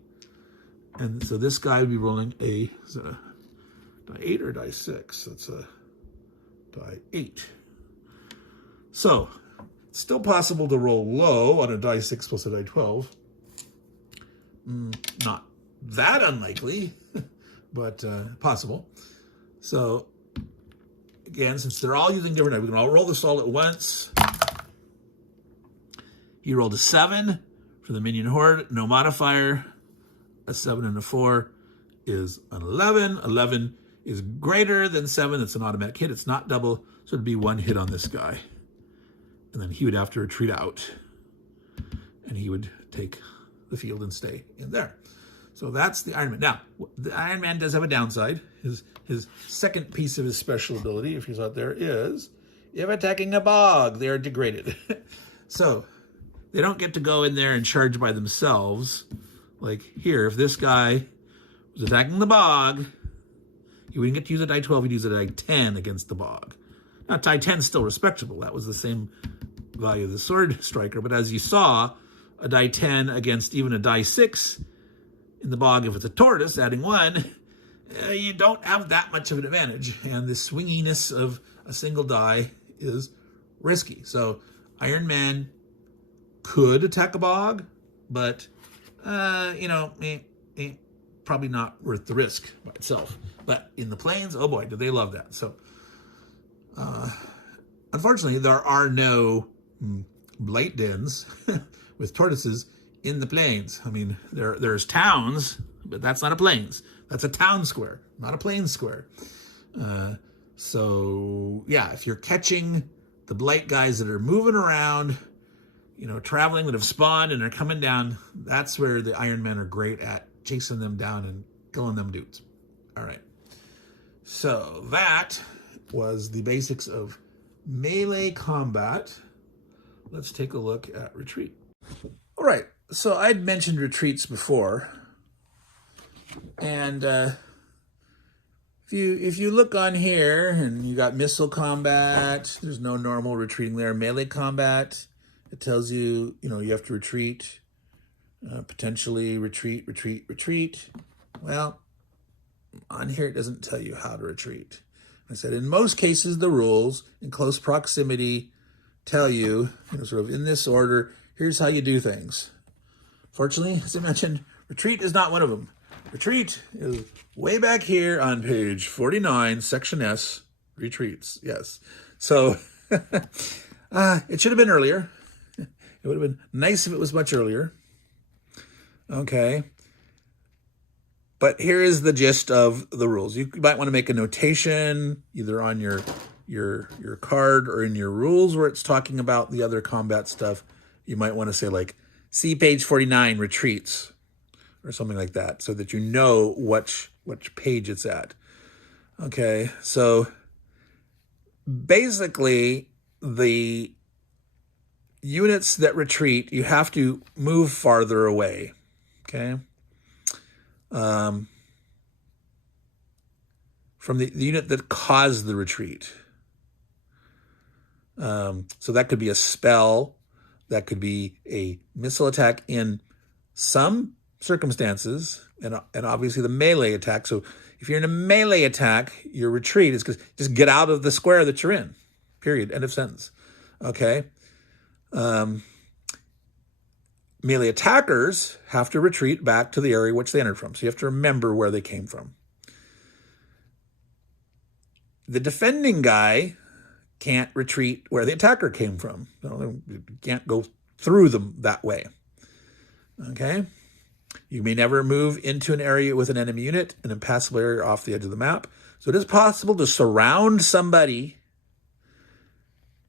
And so this guy would be rolling a die 8 or die 6. That's a die 8. So it's still possible to roll low on a die 6 plus a die 12. Not that unlikely, but possible. So again, since they're all using different dice, we can all roll this all at once. He rolled a 7 for the minion horde, no modifier. A 7 and a 4 is an 11. 11 is greater than 7. It's an automatic hit. It's not double, so it'd be 1 hit on this guy. And then he would have to retreat out, and he would take the field and stay in there. So that's the Iron Man. Now, the Iron Man does have a downside. His second piece of his special ability, if he's out there, is if attacking a bog, they are degraded. So they don't get to go in there and charge by themselves. Like here, if this guy was attacking the bog, he wouldn't get to use a die 12, he'd use a die 10 against the bog. Now, die 10 is still respectable. That was the same value of the sword striker. But as you saw, a die 10 against even a die 6 in the bog, if it's a tortoise, adding 1, you don't have that much of an advantage. And the swinginess of a single die is risky. So Iron Man could attack a bog, but, probably not worth the risk by itself. But in the plains, oh boy, do they love that. So unfortunately, there are no blight dens with tortoises in the plains. I mean, there's towns, but that's not a plains. That's a town square, not a plains square. So yeah, if you're catching the blight guys that are moving around, traveling, that have spawned and are coming down, that's where the Iron Men are great at chasing them down and killing them dudes. All right. So that was the basics of melee combat. Let's take a look at retreat. All right. So I'd mentioned retreats before. And if you look on here and you got missile combat, there's no normal retreating there. Melee combat, it tells you, you have to retreat, potentially retreat. Well, on here it doesn't tell you how to retreat. I said, in most cases, the rules in close proximity tell you, sort of in this order, here's how you do things. Fortunately, as I mentioned, retreat is not one of them. Retreat is way back here on page 49, section S, retreats. Yes. So it should have been earlier. It would have been nice if it was much earlier. Okay. But here is the gist of the rules. You might want to make a notation either on your card or in your rules where it's talking about the other combat stuff. You might want to say like, see page 49, retreats, or something like that, so that you know which page it's at. Okay, so basically the units that retreat, you have to move farther away. Okay. From the unit that caused the retreat. So that could be a spell, that could be a missile attack in some circumstances, and obviously the melee attack. So if you're in a melee attack, your retreat is just get out of the square that you're in, period, end of sentence. Okay. Melee attackers have to retreat back to the area which they entered from. So you have to remember where they came from. The defending guy can't retreat where the attacker came from. You can't go through them that way. Okay? You may never move into an area with an enemy unit, an impassable area off the edge of the map. So it is possible to surround somebody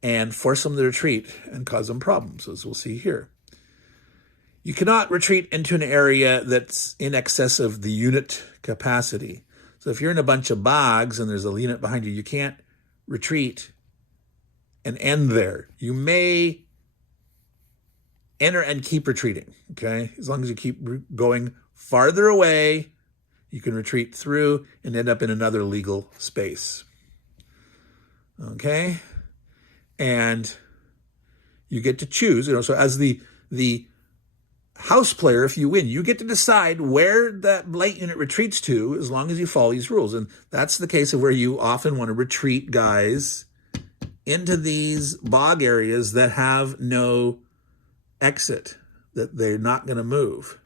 and force them to retreat and cause them problems, as we'll see here. You cannot retreat into an area that's in excess of the unit capacity. So if you're in a bunch of bogs and there's a unit behind you, you can't retreat and end there. You may enter and keep retreating, okay? As long as you keep going farther away, you can retreat through and end up in another legal space, okay? And you get to choose, so as the house player, if you win, you get to decide where that blight unit retreats to as long as you follow these rules. And that's the case of where you often want to retreat guys into these bog areas that have no exit, that they're not going to move.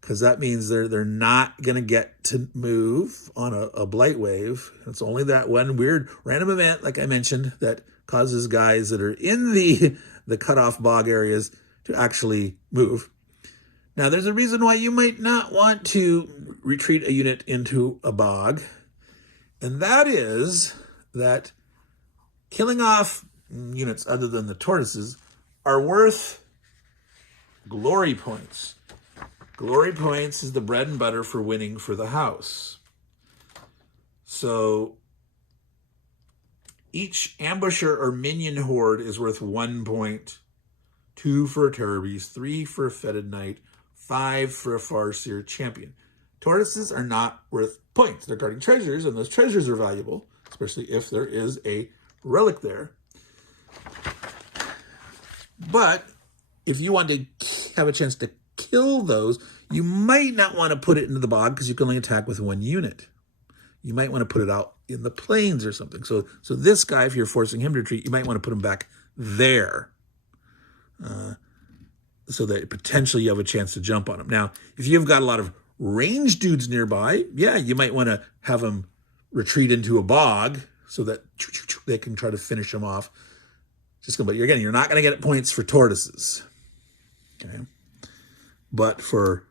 Because that means they're not going to get to move on a blight wave. It's only that one weird random event, like I mentioned, that causes guys that are in the cutoff bog areas to actually move. Now, there's a reason why you might not want to retreat a unit into a bog, and that is that killing off units other than the tortoises are worth glory points. Glory points is the bread and butter for winning for the house. So each ambusher or minion horde is worth 1 point. 2 for a terror beast, 3 for a fetid knight, 5 for a farseer champion. Tortoises are not worth points. They're guarding treasures, and those treasures are valuable, especially if there is a relic there. But if you want to have a chance to kill those, you might not want to put it into the bog because you can only attack with 1 unit. You might want to put it out in the plains or something. So this guy, if you're forcing him to retreat, you might want to put him back there. So that potentially you have a chance to jump on them. Now, if you've got a lot of ranged dudes nearby, yeah, you might want to have them retreat into a bog so that they can try to finish them off. But again, you're not going to get points for tortoises. Okay, but for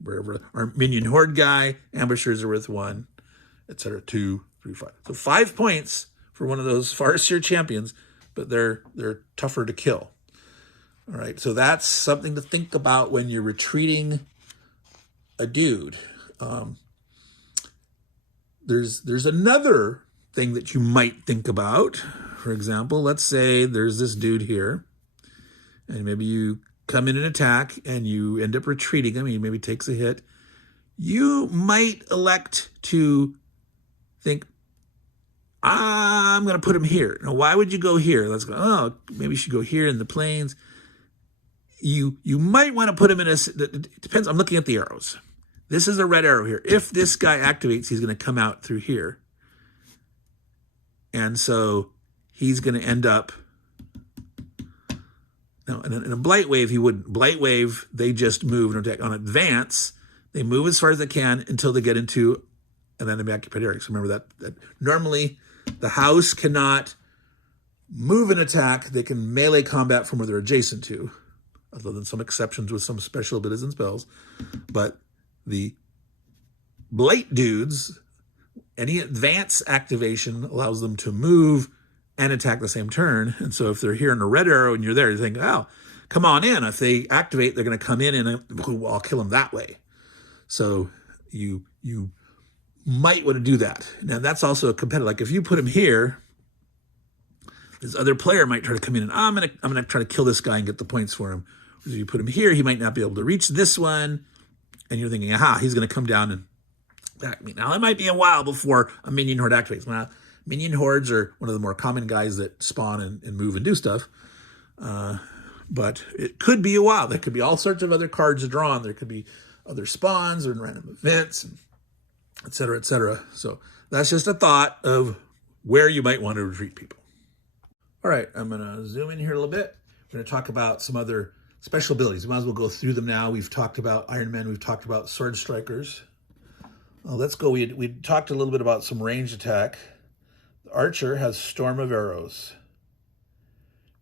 wherever our minion horde guy, ambushers are worth 1, etc. 2, 3, 5. So 5 points for one of those farseer champions, but they're tougher to kill. All right, so that's something to think about when you're retreating a dude. There's another thing that you might think about. For example, let's say there's this dude here, and maybe you come in and attack, and you end up retreating him. He maybe takes a hit. You might elect to think, I'm going to put him here. Now, why would you go here? Let's go, oh, maybe you should go here in the plains. You might want to put him in it depends. I'm looking at the arrows. This is a red arrow here. If this guy activates, he's going to come out through here. And so he's going to end up, no, in a blight wave, he wouldn't. Blight wave, they just move and attack. On advance, they move as far as they can until they get into an enemy occupied area. So remember that normally the house cannot move and attack. They can melee combat from where they're adjacent to, other than some exceptions with some special abilities and spells. But the Blight dudes, any advance activation allows them to move and attack the same turn. And so if they're here in a red arrow and you're there, you think, oh, come on in. If they activate, they're going to come in and I'll kill them that way. So you might want to do that. Now that's also a competitive. Like if you put him here, this other player might try to come in and I'm gonna try to kill this guy and get the points for him. If you put him here, he might not be able to reach this one, and you're thinking, aha, he's gonna come down and attack me. Now it might be a while before a minion horde activates. Now, minion hordes are one of the more common guys that spawn and move and do stuff. But it could be a while. There could be all sorts of other cards drawn. There could be other spawns or random events, et cetera, et cetera. So that's just a thought of where you might want to retreat people. All right, I'm going to zoom in here a little bit. We're going to talk about some other special abilities. We might as well go through them now. We've talked about Iron Men. We've talked about Sword Strikers. Let's go. We talked a little bit about some ranged attack. The Archer has Storm of Arrows.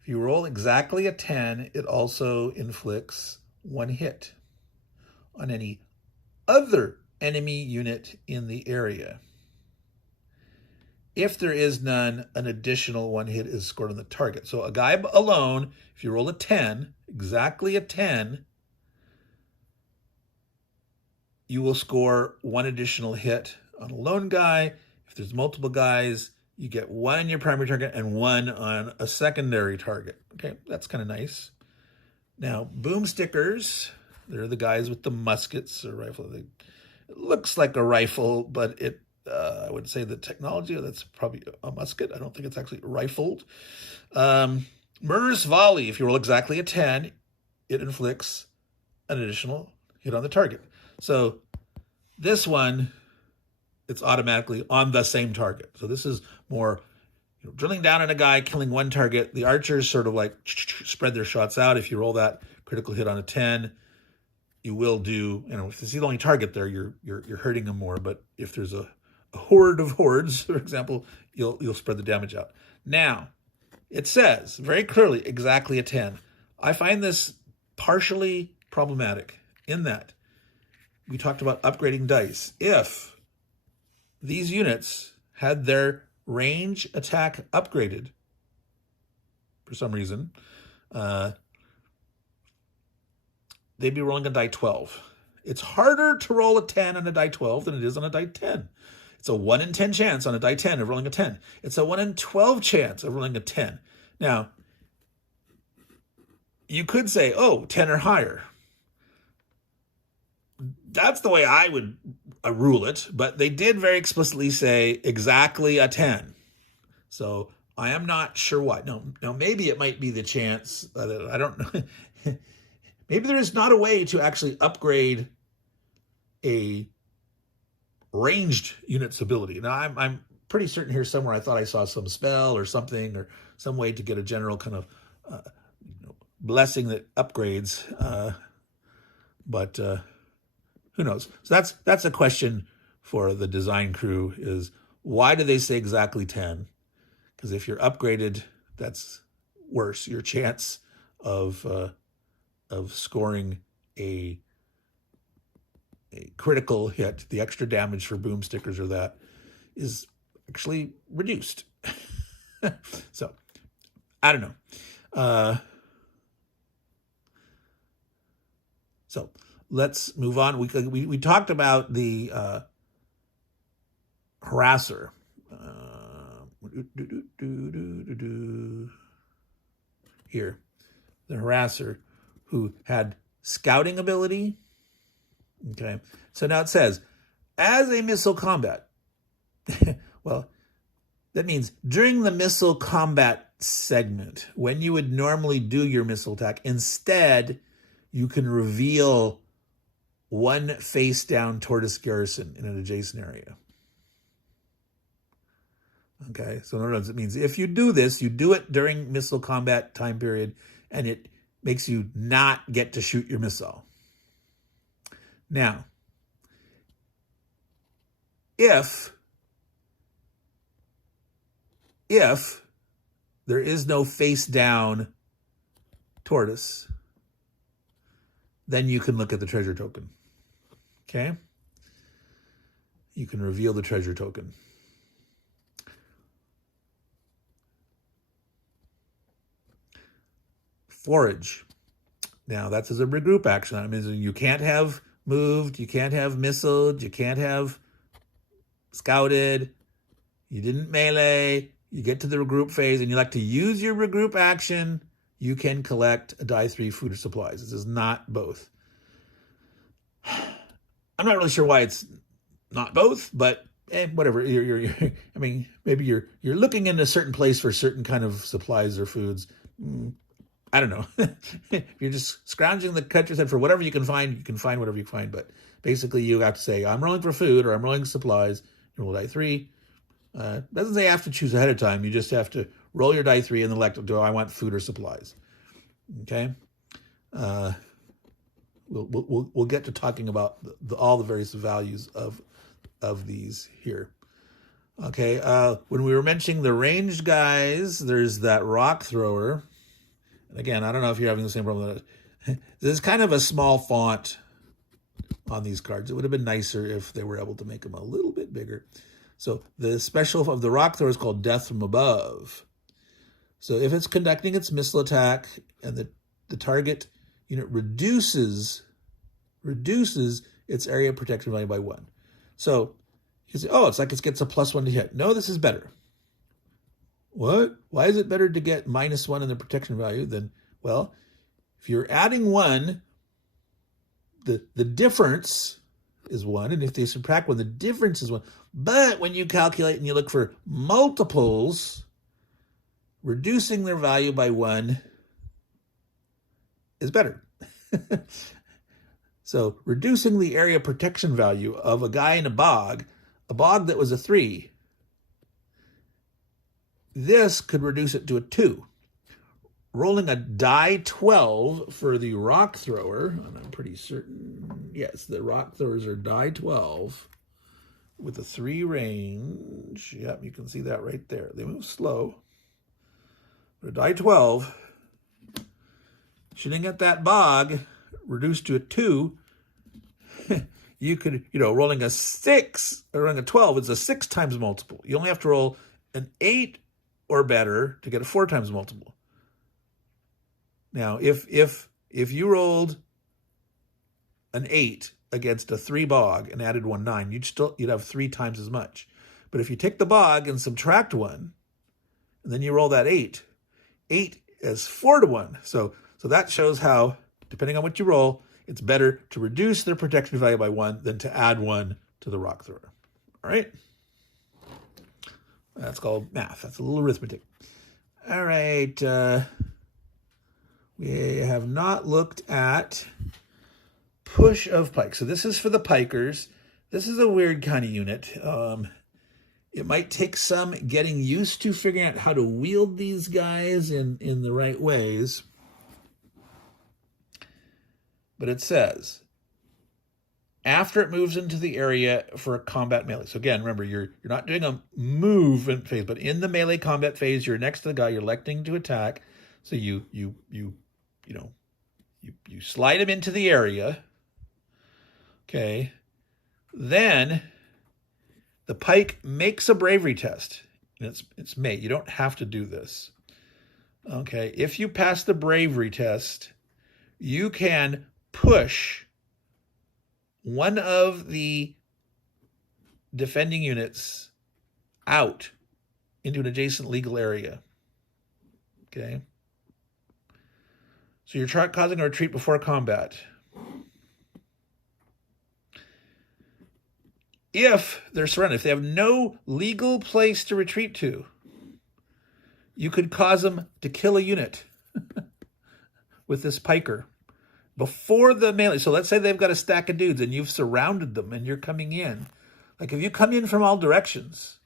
If you roll exactly a 10, it also inflicts 1 hit on any other enemy unit in the area. If there is none, an additional 1 hit is scored on the target. So a guy alone, if you roll a 10, exactly a 10, you will score 1 additional hit on a lone guy. If there's multiple guys, you get 1 on your primary target and 1 on a secondary target. Okay, that's kind of nice. Now, boomstickers, they're the guys with the muskets or rifle. It looks like a rifle, but I would say the technology, that's probably a musket. I don't think it's actually rifled. Murderous Volley, if you roll exactly a 10, it inflicts an additional hit on the target. So this one, it's automatically on the same target. So this is more drilling down on a guy, killing 1 target. The archers sort of like spread their shots out. If you roll that critical hit on a 10, you will do, if it's the only target there, you're hurting them more. But if there's a horde of hordes, for example, you'll spread the damage out. Now, it says very clearly exactly a 10. I find this partially problematic in that we talked about upgrading dice. If these units had their range attack upgraded for some reason, they'd be rolling a die 12. It's harder to roll a 10 on a die 12 than it is on a die 10. It's a 1 in 10 chance on a die 10 of rolling a 10. It's a 1 in 12 chance of rolling a 10. Now, you could say, 10 or higher. That's the way I would rule it, but they did very explicitly say exactly a 10. So I am not sure why. Now maybe it might be the chance, I don't know. Maybe there is not a way to actually upgrade a ranged unit's ability. Now, I'm pretty certain here somewhere I thought I saw some spell or something or some way to get a general kind of blessing that upgrades, but who knows? So that's a question for the design crew is why do they say exactly 10? Because if you're upgraded, that's worse. Your chance of scoring a critical hit, the extra damage for boom stickers or that, is actually reduced. So, I don't know. So, let's move on. We talked about the harasser. Here, the harasser who had scouting ability. Okay, so now it says, as a missile combat, well, that means during the missile combat segment, when you would normally do your missile attack, instead, you can reveal 1 face down tortoise garrison in an adjacent area. Okay, so in other words, it means if you do this, you do it during missile combat time period, and it makes you not get to shoot your missile. Now, if there is no face down tortoise, then you can look at the treasure token. Okay? You can reveal the treasure token. Forage. Now, that's as a regroup action. That means you can't have moved, you can't have missiled, you can't have scouted, you didn't melee, you get to the regroup phase, and you like to use your regroup action, you can collect a die 3 food or supplies. This is not both. I'm not really sure why it's not both, but whatever. I mean, maybe you're looking in a certain place for certain kind of supplies or foods. I don't know. If you're just scrounging the countryside for whatever you can find whatever you find. But basically, you have to say, I'm rolling for food or I'm rolling supplies. You roll die 3. Doesn't say you have to choose ahead of time. You just have to roll your die 3 and elect, do I want food or supplies? Okay. We'll get to talking about all the various values of these here. Okay. When we were mentioning the ranged guys, there's that rock thrower. And again, I don't know if you're having the same problem. This is kind of a small font on these cards. It would have been nicer if they were able to make them a little bit bigger. So the special of the rock thrower is called Death from Above. So if it's conducting its missile attack and the target unit reduces its area protection value by 1. So you say, oh, it's like it gets a +1 to hit. No, this is better. What? Why is it better to get -1 in the protection value than, well, if you're adding 1, the difference is 1, and if they subtract 1, the difference is 1. But when you calculate and you look for multiples, reducing their value by 1 is better. So reducing the area protection value of a guy in a bog that was a 3, this could reduce it to a 2. Rolling a die 12 for the rock thrower, and I'm pretty certain, yes, the rock throwers are die 12 with a 3 range. Yep, you can see that right there. They move slow. But die 12, shooting at that bog, reduced to a 2, you could, rolling a 6, or rolling a 12, it's a 6 times multiple. You only have to roll an 8 or better to get a 4 times multiple. Now, if you rolled an 8 against a 3 bog and added 1 9, you'd have 3 times as much. But if you take the bog and subtract 1, and then you roll that 8 is 4 to 1. So that shows how, depending on what you roll, it's better to reduce their protection value by 1 than to add 1 to the rock thrower. All right? That's called math. That's a little arithmetic. All right. We have not looked at push of pike. So this is for the pikers. This is a weird kind of unit. It might take some getting used to figuring out how to wield these guys in the right ways. But it says, after it moves into the area for a combat melee. So again, remember, you're not doing a movement phase, but in the melee combat phase, you're next to the guy, you're electing to attack. So you slide him into the area. Okay. Then the pike makes a bravery test. And it's made. You don't have to do this. Okay. If you pass the bravery test, you can push one of the defending units out into an adjacent legal area. Okay. So you're causing a retreat before combat. If they're surrounded, if they have no legal place to retreat to, you could cause them to kill a unit with this piker before the melee. So let's say they've got a stack of dudes and you've surrounded them and you're coming in. Like if you come in from all directions,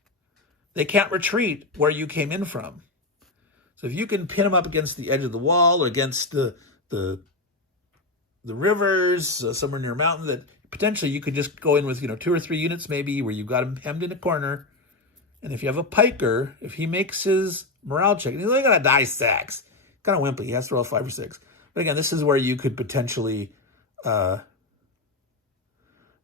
they can't retreat where you came in from. So if you can pin them up against the edge of the wall or against the rivers, somewhere near a mountain, that potentially you could just go in with 2 or 3 units maybe where you've got them hemmed in a corner, And if you have a piker, if he makes his morale check, and he's only got a die 6, kind of wimpy. He has to roll 5 or 6. But again, this is where you could potentially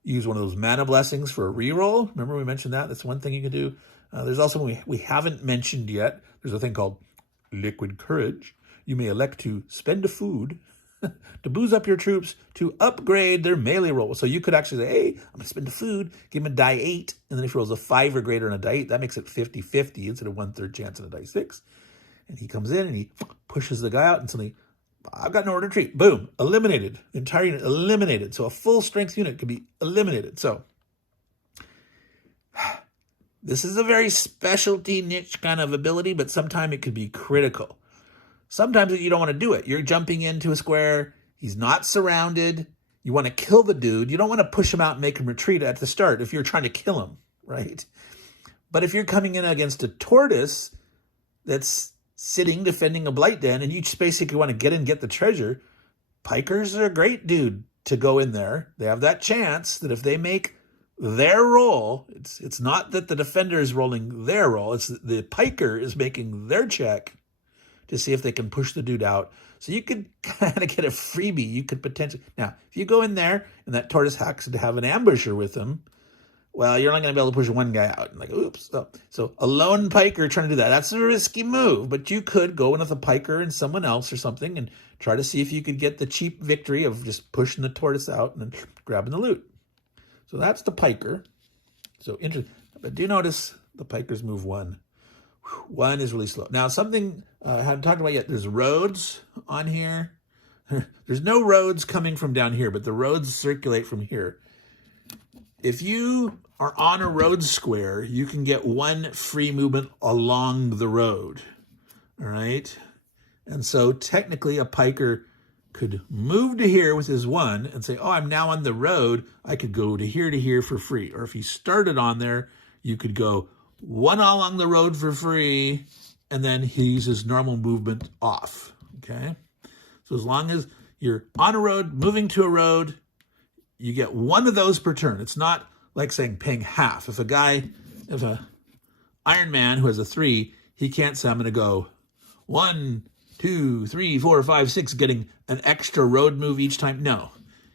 use one of those mana blessings for a reroll. Remember we mentioned that? That's one thing you can do. There's also one we haven't mentioned yet. There's a thing called Liquid Courage. You may elect to spend a food to booze up your troops to upgrade their melee roll. So you could actually say, hey, I'm going to spend a food, give him a die 8, and then if he rolls a 5 or greater on a die 8, that makes it 50-50 instead of 1/3 chance on a die 6. And he comes in and he pushes the guy out and suddenly, I've got nowhere to retreat. Boom, eliminated. Entire unit eliminated. So a full strength unit could be eliminated. So this is a very specialty niche kind of ability, but sometimes it could be critical. Sometimes you don't want to do it. You're jumping into a square. He's not surrounded. You want to kill the dude. You don't want to push him out and make him retreat at the start if you're trying to kill him, right? But if you're coming in against a tortoise that's sitting defending a blight den and you just basically want to get in and get the treasure, pikers are a great dude to go in there. They have that chance that if they make their roll, it's not that the defender is rolling their roll. It's the piker is making their check to see if they can push the dude out. So you could kind of get a freebie. You could potentially... Now, if you go in there and that tortoise happens to have an ambusher with him, well, you're only going to be able to push one guy out. Like, oops. So a lone piker trying to do that, that's a risky move. But you could go in with a piker and someone else or something and try to see if you could get the cheap victory of just pushing the tortoise out and then grabbing the loot. So that's the piker. So interesting. But do notice the pikers move 1. 1 is really slow. Now, something I haven't talked about yet, there's roads on here. There's no roads coming from down here, but the roads circulate from here. If you are on a road square, you can get 1 free movement along the road, all right? And so technically a piker could move to here with his 1 and say, oh, I'm now on the road. I could go to here for free. Or if he started on there, you could go 1 along the road for free, and then he uses normal movement off, okay? So as long as you're on a road, moving to a road, you get 1 of those per turn. It's not like saying paying half. If a Iron Man who has a 3, he can't say, I'm going to go 1, 2, 3, 4, 5, 6, getting an extra road move each time. No,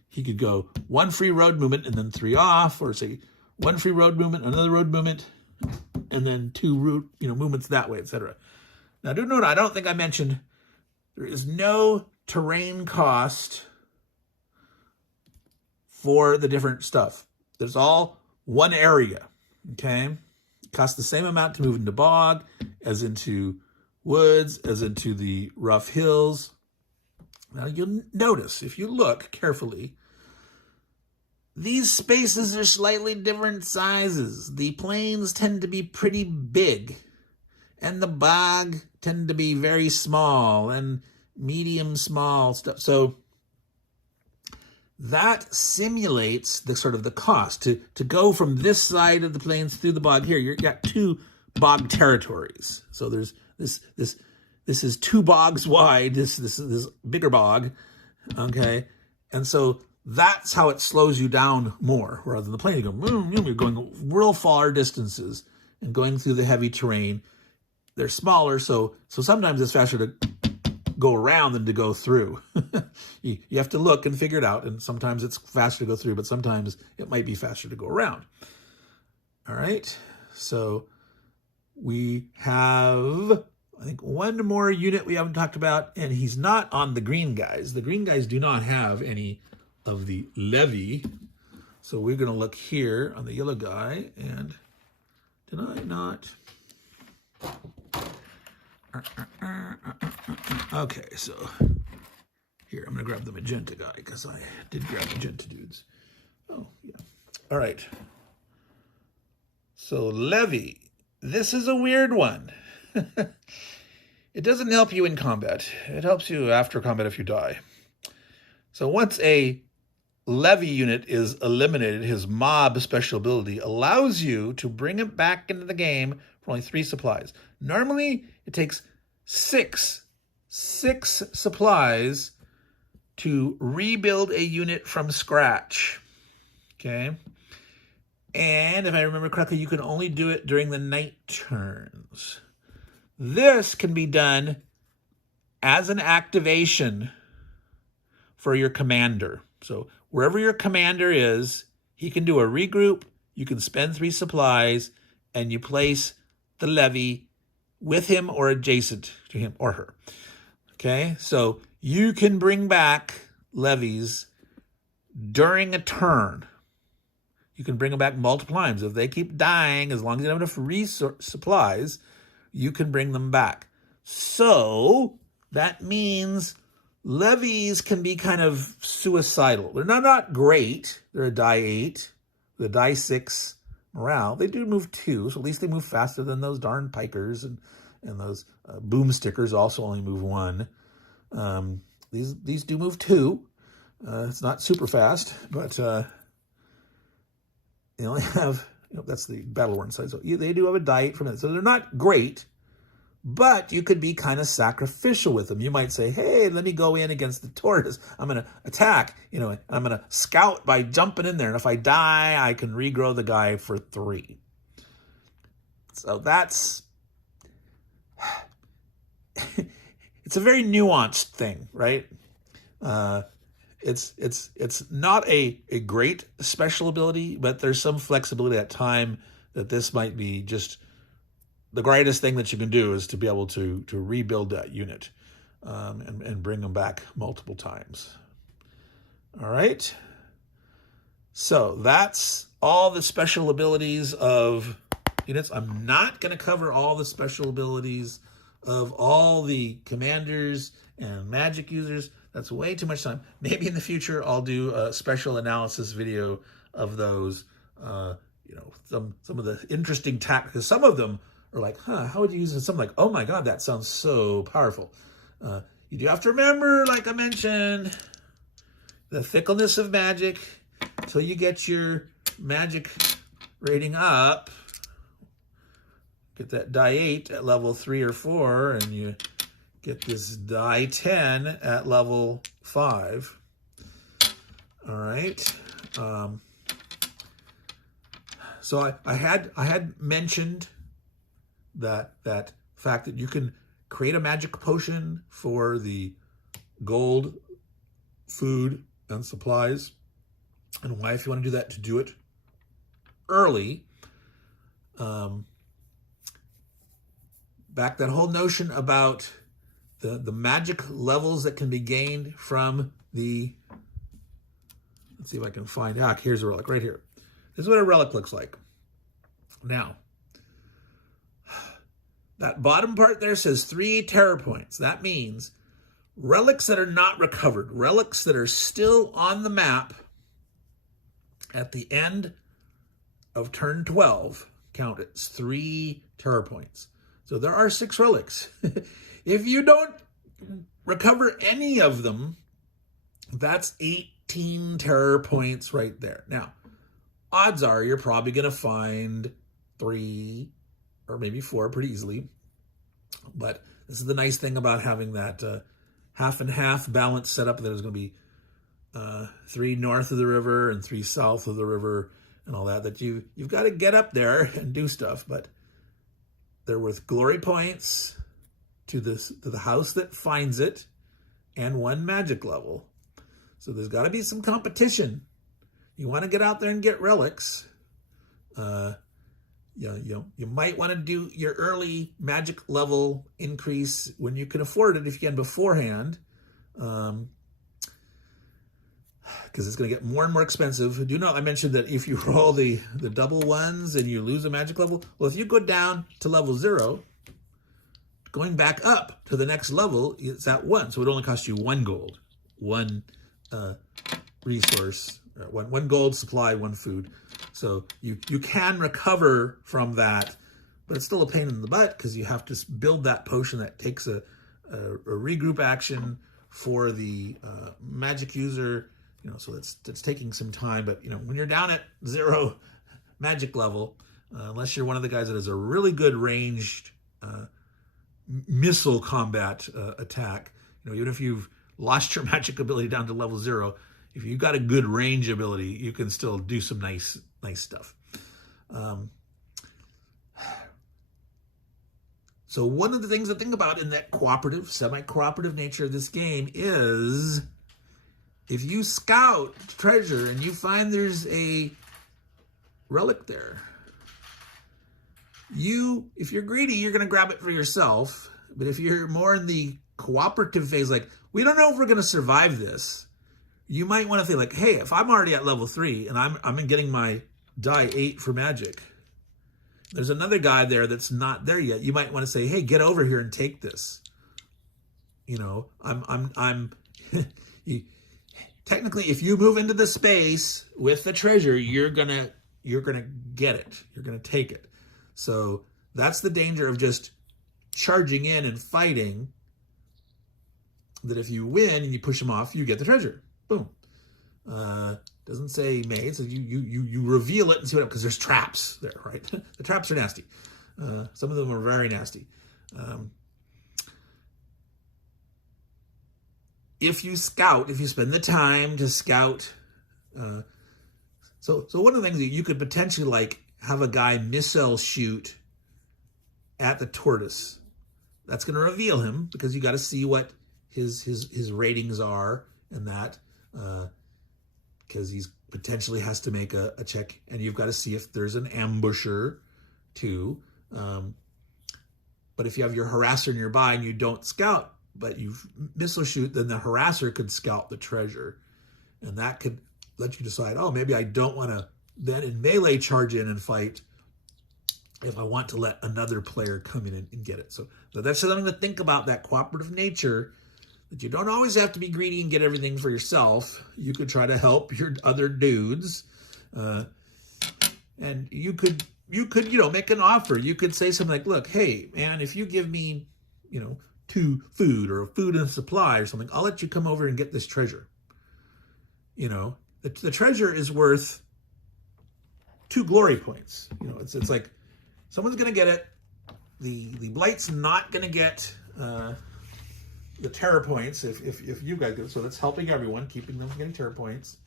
he could go 1 free road movement and then 3 off, or say 1 free road movement, another road movement, and then 2 route, movements that way, etc. Now, do note, I don't think I mentioned there is no terrain cost for the different stuff. There's all 1 area, okay? It costs the same amount to move into bog as into woods, as into the rough hills. Now, you'll notice, if you look carefully, these spaces are slightly different sizes. The plains tend to be pretty big, and the bog tend to be very small and medium small stuff. So that simulates the sort of the cost to go from this side of the plains through the bog here. You've got 2 bog territories. So there's this is 2 bogs wide. This bigger bog, okay, and so that's how it slows you down more, rather than the plane. You're going real far distances and going through the heavy terrain. They're smaller, so sometimes it's faster to go around than to go through. You have to look and figure it out, and sometimes it's faster to go through, but sometimes it might be faster to go around. All right, so we have, I think, 1 more unit we haven't talked about, and he's not on the green guys. The green guys do not have any of the levy. So we're going to look here on the yellow guy, and did I not? Okay, so here, I'm going to grab the magenta guy, because I did grab magenta dudes. Oh, yeah. All right. So levy. This is a weird one. It doesn't help you in combat. It helps you after combat if you die. So once a levy unit is eliminated, his mob special ability allows you to bring it back into the game for only 3 supplies. Normally, it takes 6 supplies to rebuild a unit from scratch, okay? And if I remember correctly, you can only do it during the night turns. This can be done as an activation for your commander. So wherever your commander is, he can do a regroup, you can spend 3 supplies, and you place the levy with him or adjacent to him or her. Okay, so you can bring back levies during a turn. You can bring them back multiple times. If they keep dying, as long as you have enough supplies, you can bring them back. So that means levies can be kind of suicidal. They're not great. They're a die 8, the die 6 morale. They do move 2, so at least they move faster than those darn pikers, and those boom stickers also only move 1. These do move 2. It's not super fast, but they only have, that's the battle-worn side. So they do have a die 8 from it. So they're not great, but you could be kind of sacrificial with them. You might say, hey, let me go in against the tortoise. I'm going to attack, and I'm going to scout by jumping in there. And if I die, I can regrow the guy for 3. So that's, it's a very nuanced thing, right? It's not a great special ability, but there's some flexibility at time that this might be just the greatest thing that you can do is to be able to rebuild that unit and bring them back multiple times. All right. So that's all the special abilities of units. I'm not going to cover all the special abilities of all the commanders and magic users. That's way too much time. Maybe in the future I'll do a special analysis video of those. Some of the interesting tactics. Because some of them are like, how would you use it? Some like, oh my God, that sounds so powerful. You do have to remember, like I mentioned, the fickleness of magic until you get your magic rating up. Get that die 8 at level 3 or 4, and you get this die 10 at level 5. All right. So I had mentioned that fact that you can create a magic potion for the gold, food, and supplies, and why, if you want to do that, to do it early. Back that whole notion about the magic levels that can be gained from the, let's see if I can find out. Here's a relic right here. This is what a relic looks like. Now, that bottom part there says 3 terror points. That means relics that are not recovered, relics that are still on the map at the end of turn 12, count it. It's 3 terror points. So there are 6 relics. If you don't recover any of them, that's 18 terror points right there. Now, odds are you're probably going to find 3 or maybe 4 pretty easily. But this is the nice thing about having that half and half balance set up. There's going to be 3 north of the river and 3 south of the river and all that. That you've got to get up there and do stuff. But they're worth glory points to the house that finds it, and 1 magic level. So there's got to be some competition. You want to get out there and get relics. You might want to do your early magic level increase when you can afford it, if you can beforehand, because it's going to get more and more expensive. Do I mentioned that if you roll the double 1s and you lose a magic level, well, if you go down to level 0, going back up to the next level, it's at 1. So it only costs you 1 gold, 1 resource, 1 gold supply, 1 food. So you can recover from that, but it's still a pain in the butt because you have to build that potion that takes a regroup action for the magic user. So it's taking some time. But when you're down at 0 magic level, unless you're one of the guys that has a really good ranged missile combat attack, even if you've lost your magic ability down to level 0, if you've got a good range ability, you can still do some nice stuff. So one of the things to think about in that cooperative, semi-cooperative nature of this game is if you scout treasure and you find there's a relic there, if you're greedy, you're going to grab it for yourself. But if you're more in the cooperative phase, like, we don't know if we're going to survive this, you might want to think like, hey, if I'm already at level 3 and I'm getting my die 8 for magic, there's another guy there that's not there yet. You might want to say, hey, get over here and take this. You know, technically, if you move into the space with the treasure, you're gonna get it. You're gonna take it. So that's the danger of just charging in and fighting. That if you win and you push them off, you get the treasure. Boom. Doesn't say made, so you reveal it and see what happens, because there's traps there, right? The traps are nasty. Some of them are very nasty. If you scout, if you spend the time to scout, so one of the things that you could potentially like have a guy missile shoot at the tortoise. That's going to reveal him, because you got to see what his ratings are and that. Because he's potentially has to make a check, and you've got to see if there's an ambusher too. But if you have your harasser nearby and you don't scout, but you missile shoot, then the harasser could scout the treasure, and that could let you decide, oh, maybe I don't want to then in melee charge in and fight if I want to let another player come in and get it. So that's something to think about, that cooperative nature, that you don't always have to be greedy and get everything for yourself. You could try to help your other dudes. And you could, make an offer. You could say something like, look, hey, man, if you give me, 2 food or a food and supply or something, I'll let you come over and get this treasure. The treasure is worth 2 glory points. It's like someone's going to get it. The Blight's not going to get the terror points if you guys get it. So that's helping everyone, keeping them from getting terror points.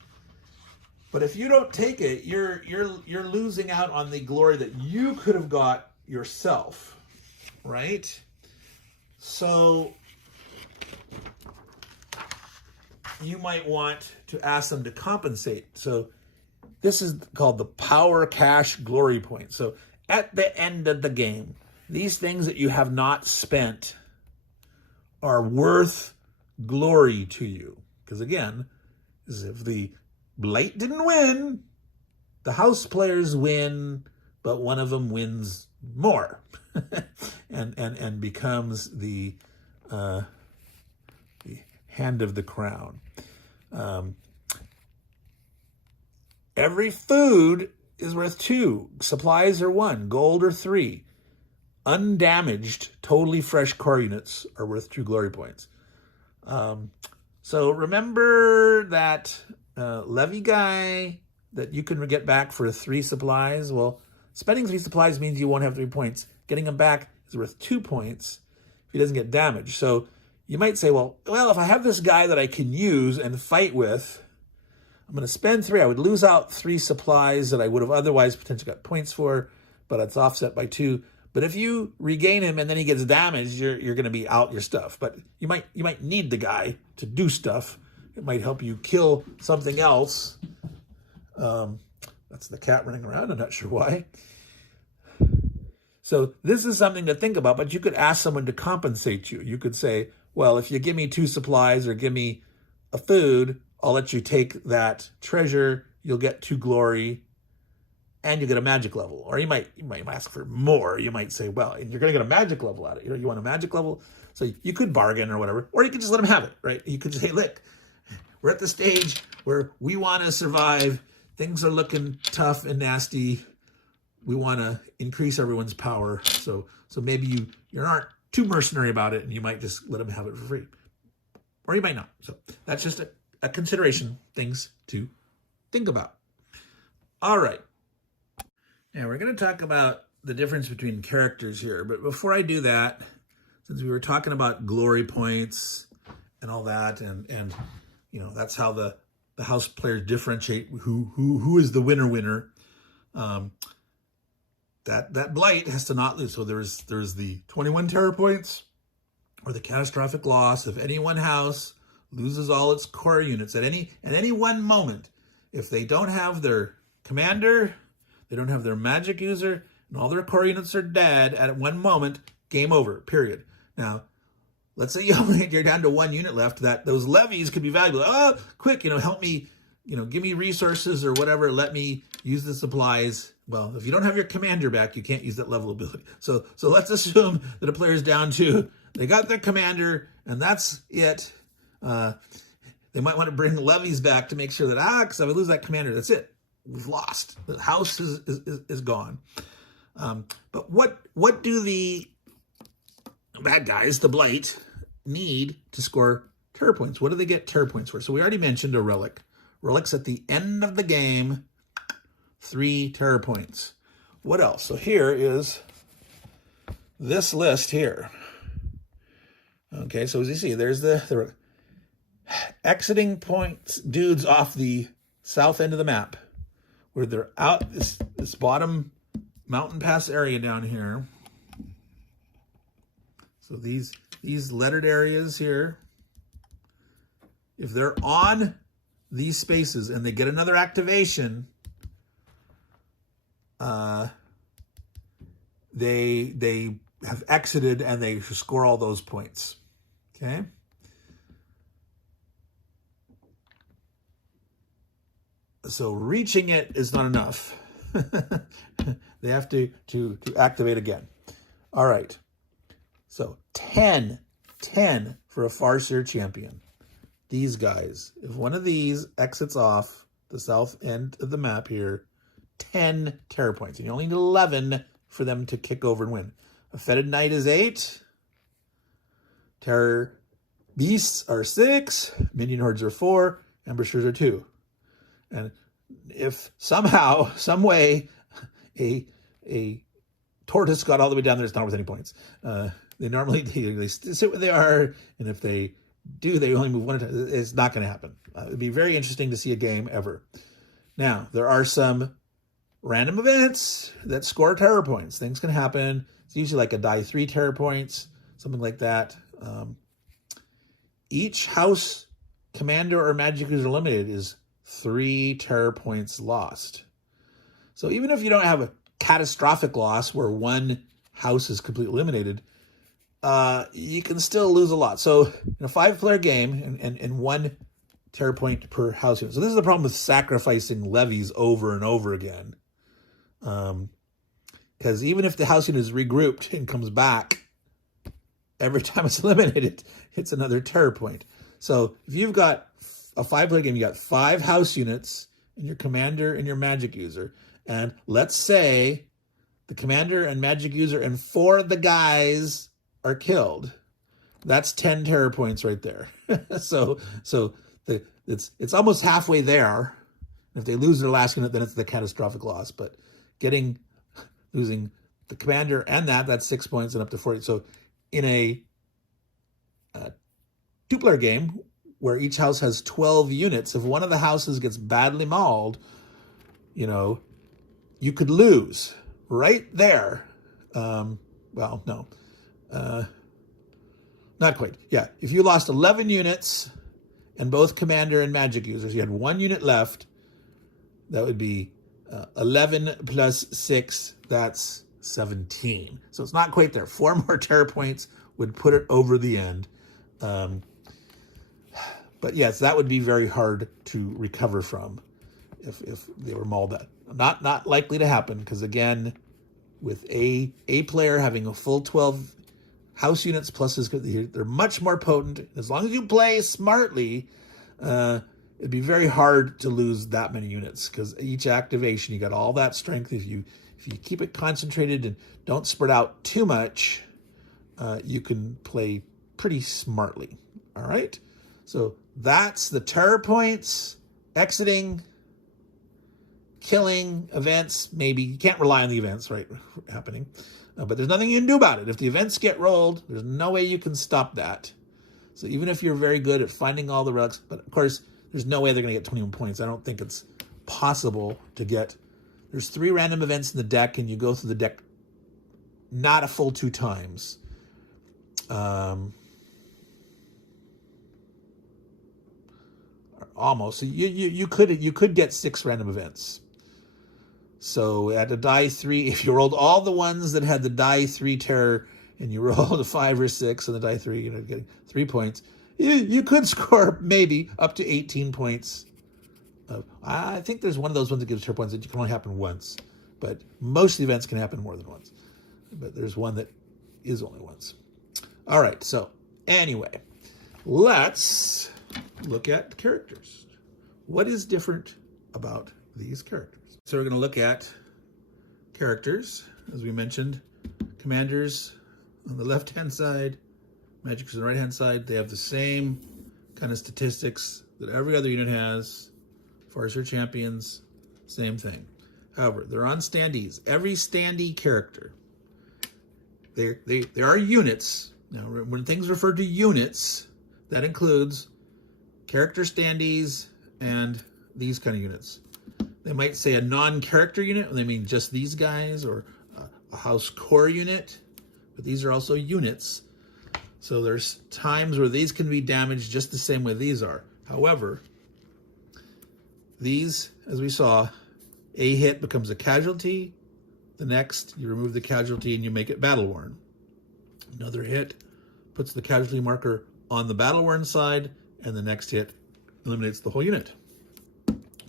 But if you don't take it, you're losing out on the glory that you could have got yourself, right? So you might want to ask them to compensate. So this is called the power cash glory point. So at the end of the game, these things that you have not spent are worth glory to you. Because again, if the Blight didn't win, the house players win, but one of them wins more and becomes the hand of the crown. Every food is worth 2. Supplies are 1. Gold are 3. Undamaged, totally fresh core units are worth 2 glory points. So remember that levy guy that you can get back for 3 supplies? Well, spending 3 supplies means you won't have 3 points. Getting them back is worth 2 points if he doesn't get damaged. So you might say, well, if I have this guy that I can use and fight with, I'm going to spend 3. I would lose out 3 supplies that I would have otherwise potentially got points for, but it's offset by 2. But if you regain him and then he gets damaged, you're going to be out your stuff. But you might need the guy to do stuff. It might help you kill something else. That's the cat running around. I'm not sure why. So this is something to think about, but you could ask someone to compensate you. You could say, well, if you give me 2 supplies or give me a food, I'll let you take that treasure. You'll get 2 glory and you get a magic level. Or you might ask for more. You might say, well, you're going to get a magic level out of it. You want a magic level? So you could bargain or whatever. Or you could just let them have it, right? You could say, look, we're at the stage where we want to survive. Things are looking tough and nasty. We want to increase everyone's power. So maybe you aren't too mercenary about it and you might just let them have it for free. Or you might not. So that's just a consideration, things to think about. All right. Now we're going to talk about the difference between characters here. But before I do that, since we were talking about glory points and all that, and that's how the house players differentiate who is the winner. that blight has to not lose. So there's the 21 terror points, or the catastrophic loss. If any one house loses all its core units at any one moment, if they don't have their commander, they don't have their magic user, and all their core units are dead at one moment, game over, period. Now, let's say you're down to 1 unit left, that those levies could be valuable. Oh, quick, help me, give me resources or whatever, let me use the supplies. Well, if you don't have your commander back, you can't use that level ability. So let's assume that a player's down to, they got their commander, and that's it. They might want to bring levies back to make sure that, because if I lose that commander, that's it. We've lost. The house is gone. But what do the bad guys, the blight, need to score terror points? What do they get terror points for? So we already mentioned a relic. Relics at the end of the game, 3 terror points. What else? So here is this list here. Okay, so as you see, there's the exiting points, dudes off the south end of the map, where they're out this bottom mountain pass area down here. So these lettered areas here, if they're on these spaces and they get another activation, they have exited and they score all those points. Okay. So reaching it is not enough. They have to activate again. All right. So 10 for a Farseer champion. These guys, if one of these exits off the south end of the map here, 10 terror points. And you only need 11 for them to kick over and win. A Fetid Knight is 8. Terror Beasts are 6. Minion Hordes are 4. Ambushers are 2. And if somehow, some way, a tortoise got all the way down there, it's not worth any points. They normally they sit where they are, and if they do, they only move one at a time. It's not going to happen. It'd be very interesting to see a game ever. Now, there are some random events that score terror points. Things can happen. It's usually like a die 3 terror points, something like that. Each house commander or magic user eliminated is 3 terror points lost. So even if you don't have a catastrophic loss where one house is completely eliminated, you can still lose a lot. So in a 5-player game, and 1 terror point per house unit. So this is the problem with sacrificing levies over and over again. Because even if the house unit is regrouped and comes back, every time it's eliminated, it's another terror point. So if you've got a 5-player game, you got 5 house units and your commander and your magic user. And let's say the commander and magic user and 4 of the guys are killed. That's 10 terror points right there. so it's almost halfway there. If they lose their last unit, then it's the catastrophic loss. But losing the commander and that's 6 points and up to 40. So in a 2-player game where each house has 12 units, if one of the houses gets badly mauled, you could lose right there. Well, no. Not quite. Yeah, if you lost 11 units and both commander and magic users, you had 1 unit left, that would be 11 plus 6, that's 17. So it's not quite there. 4 more terror points would put it over the end. But yes, that would be very hard to recover from if they were mauled out. Not likely to happen, because again, with a player having a full 12 house units plus they're much more potent. As long as you play smartly, it'd be very hard to lose that many units, because each activation, you got all that strength. If you keep it concentrated and don't spread out too much, you can play pretty smartly. All right, so that's the terror points, exiting, killing, events. Maybe you can't rely on the events, right, happening, but there's nothing you can do about it. If the events get rolled, there's no way you can stop that. So even if you're very good at finding all the relics, but of course, there's no way they're going to get 21 points. I don't think it's possible to get there's 3 random events in the deck, and you go through the deck not a full 2 times. Almost. So you could get 6 random events. So at a die 3, if you rolled all the ones that had the die 3 terror, and you rolled a 5 or 6 on the die 3, getting 3 points, you could score maybe up to 18 points. I think there's one of those ones that gives terror points that can only happen once, but most of the events can happen more than once. But there's one that is only once. All right, so anyway, let's look at characters. What is different about these characters? So we're going to look at characters, as we mentioned. Commanders on the left-hand side, magicers on the right-hand side. They have the same kind of statistics that every other unit has. Farseer champions, same thing. However, they're on standees. Every standee character, there are units. Now, when things refer to units, that includes character standees and these kind of units. They might say a non-character unit, and they mean just these guys, or a house core unit, but these are also units. So there's times where these can be damaged just the same way these are. However, these, as we saw, a hit becomes a casualty. The next, you remove the casualty and you make it battle-worn. Another hit puts the casualty marker on the battle-worn side, and the next hit eliminates the whole unit.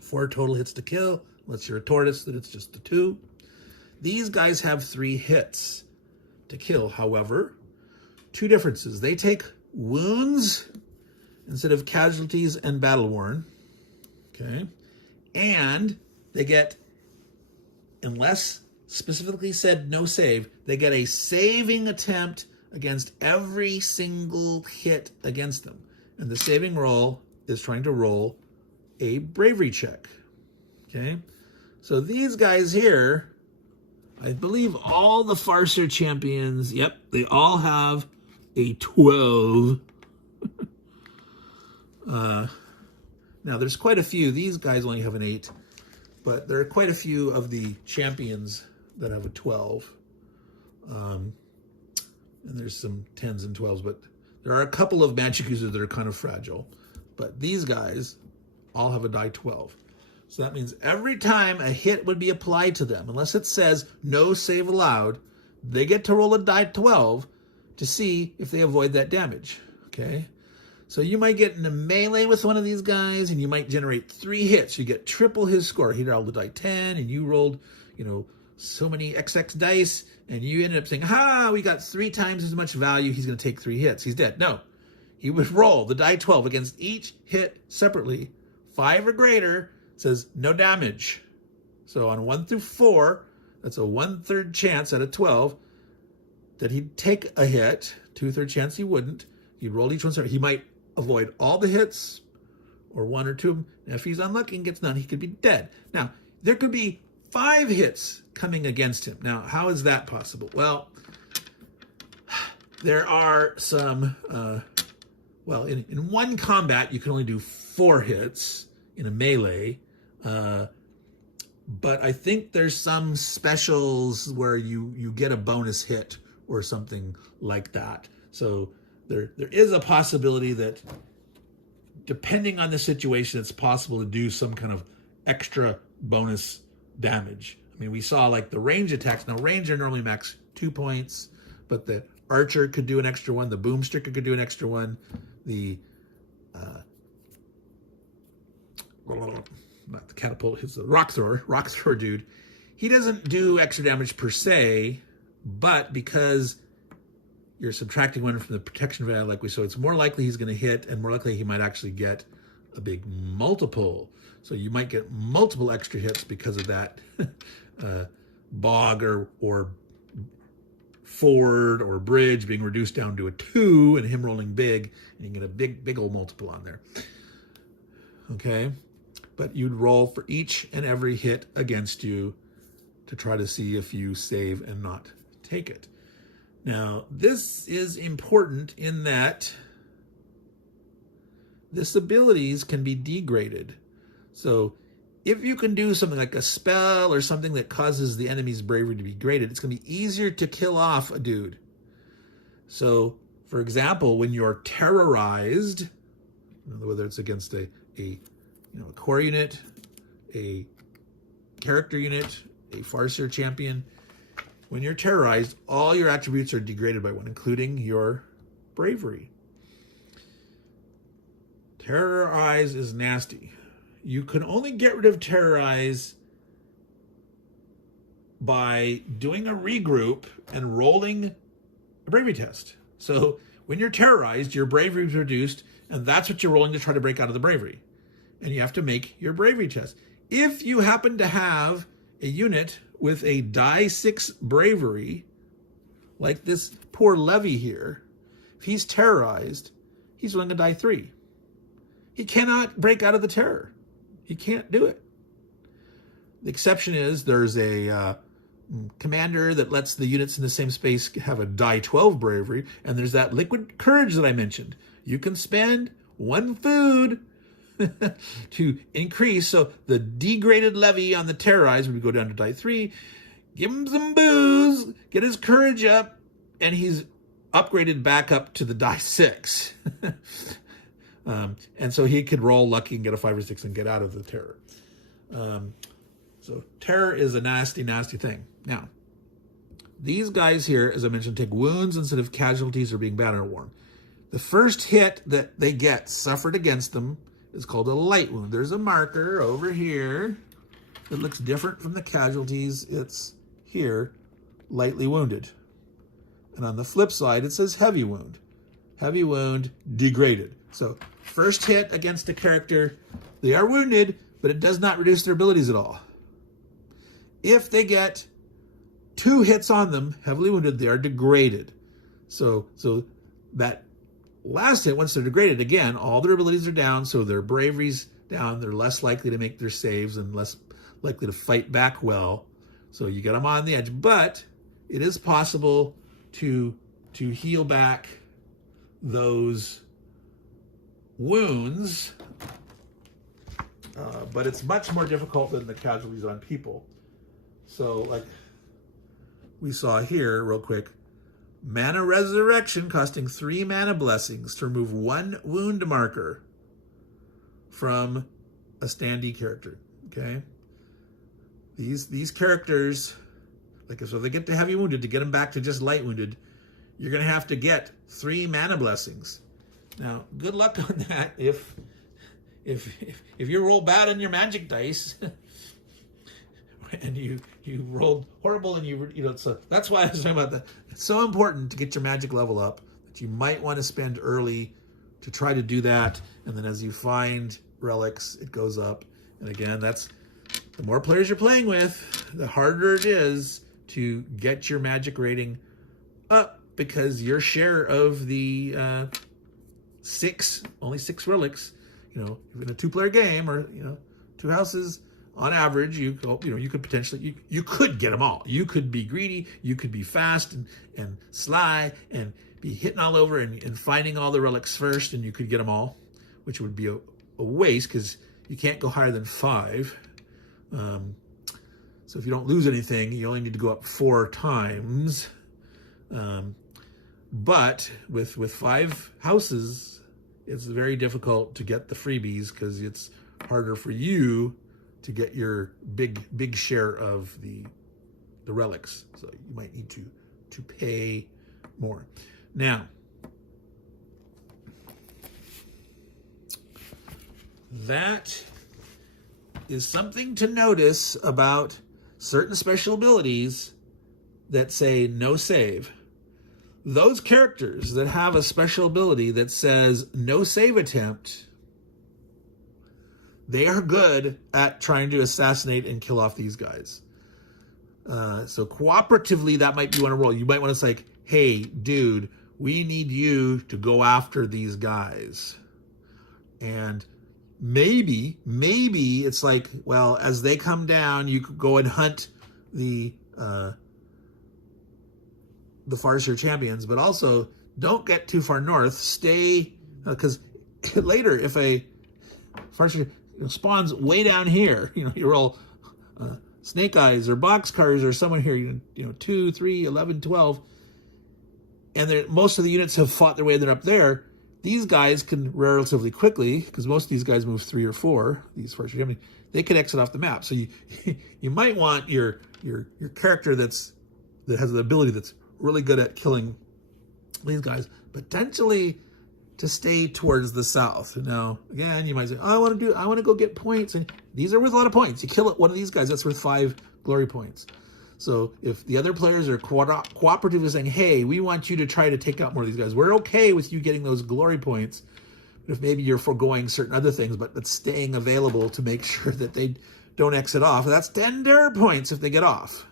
4 total hits to kill, unless you're a tortoise, then it's just a 2. These guys have 3 hits to kill. However, 2 differences. They take wounds instead of casualties and battle-worn. Okay. And they get, unless specifically said no save, they get a saving attempt against every single hit against them. And the saving roll is trying to roll a bravery check. Okay. So these guys here, I believe all the Farseer champions, yep, they all have a 12. Now, there's quite a few. These guys only have an 8, but there are quite a few of the champions that have a 12. And there's some 10s and 12s, but there are a couple of magic users that are kind of fragile. But these guys all have a die 12. So that means every time a hit would be applied to them, unless it says no save allowed, they get to roll a die 12 to see if they avoid that damage. Okay? So you might get in a melee with one of these guys, and you might generate 3 hits. You get triple his score. He rolled a die 10, and you rolled, so many XX dice, and you ended up saying, we got 3 times as much value. He's going to take 3 hits. He's dead. No. He would roll the die 12 against each hit separately. 5 or greater says no damage. So on 1 through 4, that's a 1/3 chance out of 12 that he'd take a hit. 2/3 chance he wouldn't. He'd roll each one separately. He might avoid all the hits, or 1 or 2 of them. And if he's unlucky and gets none, he could be dead. Now, there could be 5 hits coming against him. Now, how is that possible? Well, there are some, in one combat, you can only do 4 hits in a melee. But I think there's some specials where you get a bonus hit or something like that. So there is a possibility that, depending on the situation, it's possible to do some kind of extra bonus damage. I mean, we saw like the range attacks. Now, ranger normally max 2 points, but the archer could do an extra 1. The boomsticker could do an extra 1. The not the catapult, it's the rock thrower dude. He doesn't do extra damage per se, but because you're subtracting 1 from the protection value, like we saw, it's more likely he's going to hit, and more likely he might actually get a big multiple. So you might get multiple extra hits because of that bog or ford or bridge being reduced down to a 2 and him rolling big, and you can get a big old multiple on there. Okay? But you'd roll for each and every hit against you to try to see if you save and not take it. Now, this is important in that this abilities can be degraded. So if you can do something like a spell or something that causes the enemy's bravery to be graded, it's going to be easier to kill off a dude. So, for example, when you're terrorized, whether it's against a core unit, a character unit, a farseer champion, when you're terrorized, all your attributes are degraded by 1, including your bravery. Terrorize is nasty. You can only get rid of terrorize by doing a regroup and rolling a bravery test. So when you're terrorized, your bravery is reduced, and that's what you're rolling to try to break out of the bravery. And you have to make your bravery test. If you happen to have a unit with a die 6 bravery, like this poor Levy here, if he's terrorized, he's rolling a die 3. He cannot break out of the terror. He can't do it. The exception is there's a commander that lets the units in the same space have a die 12 bravery, and there's that liquid courage that I mentioned. You can spend 1 food to increase. So the degraded Levy on the terrorized would go down to die 3. Give him some booze, get his courage up, and he's upgraded back up to the die 6. And so he could roll lucky and get a 5 or 6 and get out of the terror. So terror is a nasty, nasty thing. Now, these guys here, as I mentioned, take wounds instead of casualties or being battle worn. The first hit that they get suffered against them is called a light wound. There's a marker over here that looks different from the casualties. It's here, lightly wounded. And on the flip side, it says heavy wound. Heavy wound, degraded. So first hit against a character, they are wounded, but it does not reduce their abilities at all. If they get 2 hits on them, heavily wounded, they are degraded. So that last hit, once they're degraded, again, all their abilities are down, so their bravery's down. They're less likely to make their saves and less likely to fight back well. So you get them on the edge. But it is possible to heal back those wounds, but it's much more difficult than the casualties on people. So like we saw here real quick, mana resurrection costing 3 mana blessings to remove 1 wound marker from a standee character. Okay, these characters, like so if they get to heavy wounded, to get them back to just light wounded, you're going to have to get 3 mana blessings. Now, good luck on that. If you roll bad on your magic dice, and you rolled horrible, and so that's why I was talking about that. It's so important to get your magic level up that you might want to spend early to try to do that, and then as you find relics, it goes up. And again, that's the more players you're playing with, the harder it is to get your magic rating up, because your share of the only 6 relics, in a 2-player game, or 2 houses, on average, you could potentially, you could get them all. You could be greedy, you could be fast and sly and be hitting all over and finding all the relics first, and you could get them all, which would be a waste because you can't go higher than 5. So if you don't lose anything, you only need to go up 4 times. But with 5 houses, it's very difficult to get the freebies because it's harder for you to get your big share of the relics. So you might need to pay more. Now, that is something to notice about certain special abilities that say no save. Those characters that have a special ability that says no save attempt, they are good at trying to assassinate and kill off these guys. So cooperatively, that might be one to roll. You might want to say, hey, dude, we need you to go after these guys. And maybe it's like, well, as they come down, you could go and hunt the Farseer champions, but also don't get too far north. Stay, because later if a Farseer spawns way down here. You roll snake eyes or boxcars or someone here, 2, 3, 11, 12. And most of the units have fought their way up there. These guys can relatively quickly, because most of these guys move 3 or 4, these first Germany, they can exit off the map. So you might want your character that has the ability that's really good at killing these guys, potentially to stay towards the south. Now, again, you might say, oh, I want to go get points, and these are worth a lot of points. You kill one of these guys, that's worth 5 glory points. So if the other players are cooperative and saying, hey, we want you to try to take out more of these guys, we're okay with you getting those glory points. But if maybe you're foregoing certain other things, but staying available to make sure that they don't exit off, that's 10 dare points if they get off.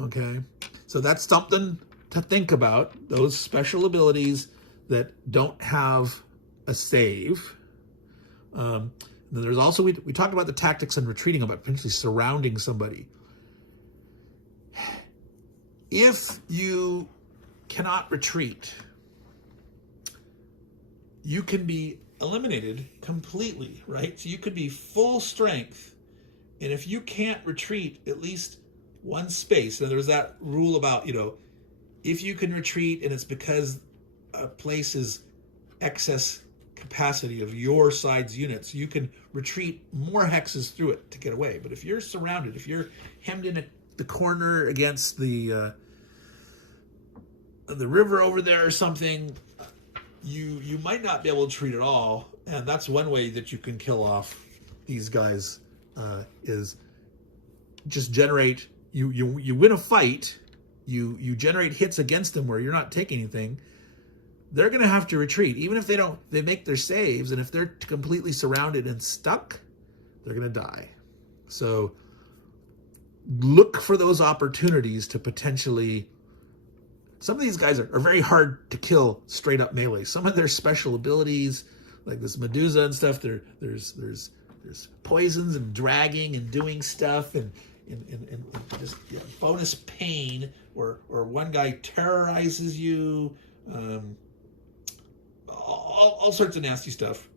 Okay, so that's something to think about, those special abilities that don't have a save. Then there's also, we talked about the tactics and retreating, about potentially surrounding somebody. If you cannot retreat, you can be eliminated completely, right? So you could be full strength, and if you can't retreat at least one space, and there's that rule about, if you can retreat and it's because a place is excess capacity of your side's units, you can retreat more hexes through it to get away. But if you're surrounded, if you're hemmed in the corner against the river over there or something, you might not be able to retreat at all. And that's one way that you can kill off these guys, is just generate, you win a fight, you generate hits against them where you're not taking anything. They're going to have to retreat. Even if they make their saves, and if they're completely surrounded and stuck, they're going to die. So look for those opportunities to potentially, some of these guys are very hard to kill straight up melee. Some of their special abilities, like this Medusa and stuff, there's poisons and dragging and doing stuff and just bonus pain, or one guy terrorizes you, all sorts of nasty stuff.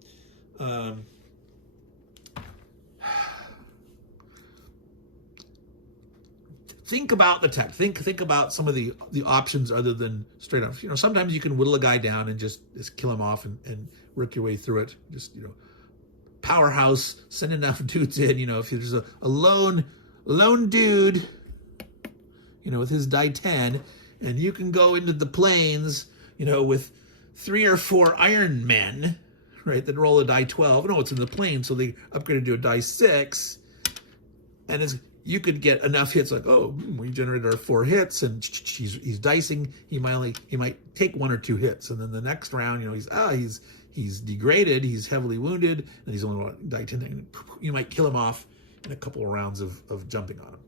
Think about the tech. Think about some of the options other than straight up. Sometimes you can whittle a guy down and just kill him off and work your way through it. Just powerhouse, send enough dudes in. If there's a lone dude, with his die 10, and you can go into the plains, with 3 or 4 Iron Men, right, that roll a die 12. No, it's in the plains, so they upgraded to a die 6, and you could get enough hits, like, we generated our 4 hits, and he's dicing. He might take 1 or 2 hits, and then the next round, he's degraded, he's heavily wounded, and he's only die 10. You might kill him off in a couple of rounds of jumping on him.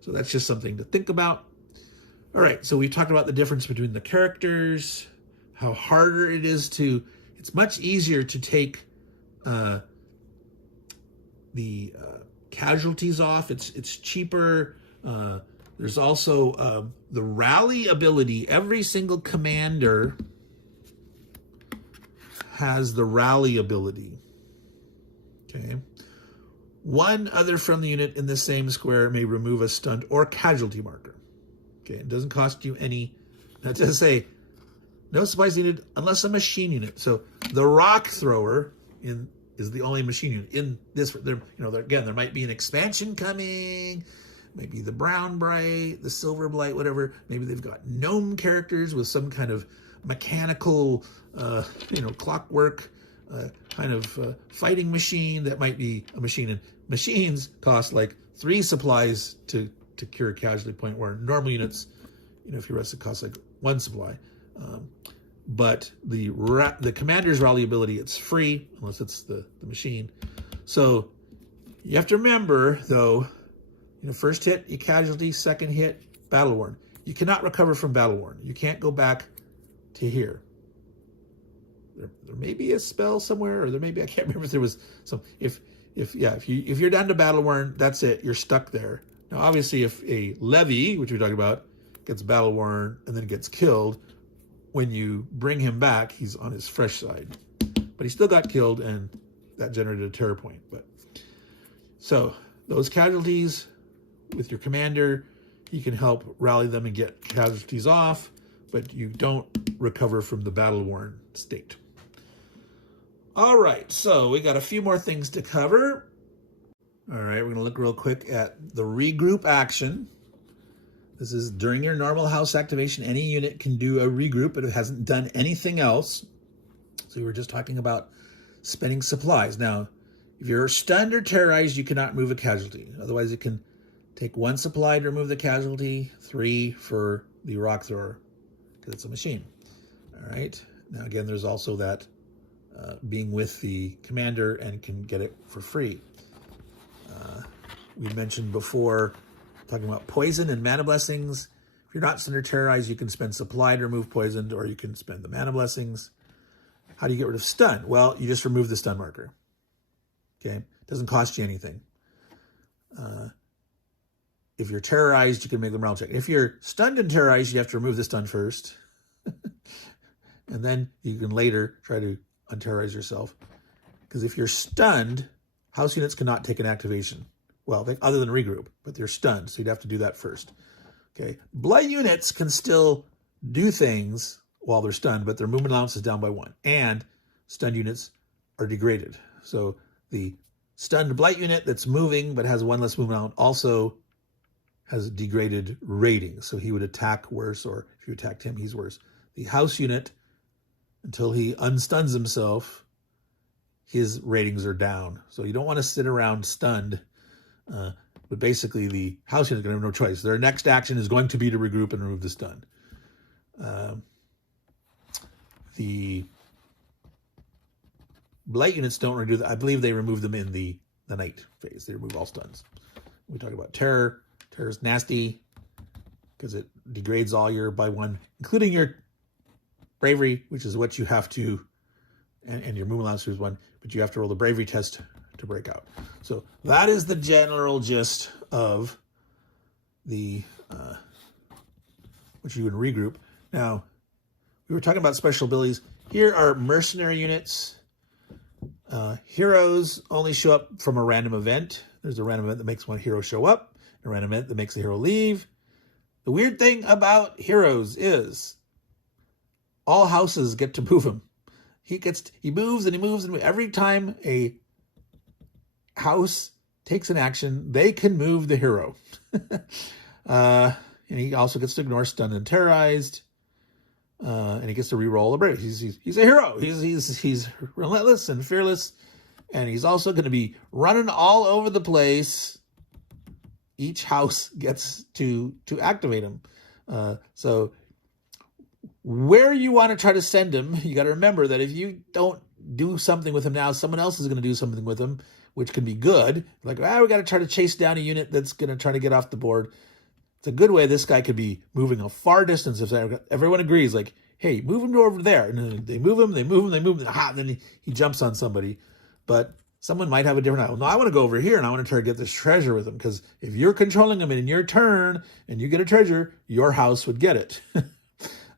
So that's just something to think about. All right, so we talked about the difference between the characters, how harder it is it's much easier to take the casualties off. It's cheaper. There's also the rally ability. Every single commander has the rally ability. Okay. One other friendly unit in the same square may remove a stunt or casualty marker. Okay, it doesn't cost you any. That does say no supplies needed unless a machine unit. So the rock thrower is the only machine unit in this. There might be an expansion coming. Maybe the Brown Blight, the Silver Blight, whatever. Maybe they've got gnome characters with some kind of mechanical, clockwork kind of fighting machine that might be a machine. And machines cost like 3 supplies to cure a casualty point, where normal units, if you rest, it costs like 1 supply. But the commander's rally ability, it's free unless it's the machine. So you have to remember, though, first hit, you casualty, second hit, battle worn. You cannot recover from battle worn. You can't go back to here. There may be a spell somewhere, or there may be, I can't remember if there was some. If you're down to battle worn, that's it. You're stuck there. Now, obviously, if a levy, which we're talking about, gets battle worn and then gets killed, when you bring him back, he's on his fresh side. But he still got killed, and that generated a terror point. But so those casualties with your commander, you can help rally them and get casualties off, but you don't recover from the battle-worn state. All right, so we got a few more things to cover. All right, we're gonna look real quick at the regroup action. This is during your normal house activation. Any unit can do a regroup, but it hasn't done anything else. So we were just talking about spending supplies. Now, if you're stunned or terrorized, you cannot move a casualty. Otherwise, it can take 1 supply to remove the casualty, 3 for the rock thrower, because it's a machine. All right. Now, again, there's also that being with the commander and can get it for free. We mentioned before, talking about poison and mana blessings. If you're not stunned or terrorized, you can spend supply to remove poisoned, or you can spend the mana blessings. How do you get rid of stun? Well, you just remove the stun marker. Okay, it doesn't cost you anything. If you're terrorized, you can make the morale check. If you're stunned and terrorized, you have to remove the stun first. And then you can later try to unterrorize yourself. Because if you're stunned, house units cannot take an activation. Well, other than regroup, but they're stunned, so you'd have to do that first. Okay, Blight units can still do things while they're stunned, but their movement allowance is down by 1. And stunned units are degraded. So the stunned Blight unit that's moving but has 1 less movement allowance also has degraded rating. So he would attack worse, or if you attacked him, he's worse. The house unit, until he unstuns himself, his ratings are down. So you don't want to sit around stunned. But basically, the house unit is going to have no choice. Their next action is going to be to regroup and remove the stun. The Blight units don't really do that. I believe they remove them in the night phase. They remove all stuns. We talk about terror. Terror is nasty because it degrades all your by 1, including your bravery, which is what you have to, and your movement allowance is 1, but you have to roll the bravery test to break out. So that is the general gist of the what you do in regroup. Now, we were talking about special abilities. Here are mercenary units. Heroes only show up from a random event. There's a random event that makes 1 hero show up, a random event that makes a hero leave. The weird thing about heroes is all houses get to move him. He moves and he moves, and every time a house takes an action, they can move the hero. And he also gets to ignore stunned and terrorized. And he gets to re-roll a brave. He's a hero. He's relentless and fearless. And he's also going to be running all over the place. Each house gets to activate him. So where you want to try to send him, you got to remember that if you don't do something with him now, someone else is going to do something with him, which can be good. Like, we got to try to chase down a unit that's going to try to get off the board. It's a good way this guy could be moving a far distance if everyone agrees, like, hey, move him to over there. And then they move him, and then he jumps on somebody. But someone might have a different idea. Well, no, I want to go over here and I want to try to get this treasure with him, because if you're controlling him in your turn and you get a treasure, your house would get it.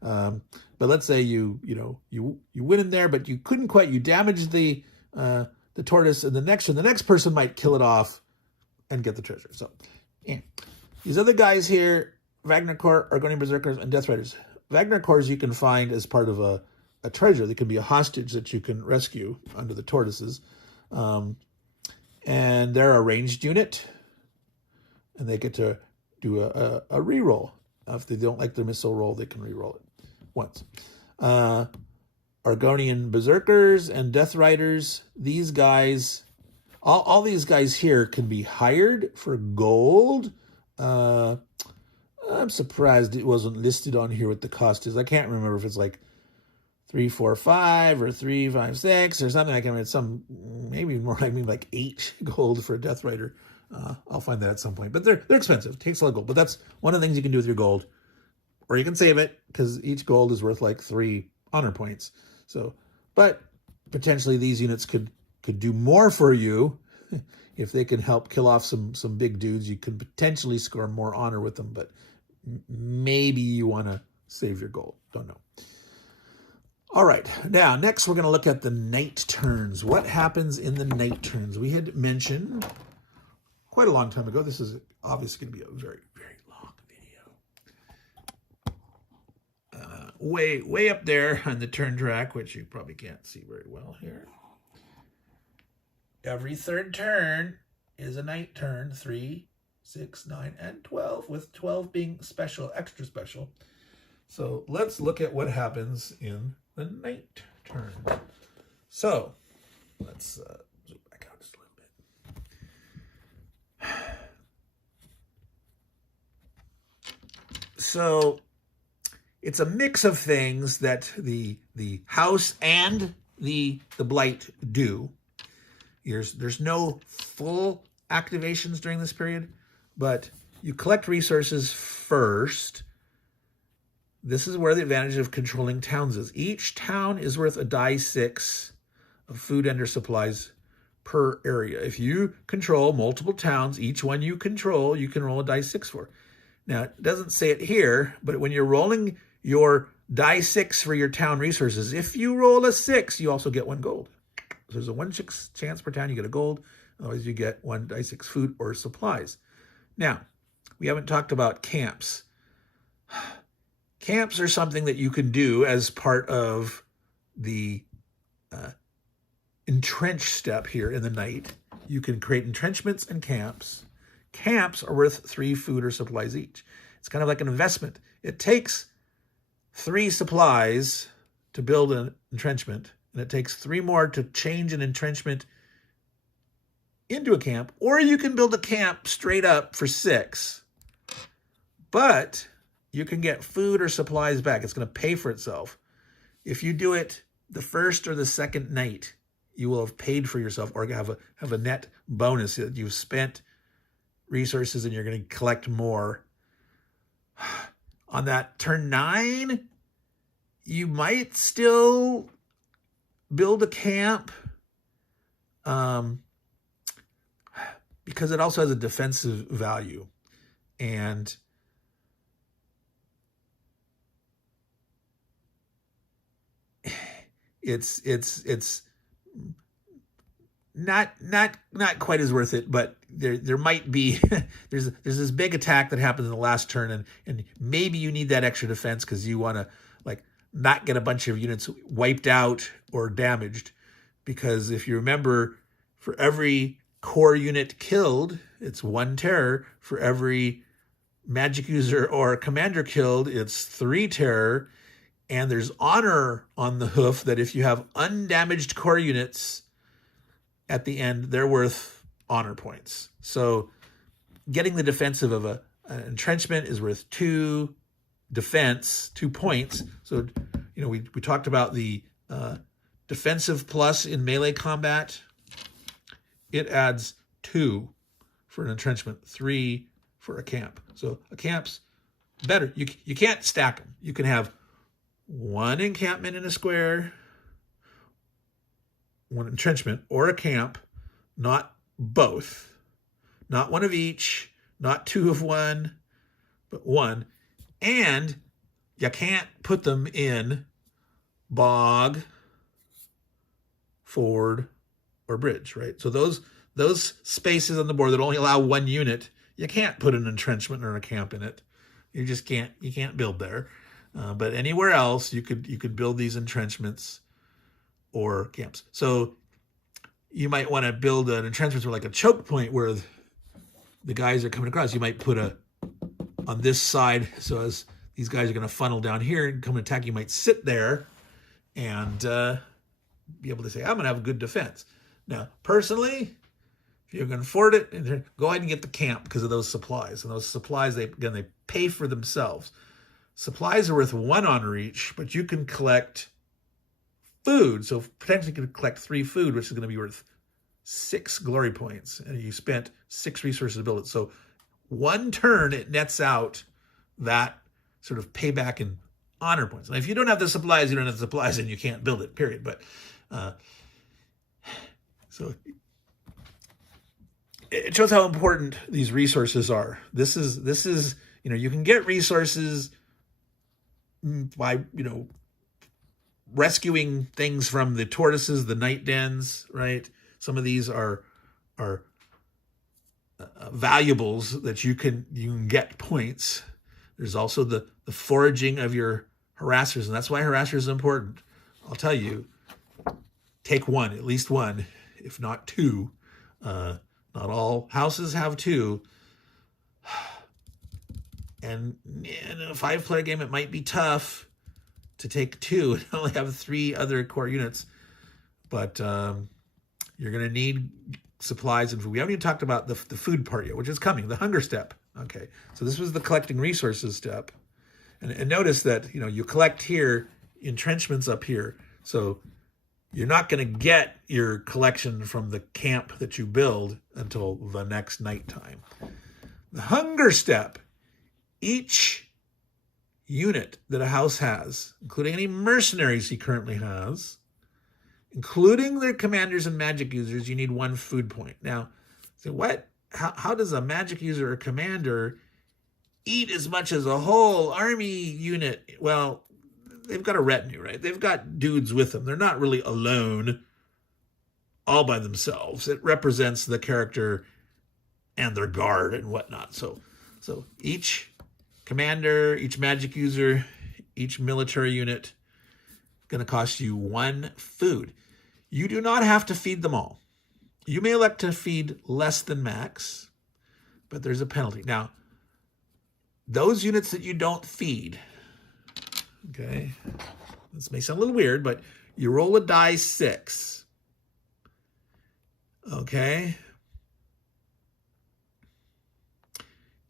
But let's say you win in there, but you couldn't quite. You damaged the tortoise, and the next person might kill it off and get the treasure. So, yeah. These other guys here, Wagner Corps, Argonian Berserkers, and Death Riders. Wagner Corps you can find as part of a treasure. They can be a hostage that you can rescue under the tortoises. And they're a ranged unit, and they get to do a reroll. If they don't like their missile roll, they can reroll it once. Argonian Berserkers and Death Riders, these guys, all these guys here can be hired for gold. I'm surprised it wasn't listed on here what the cost is. I can't remember if it's like 3, 4, 5 or 3, 5, 6 or something. I can remember some, maybe more like 8 gold for a Death Rider. I'll find that at some point. But they're expensive. It takes a lot of gold. But that's one of the things you can do with your gold. Or you can save it, because each gold is worth like 3 honor points. So, but potentially these units could do more for you. If they can help kill off some big dudes, you can potentially score more honor with them, but maybe you want to save your gold. Don't know. All right, now next we're going to look at the night turns. What happens in the night turns? We had mentioned quite a long time ago. This is obviously going to be a very, very long video. Way up there on the turn track, which you probably can't see very well here. Every third turn is a night turn, 3, 6, 9, and 12, with 12 being special, extra special. So let's look at what happens in the night turn. So let's zoom back out just a little bit. So it's a mix of things that the house and the blight do. There's no full activations during this period, but you collect resources first. This is where the advantage of controlling towns is. Each town is worth a die 6 of food and or supplies per area. If you control multiple towns, each one you control, you can roll a die 6 for. Now, it doesn't say it here, but when you're rolling your die 6 for your town resources, if you roll a 6, you also get 1 gold. So there's a 1/6 chance per town you get a gold. Otherwise, you get 1 die 6 food or supplies. Now, we haven't talked about camps. Camps are something that you can do as part of the entrench step here in the night. You can create entrenchments and camps. Camps are worth 3 food or supplies each. It's kind of like an investment. It takes 3 supplies to build an entrenchment, and it takes 3 more to change an entrenchment into a camp, or you can build a camp straight up for 6. But you can get food or supplies back. It's going to pay for itself. If you do it the first or the second night, you will have paid for yourself or have a net bonus that you've spent resources and you're going to collect more. On that turn 9, you might still build a camp because it also has a defensive value. And it's not quite as worth it, but there might be there's this big attack that happens in the last turn, and maybe you need that extra defense because you want to like not get a bunch of units wiped out or damaged. Because if you remember, for every core unit killed, it's 1 terror. For every magic user or commander killed, it's 3 terror. And there's honor on the hoof that if you have undamaged core units at the end, they're worth honor points. So getting the defensive of an entrenchment is worth 2 defense, 2 points. So, we talked about the defensive plus in melee combat. It adds 2 for an entrenchment, 3 for a camp. So a camp's better. You can't stack them. You can have 1 encampment in a square, 1 entrenchment, or a camp, not both. Not 1 of each, not 2 of 1, but 1. And you can't put them in bog, ford, or bridge, right? So those spaces on the board that only allow 1 unit, you can't put an entrenchment or a camp in it. You can't build there. But anywhere else, you could build these entrenchments or camps. So you might want to build an entrenchment or like a choke point where the guys are coming across. You might put on this side, so as these guys are going to funnel down here and come and attack, you might sit there and be able to say, I'm going to have a good defense. Now, personally, if you can afford it, go ahead and get the camp because of those supplies. And those supplies, they pay for themselves. Supplies are worth 1 honor each, but you can collect food. So potentially you can collect 3 food, which is going to be worth 6 glory points. And you spent 6 resources to build it. So 1 turn, it nets out that sort of payback in honor points. Now, if you don't have the supplies, you don't have the supplies, and you can't build it, period. But so it shows how important these resources are. This is you can get resources by rescuing things from the tortoises, the night dens, right? Some of these are valuables that you can get points. There's also the foraging of your harassers, and that's why harassers is important. I'll tell you, take one, at least one, if not two. Not all houses have two. And in a 5-player game, it might be tough to take two and only have 3 other core units. But you're going to need supplies and food. We haven't even talked about the food part yet, which is coming, the hunger step. Okay, so this was the collecting resources step. And notice that, you collect here, entrenchments up here. So you're not going to get your collection from the camp that you build until the next nighttime. The hunger step. Each unit that a house has, including any mercenaries he currently has, including their commanders and magic users, you need 1 food point. Now, so what? How does a magic user or commander eat as much as a whole army unit? Well, they've got a retinue, right? They've got dudes with them. They're not really alone all by themselves. It represents the character and their guard and whatnot. So each commander, each magic user, each military unit going to cost you 1 food. You do not have to feed them all. You may elect to feed less than max, but there's a penalty. Now, those units that you don't feed, okay, this may sound a little weird, but you roll a die 6, okay,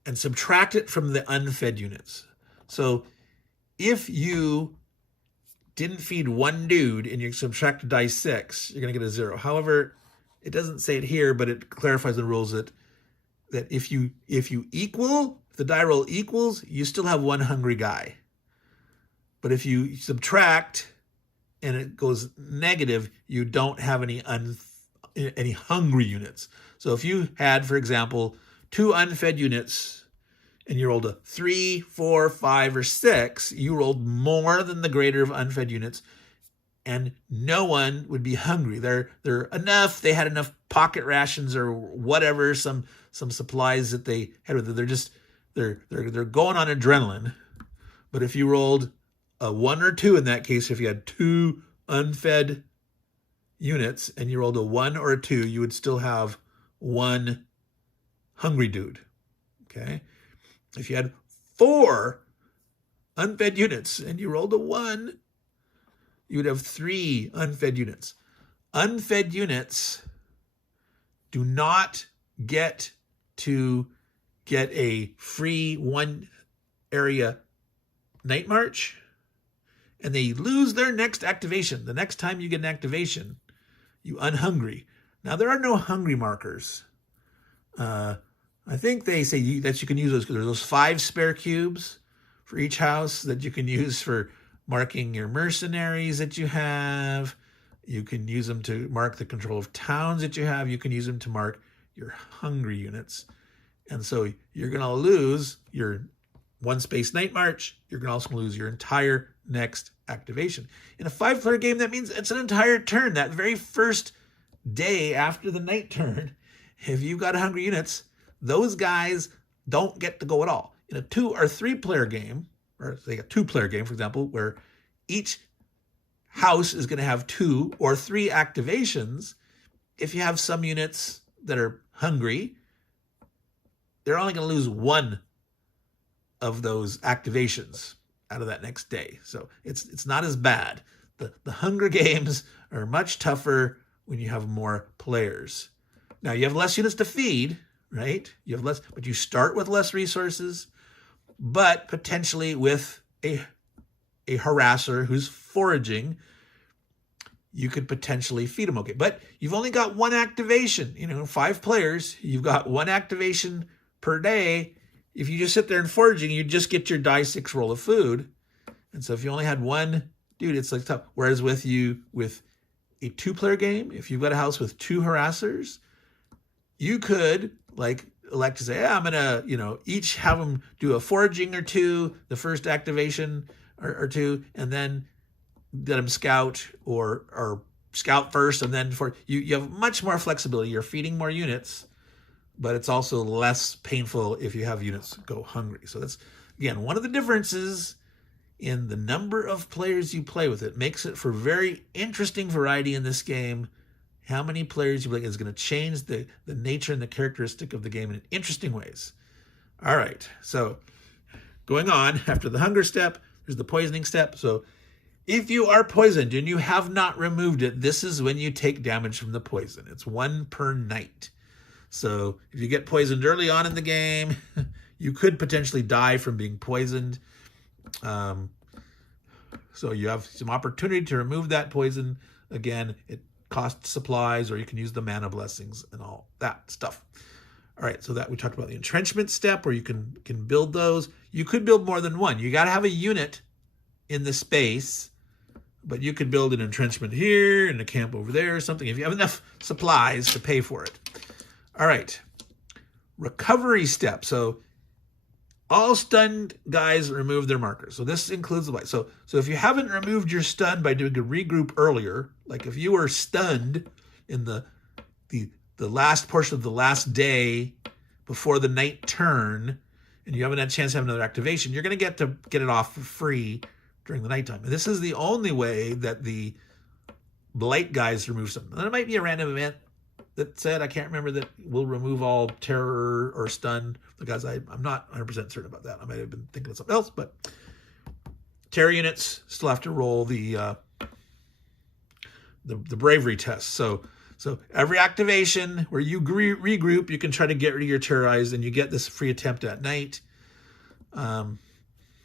and subtract it from the unfed units. So if you didn't feed 1 dude and you subtract die 6, you're going to get a 0. However, it doesn't say it here, but it clarifies the rules that if you equal, if the die roll equals, you still have 1 hungry guy. But if you subtract and it goes negative, you don't have any hungry units. So if you had, for example, 2 unfed units and you rolled a 3, 4, 5, or 6, you rolled more than the greater of unfed units, and no one would be hungry. They're enough. They had enough pocket rations or whatever, some supplies that they had with them. They're going on adrenaline. But if you rolled a 1 or 2 in that case, if you had 2 unfed units and you rolled a 1 or a 2, you would still have 1 hungry dude. Okay. If you had 4 unfed units and you rolled a 1, you would have 3 unfed units. Unfed units do not get to get a free 1 area night march, and they lose their next activation. The next time you get an activation, you unhungry. Now, there are no hungry markers. I think they say that you can use those because there's those 5 spare cubes for each house that you can use for marking your mercenaries that you have. You can use them to mark the control of towns that you have. You can use them to mark your hungry units. And so you're going to lose your 1 space night march. You're going to also lose your entire next activation. In a 5-player game, that means it's an entire turn. That very first day after the night turn, if you've got hungry units, those guys don't get to go at all. In a 2 or 3-player game, or say a 2-player game, for example, where each house is going to have 2 or 3 activations, if you have some units that are hungry, they're only going to lose 1 of those activations out of that next day. So it's not as bad. The Hunger Games are much tougher when you have more players. Now, you have less units to feed, right? You have less, but you start with less resources, but potentially with a harasser who's foraging, you could potentially feed them okay. But you've only got 1 activation. 5 players, you've got 1 activation per day. If you just sit there and foraging, you just get your die 6 roll of food. And so if you only had 1, dude, it's like tough. Whereas with a 2-player game, if you've got a house with 2 harassers, you could elect to say, I'm going to, each have them do a foraging or 2, the first activation or 2, and then let him scout or scout first, and then you have much more flexibility. You're feeding more units, but it's also less painful if you have units go hungry. So that's, again, one of the differences in the number of players you play with. It makes it for very interesting variety in this game. How many players you play is going to change the nature and the characteristic of the game in interesting ways. All right, so going on, after the hunger step, there's the poisoning step. So if you are poisoned and you have not removed it, this is when you take damage from the poison. It's 1 per night. So if you get poisoned early on in the game, you could potentially die from being poisoned. So you have some opportunity to remove that poison. Again, it costs supplies, or you can use the mana blessings and all that stuff. All right, so that we talked about the entrenchment step, where you can build those. You could build more than one. You got to have a unit in the space, but you could build an entrenchment here and a camp over there or something if you have enough supplies to pay for it. All right, recovery step. So all stunned guys remove their markers. So this includes the blight. So if you haven't removed your stun by doing a regroup earlier, like if you were stunned in the last portion of the last day before the night turn, and you haven't had a chance to have another activation, you're going to get it off for free during the nighttime. And this is the only way that the blight guys remove something. There might be a random event that said, I can't remember, that will remove all terror or stun. Because I'm not 100% certain about that. I might have been thinking of something else, but terror units still have to roll the bravery test. So every activation where you regroup, you can try to get rid of your terrorized, and you get this free attempt at night.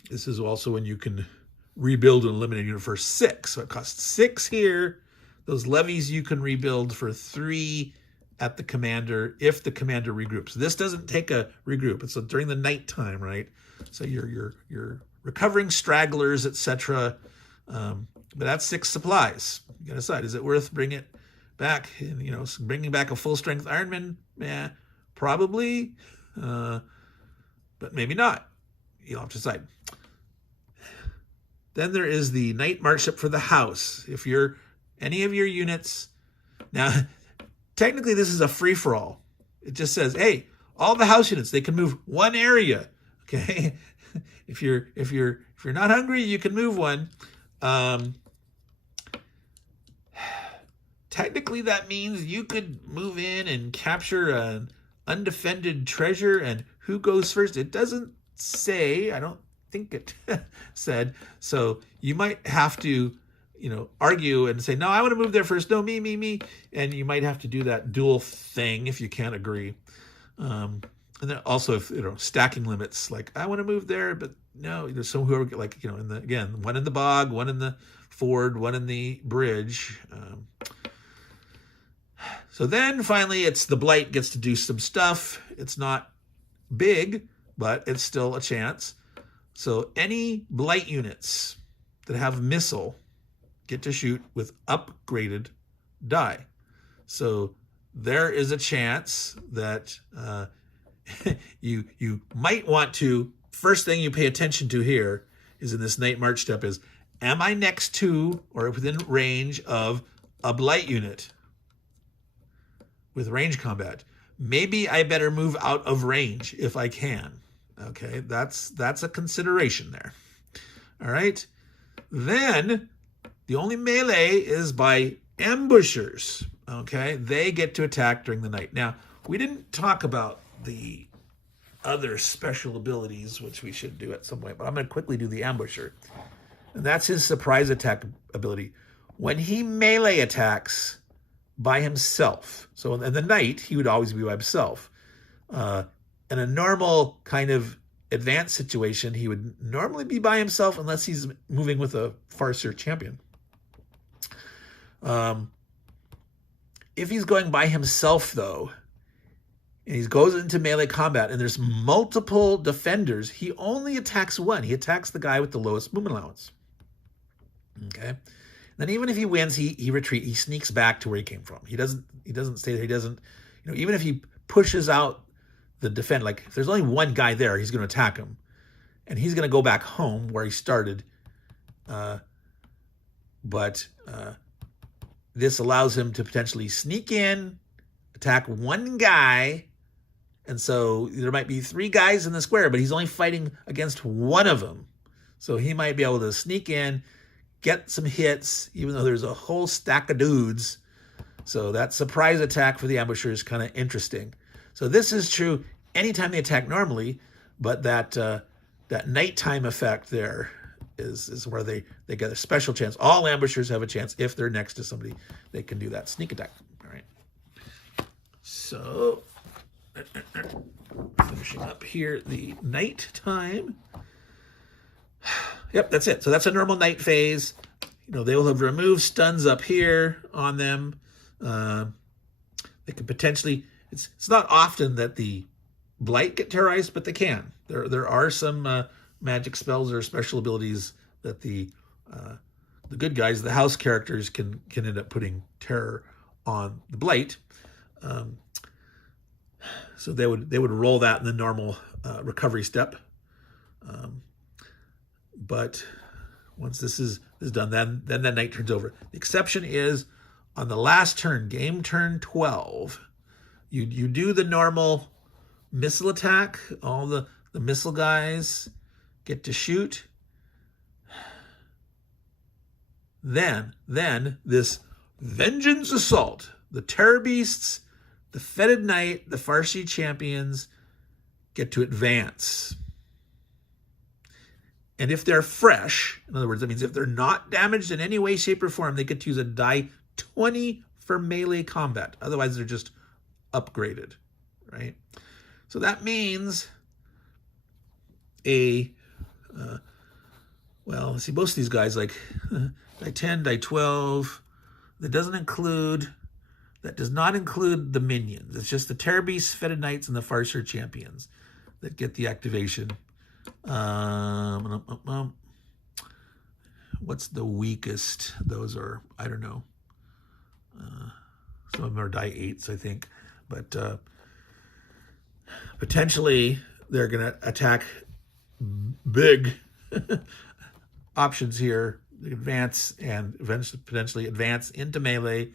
This is also when you can rebuild and eliminate a unit for 6. So it costs 6 here. Those levies you can rebuild for 3 at the commander if the commander regroups. This doesn't take a regroup. It's during the nighttime, right? So you're recovering stragglers, etc. But that's 6 supplies. You gotta decide, is it worth bringing it back? And, bringing back a full strength Ironman, probably, but maybe not. You'll have to decide. Then there is the night march up for the house. If you're any of your units, now technically this is a free-for-all. It just says, hey, all the house units, they can move 1 area. Okay, if you're not hungry, you can move 1. Technically, that means you could move in and capture an undefended treasure. And who goes first? It doesn't say. I don't think it said. So you might have to argue and say, no, I want to move there first. No, me. And you might have to do that dual thing if you can't agree. And then also, if stacking limits, like I want to move there, but no, there's some who are like, again, 1 in the bog, 1 in the ford, 1 in the bridge. So then finally, it's the blight gets to do some stuff. It's not big, but it's still a chance. So any blight units that have missile get to shoot with upgraded die. So there is a chance that you might want to, first thing you pay attention to here is in this night march step is, am I next to or within range of a blight unit with range combat? Maybe I better move out of range if I can. Okay, that's a consideration there. All right. Then the only melee is by ambushers. Okay, they get to attack during the night. Now, we didn't talk about the other special abilities, which we should do at some point, but I'm going to quickly do the ambusher. And that's his surprise attack ability. When he melee attacks by himself, so in the night, he would always be by himself. In a normal kind of advanced situation, he would normally be by himself unless he's moving with a Farseer champion. If he's going by himself, though, and he goes into melee combat and there's multiple defenders, he only attacks 1. He attacks the guy with the lowest movement allowance. Okay. Then even if he wins, he retreats. He sneaks back to where he came from. He doesn't stay there. He doesn't, even if he pushes out the defend, like if there's only 1 guy there, he's going to attack him. And he's going to go back home where he started. but this allows him to potentially sneak in, attack one guy, and so there might be 3 guys in the square, but he's only fighting against one of them. So he might be able to sneak in, get some hits, even though there's a whole stack of dudes. So that surprise attack for the ambusher is kind of interesting. So this is true anytime they attack normally, but that nighttime effect there is where they get a special chance. All ambushers have a chance if they're next to somebody. They can do that sneak attack. All right. So finishing up here the nighttime. Yep, that's it. So that's a normal night phase. They will have removed stuns up here on them. They could potentially, it's not often that the Blight get terrorized, but they can. There are some magic spells or special abilities that the good guys, the house characters, can end up putting terror on the Blight. So they would roll that in the normal recovery step. But once this is done, then the night turns over. The exception is on the last turn, game turn 12, you do the normal missile attack. All the missile guys get to shoot. Then this vengeance assault, the terror beasts, the fetid knight, the Farsi champions get to advance. And if they're fresh, in other words, that means if they're not damaged in any way, shape, or form, they get to use a die 20 for melee combat. Otherwise, they're just upgraded, right? So that means let's see, most of these guys, like die 10, die 12, that does not include the minions. It's just the Terror Beasts, Fetid Knights, and the Farser champions that get the activation. What's the weakest? Those are, I don't know. Some of them are die 8s, I think. But potentially they're going to attack big options here. They advance and eventually potentially advance into melee,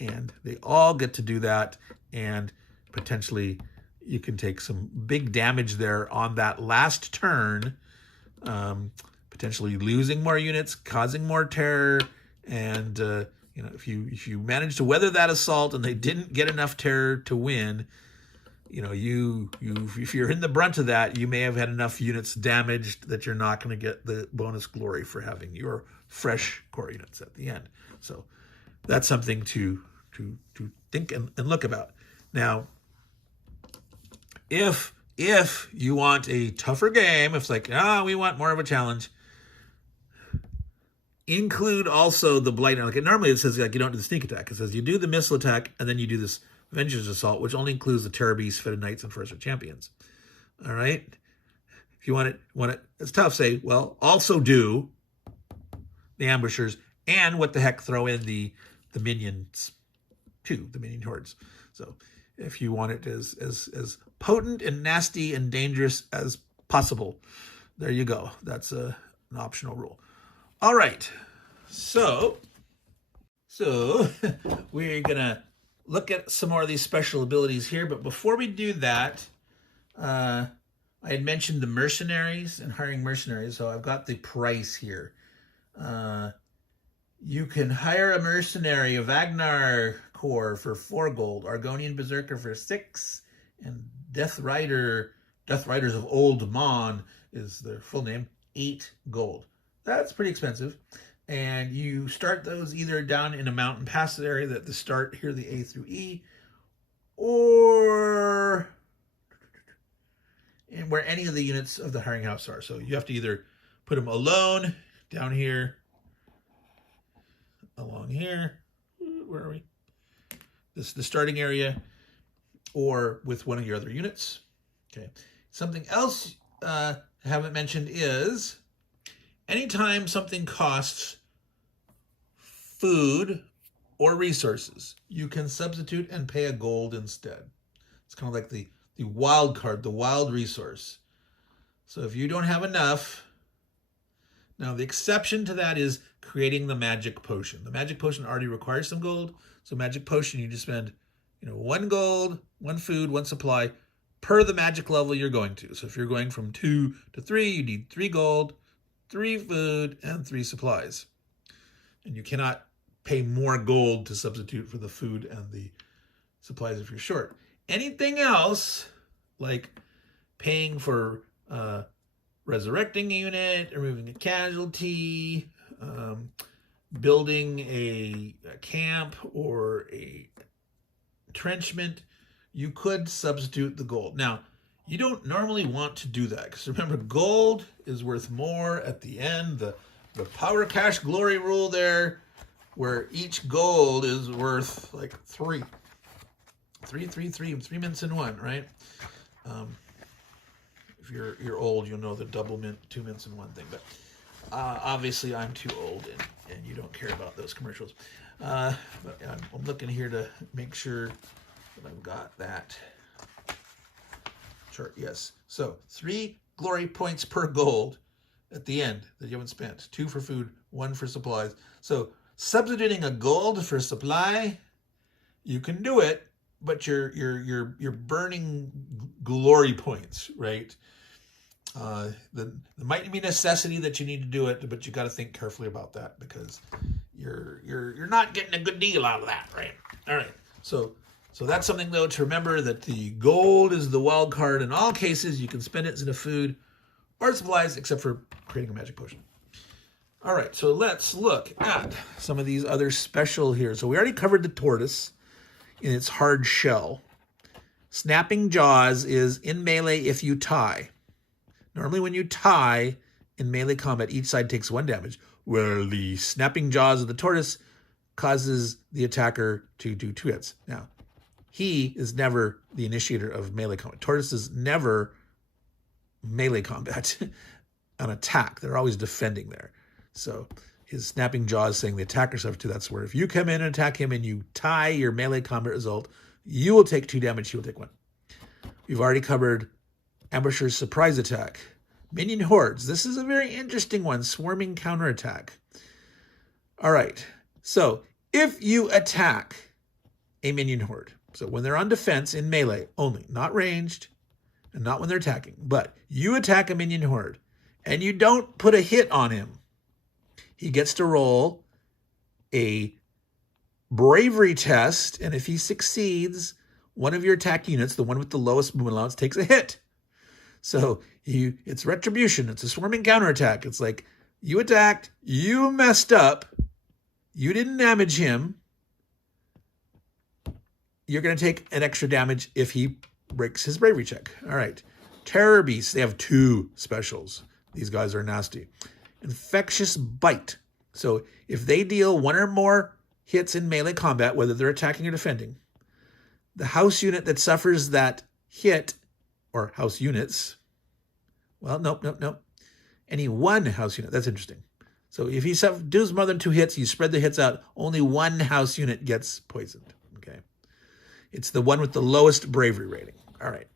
and they all get to do that, and potentially you can take some big damage there on that last turn, potentially losing more units, causing more terror, and if you manage to weather that assault and they didn't get enough terror to win, if you're in the brunt of that, you may have had enough units damaged that you're not going to get the bonus glory for having your fresh core units at the end. So that's something to think and look about. Now, if you want a tougher game, if it's like, we want more of a challenge, include also the Blight. Like normally it says you don't do the sneak attack. It says you do the missile attack and then you do this vengeance assault, which only includes the Terror Beasts, Fetid Knights, and Farser champions. All right. If you want it, it's tough. Say, well, also do the ambushers and what the heck, throw in the minions too, the minion hordes. So if you want it as potent and nasty and dangerous as possible, there you go. That's an optional rule. All right, so we're gonna look at some more of these special abilities here. But before we do that, I had mentioned the mercenaries and hiring mercenaries. So I've got the price here. You can hire a mercenary, a Vagnar Corps for 4 gold, Argonian Berserker for 6, and Death Riders of Old Mon is their full name, 8 gold. That's pretty expensive. And you start those either down in a mountain pass area that the start here, the A through E, or where any of the units of the hiring house are. So you have to either put them alone down here, along here, where are we? This is the starting area, or with one of your other units. Okay. Something else I haven't mentioned is anytime something costs food or resources, you can substitute and pay a gold instead. It's kind of like the wild card, the wild resource. So if you don't have enough Now, the exception to that is creating the magic potion. The magic potion already requires some gold. So magic potion, you just spend, 1 gold, 1 food, 1 supply per the magic level you're going to. So if you're going from 2 to 3, you need 3 gold, 3 food, and 3 supplies. And you cannot pay more gold to substitute for the food and the supplies if you're short. Anything else, like paying for resurrecting a unit, removing a casualty, building a camp or a entrenchment, you could substitute the gold. Now, you don't normally want to do that because remember, gold is worth more at the end. The power cash glory rule there, where each gold is worth like 3 mints in 1, right? If you're old, you'll know the double mint, 2 mints in 1 thing. But obviously, I'm too old, and you don't care about those commercials. But I'm looking here to make sure that I've got that chart. Yes. So 3 glory points per gold at the end that you haven't spent. 2 for food, 1 for supplies. So substituting a gold for supply, you can do it, but you're burning glory points, right? There might be necessity that you need to do it, but you got to think carefully about that because you're not getting a good deal out of that, right? All right. So that's something though to remember, that the gold is the wild card in all cases. You can spend it into food or supplies, except for creating a magic potion. All right. So let's look at some of these other special here. So we already covered the tortoise in its hard shell. Snapping jaws is in melee if you tie. Normally when you tie in melee combat, each side takes 1 damage, where the snapping jaws of the tortoise causes the attacker to do 2 hits. Now, he is never the initiator of melee combat. Tortoise is never melee combat on attack. They're always defending there. So his snapping jaws saying the attacker suffer 2. That's where if you come in and attack him and you tie your melee combat result, you will take 2 damage, he will take 1. We've already covered Ambusher's surprise attack. Minion hordes. This is a very interesting one. Swarming counterattack. All right. So if you attack a minion horde, so when they're on defense in melee only, not ranged, and not when they're attacking, but you attack a minion horde and you don't put a hit on him, he gets to roll a bravery test, and if he succeeds, one of your attack units, the one with the lowest movement allowance, takes a hit. So it's retribution. It's a swarming counterattack. It's like, you attacked, you messed up, you didn't damage him. You're going to take an extra damage if he breaks his bravery check. All right. Terror beasts. They have 2 specials. These guys are nasty. Infectious bite. So if they deal 1 or more hits in melee combat, whether they're attacking or defending, the house unit that suffers that hit, or house units, well, nope. Any 1 house unit. That's interesting. So if he does more than 2 hits, you spread the hits out, only 1 house unit gets poisoned. Okay. It's the one with the lowest bravery rating. All right.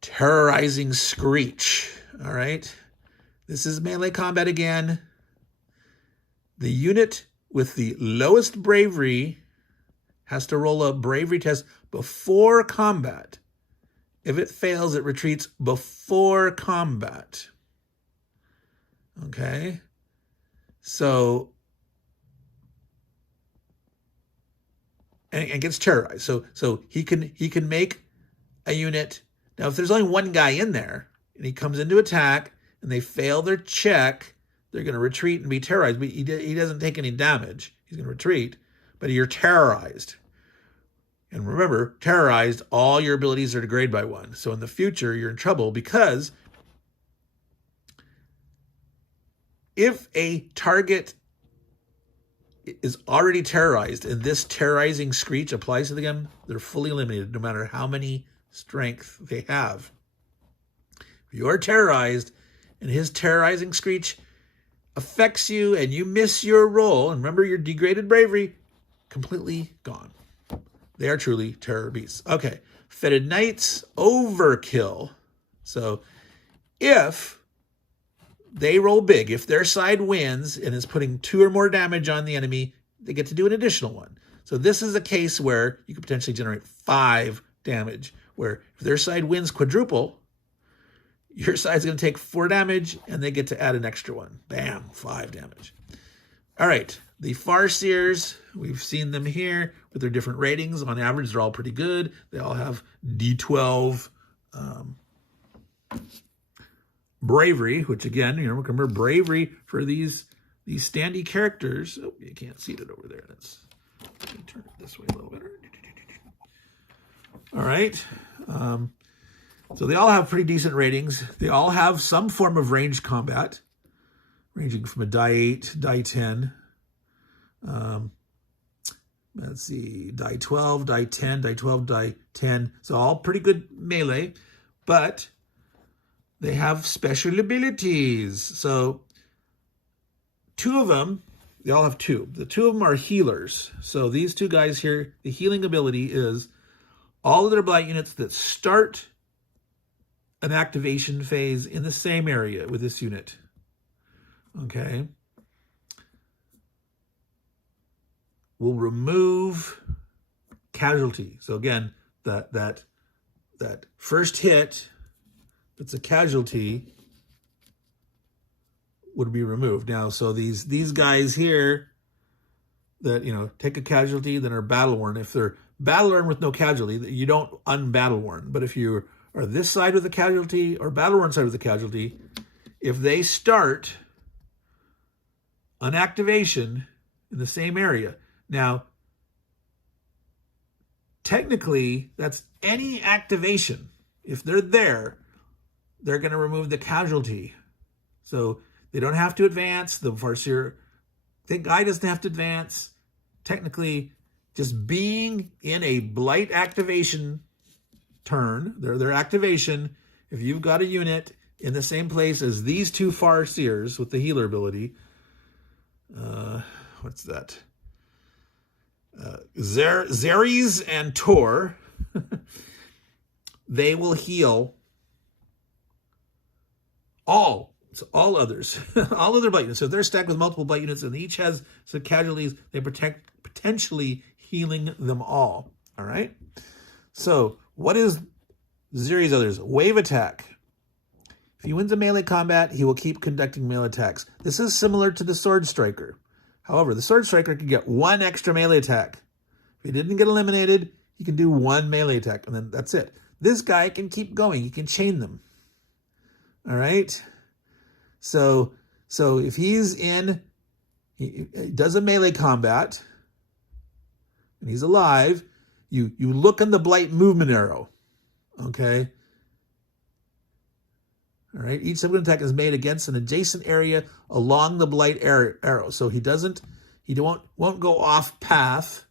Terrorizing Screech. All right. This is melee combat again. The unit with the lowest bravery has to roll a bravery test before combat. If it fails, it retreats before combat. Okay. So, and gets terrorized. So he can make a unit. Now, if there's only 1 guy in there and he comes into attack and they fail their check, they're going to retreat and be terrorized. But he doesn't take any damage. He's going to retreat, but you're terrorized. And remember, terrorized, all your abilities are degraded by 1. So in the future, you're in trouble because if a target is already terrorized and this terrorizing screech applies to them, they're fully eliminated no matter how many strength they have. If you are terrorized and his terrorizing screech affects you and you miss your roll, and remember your degraded bravery, completely gone. They are truly terror beasts. Okay, Fetid Knights, overkill. So if they roll big. If their side wins and is putting 2 or more damage on the enemy, they get to do an additional one. So this is a case where you could potentially generate 5 damage, where if their side wins quadruple, your side's going to take 4 damage, and they get to add an extra one. Bam, 5 damage. All right, the Farseers, we've seen them here with their different ratings. On average, they're all pretty good. They all have D12 bravery, which again, remember bravery for these standy characters. Oh, you can't see it over there. Let's turn it this way a little better. All right. So they all have pretty decent ratings. They all have some form of ranged combat, ranging from a die 8, die 10. Let's see, die 12, die 10, die 12, die 10. So all pretty good melee, but they have special abilities. So 2 of them, they all have 2. The 2 of them are healers. So these 2 guys here, the healing ability is all of their blight units that start an activation phase in the same area with this unit. Okay. Will remove casualty. So again, that first hit that's a casualty would be removed. Now, so these guys here that take a casualty, then are battle worn. If they're battle worn with no casualty, you don't unbattle worn. But if you are this side with a casualty or battle worn side with a casualty, if they start an activation in the same area. Now, technically, that's any activation. If they're there, they're going to remove the casualty. So they don't have to advance. The Farseer, the guy doesn't have to advance. Technically, just being in a blight activation turn, their activation, if you've got a unit in the same place as these 2 Farseers with the healer ability, what's that? Xeres and Tor, they will heal all others, all other blight units. So if they're stacked with multiple blight units and each has some casualties, they potentially healing them all. All right. So what is Xeres' others? Wave attack. If he wins a melee combat, he will keep conducting melee attacks. This is similar to the Sword Striker. However, the Sword Striker can get 1 extra melee attack. If he didn't get eliminated, he can do 1 melee attack, and then that's it. This guy can keep going. He can chain them. All right? So if he's he does a melee combat, and he's alive, you look on the Blight movement arrow, okay? All right, each subsequent attack is made against an adjacent area along the Blight arrow. So he won't go off path,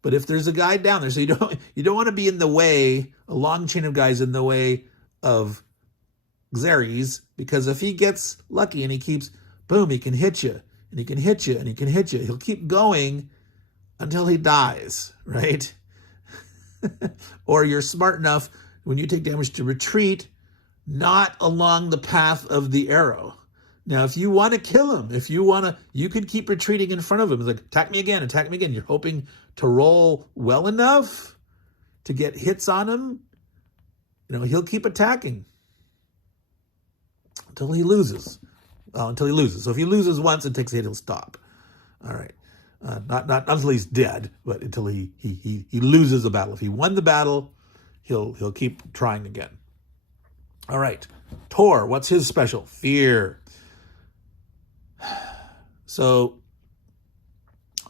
but if there's a guy down there, so you don't want to be in the way, a long chain of guys in the way of Xeres, because if he gets lucky and he keeps, boom, he can hit you, and he can hit you, and he can hit you. He'll keep going until he dies, right? Or you're smart enough when you take damage to retreat, not along the path of the arrow. Now, if you want to kill him, you could keep retreating in front of him. It's like, attack me again, attack me again. You're hoping to roll well enough to get hits on him. He'll keep attacking until he loses. So if he loses once and takes a hit, he'll stop. All right. Not until he's dead, but until he loses a battle. If he won the battle, he'll keep trying again. All right. Tor, what's his special? Fear. So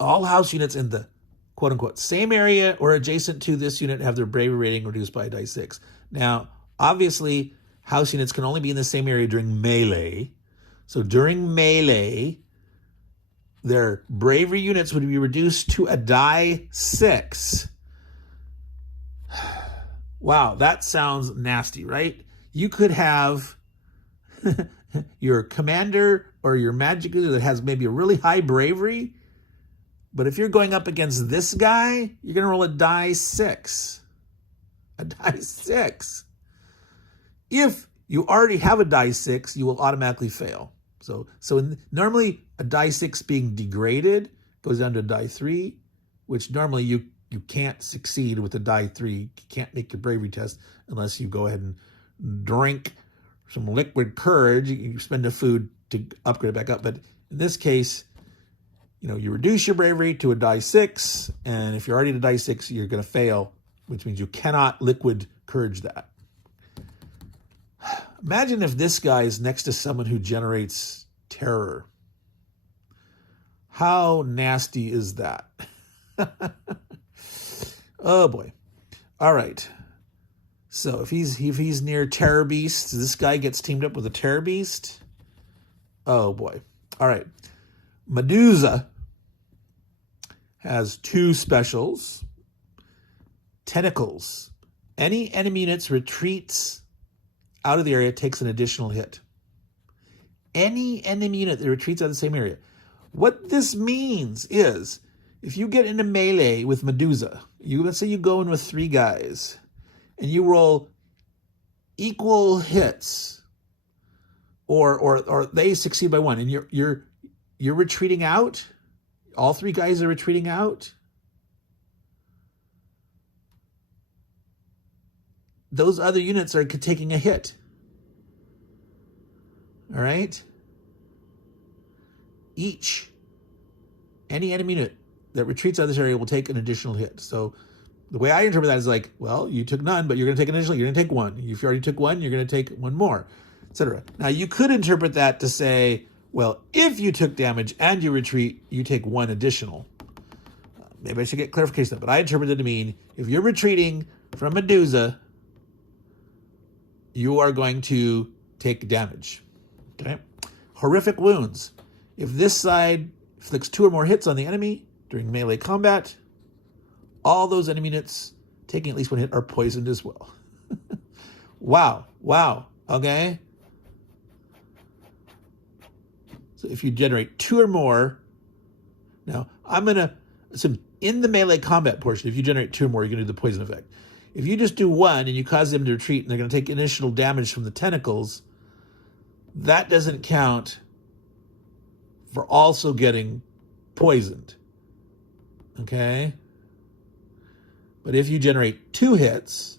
all house units in the quote-unquote same area or adjacent to this unit have their bravery rating reduced by die 6. Now, obviously, house units can only be in the same area during melee. So during melee, their bravery units would be reduced to a die 6. Wow, that sounds nasty, right? You could have your commander or your magic user that has maybe a really high bravery, but if you're going up against this guy, you're going to roll a die 6. A die 6. If you already have a die 6, you will automatically fail. Normally a die 6 being degraded goes down to die 3, which normally you can't succeed with a die 3. You can't make your bravery test unless you go ahead and drink some liquid courage. You spend a food to upgrade it back up. But in this case, you reduce your bravery to a die 6, and if you're already at a die 6, you're going to fail, which means you cannot liquid courage that. Imagine if this guy is next to someone who generates terror. How nasty is that? Oh boy. All right. So if he's near Terror Beast, this guy gets teamed up with a Terror Beast. Oh boy. All right. Medusa has 2 specials. Tentacles. Any enemy units retreats out of the area takes an additional hit. Any enemy unit that retreats out of the same area. What this means is, if you get into melee with Medusa, let's say you go in with 3 guys, and you roll equal hits, or they succeed by 1, and you're retreating out. All 3 guys are retreating out. Those other units are taking a hit. All right? Any enemy unit that retreats out of this area will take an additional hit. So the way I interpret that is like, well, you took none, but you're going to take an additional. You're going to take 1. If you already took 1, you're going to take 1 more, etc. Now, you could interpret that to say, well, if you took damage and you retreat, you take 1 additional. Maybe I should get clarification, but I interpreted it to mean if you're retreating from Medusa, you are going to take damage. Okay? Horrific wounds. If this side inflicts 2 or more hits on the enemy during melee combat, all those enemy units taking at least 1 hit are poisoned as well. Wow. Okay? So if you generate 2 or more, now I'm going to assume in the melee combat portion, if you generate 2 or more, you're going to do the poison effect. If you just do 1 and you cause them to retreat and they're going to take additional damage from the tentacles, that doesn't count for also getting poisoned. Okay? But if you generate 2 hits,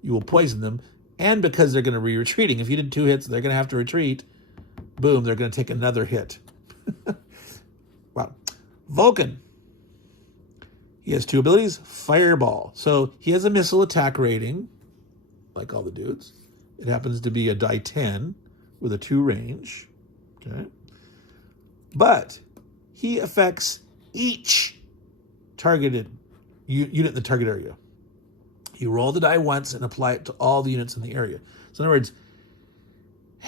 you will poison them. And because they're going to be retreating, if you did 2 hits, they're going to have to retreat. Boom, they're going to take another hit. Wow. Vulcan. He has 2 abilities. Fireball. So he has a missile attack rating, like all the dudes. It happens to be a die 10 with a 2 range. Okay. But he affects each targeted unit in the target area. You roll the die once and apply it to all the units in the area. So in other words,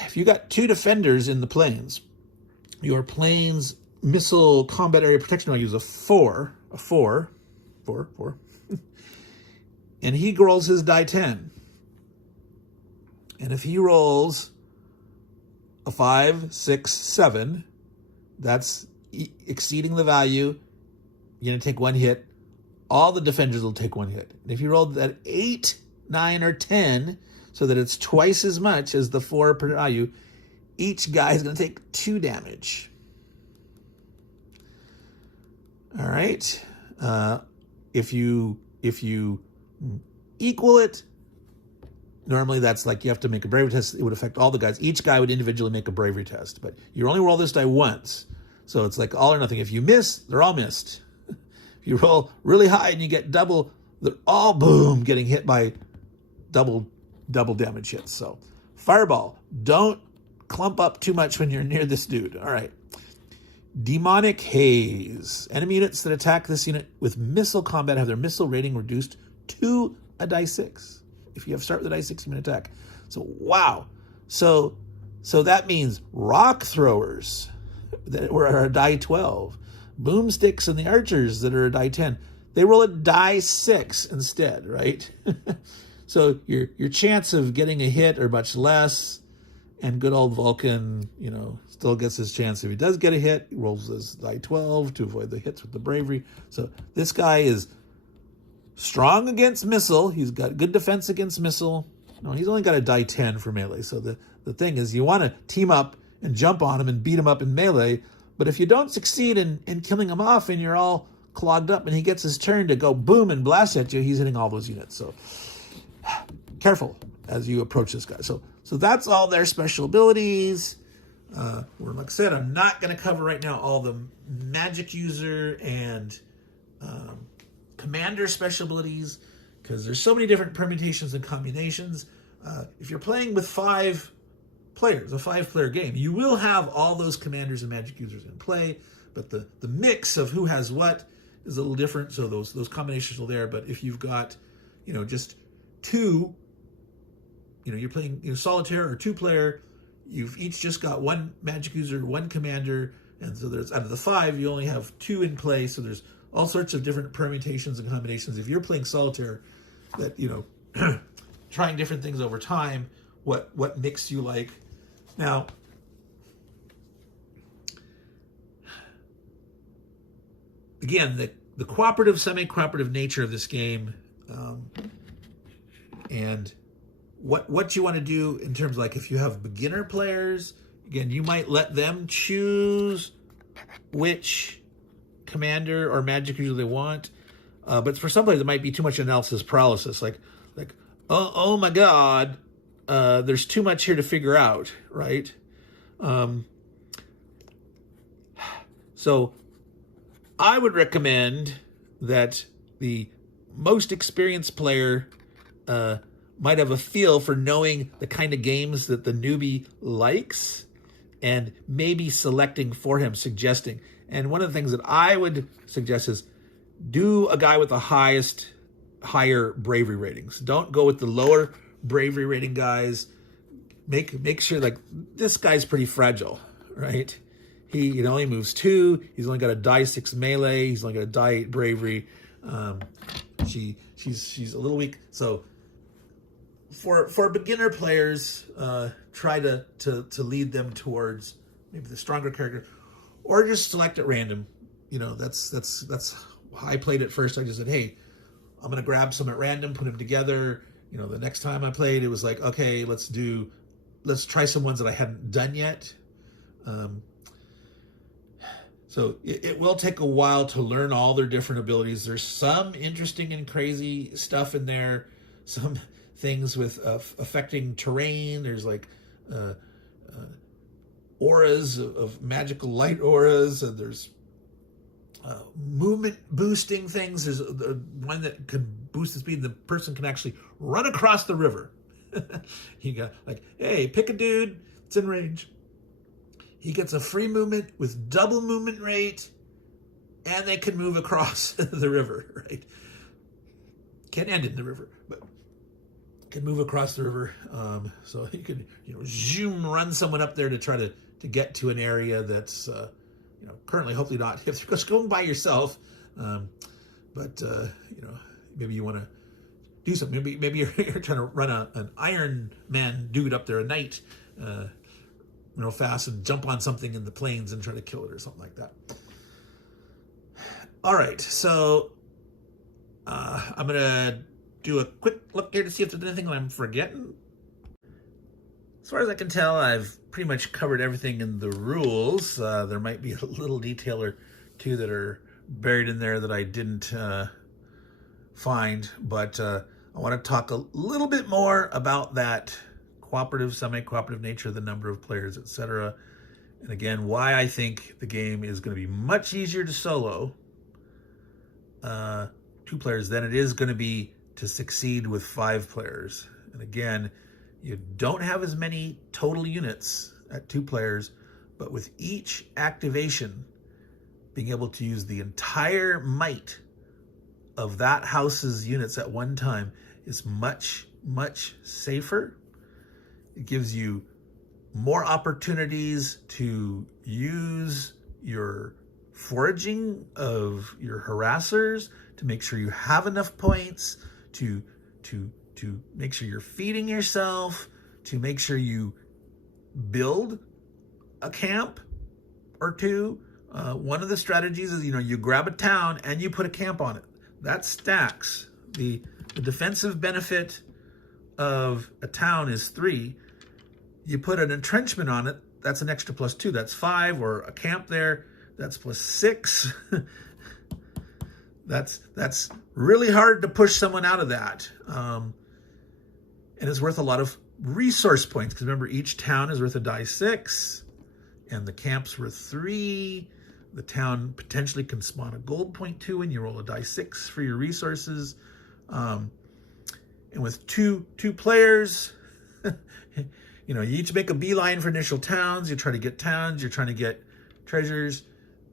if you got 2 defenders in the planes, your plane's missile combat area protection value is a 4. And he rolls his die 10. And if he rolls a 5, 6, 7, that's exceeding the value. You're going to take 1 hit. All the defenders will take 1 hit. And if you roll that 8, 9, or 10, so that it's twice as much as the 4 per value, each guy is going to take 2 damage. All right. If you equal it, normally that's like you have to make a bravery test. It would affect all the guys. Each guy would individually make a bravery test, but you only roll this die once. So it's like all or nothing. If you miss, they're all missed. If you roll really high and you get double, they're all, boom, getting hit by double damage hits. So Fireball, don't clump up too much when you're near this dude. All right. Demonic Haze. Enemy units that attack this unit with missile combat have their missile rating reduced to a die 6. If you have start with a die 6, you can attack. So, wow. So that means rock throwers that are a die 12. Boomsticks and the archers that are a die 10. They roll a die 6 instead, right? So your chance of getting a hit are much less. And good old Vulcan, still gets his chance. If he does get a hit, he rolls his die 12 to avoid the hits with the bravery. So this guy is strong against missile. He's got good defense against missile. No, he's only got a die 10 for melee. So the thing is, you want to team up and jump on him and beat him up in melee. But if you don't succeed in killing him off and you're all clogged up and he gets his turn to go boom and blast at you, he's hitting all those units. So careful as you approach this guy. So that's all their special abilities. Like I said, I'm not going to cover right now all the magic user and commander special abilities because there's so many different permutations and combinations. If you're playing with 5 players, a 5-player game, you will have all those commanders and magic users in play, but the mix of who has what is a little different, so those combinations are there. But if you've got, just 2, you're playing solitaire or 2-player, you've each just got 1 magic user, 1 commander, and so there's out of the 5, you only have 2 in play, so there's all sorts of different permutations and combinations. If you're playing solitaire, that, trying different things over time, what mix you like. Now, again, the cooperative, semi-cooperative nature of this game, and what you want to do in terms of, like, if you have beginner players, again, you might let them choose which commander or magic user they want. But for some players, it might be too much analysis paralysis. Like, oh my God, there's too much here to figure out, right? So I would recommend that the most experienced player might have a feel for knowing the kind of games that the newbie likes and maybe selecting for him, suggesting. And one of the things that I would suggest is do a guy with the higher bravery ratings. Don't go with the lower bravery rating guys. Make sure, like, this guy's pretty fragile, right? He only moves 2. He's only got a die 6 melee. He's only got a die 8 bravery. She's a little weak. So for beginner players, try to lead them towards maybe the stronger character, or just select at random. That's how I played it first. I just said, hey, I'm going to grab some at random, put them together. The next time I played, it was like, okay, let's try some ones that I hadn't done yet. So it will take a while to learn all their different abilities. There's some interesting and crazy stuff in there. Some things with affecting terrain. There's like auras of magical light auras, and there's movement boosting things. There's one that can boost the speed. The person can actually run across the river. You got, like, hey, pick a dude, it's in range. He gets a free movement with double movement rate, and they can move across the river, right? Can't end in the river, but can move across the river. So you could, zoom, run someone up there to try to get to an area that's, currently hopefully not, if you're just going by yourself. But maybe you want to do something. Maybe you're trying to run an Iron Man dude up there at night, real fast, and jump on something in the plains and try to kill it or something like that. All right, so I'm gonna do a quick look here to see if there's anything that I'm forgetting. As far as I can tell, I've pretty much covered everything in the rules. There might be a little detail or two that are buried in there that I didn't find, but I want to talk a little bit more about that cooperative, semi-cooperative nature, the number of players, etc. And again, why I think the game is going to be much easier to solo 2 players than it is going to be to succeed with 5 players. And again, you don't have as many total units at 2 players, but with each activation, being able to use the entire might of that house's units at one time is much, much safer. It gives you more opportunities to use your foraging of your harassers to make sure you have enough points, to make sure you're feeding yourself, to make sure you build a camp or 2. One of the strategies is, you grab a town and you put a camp on it. That stacks. The defensive benefit of a town is 3. You put an entrenchment on it, that's an extra +2. That's 5, or a camp there. That's +6. That's really hard to push someone out of that. And it's worth a lot of resource points, because remember, each town is worth a die 6, and the camp's worth 3. The town potentially can spawn a gold point too, and you roll a die 6 for your resources. And with two players, you each make a beeline for initial towns. You try to get towns. You're trying to get treasures.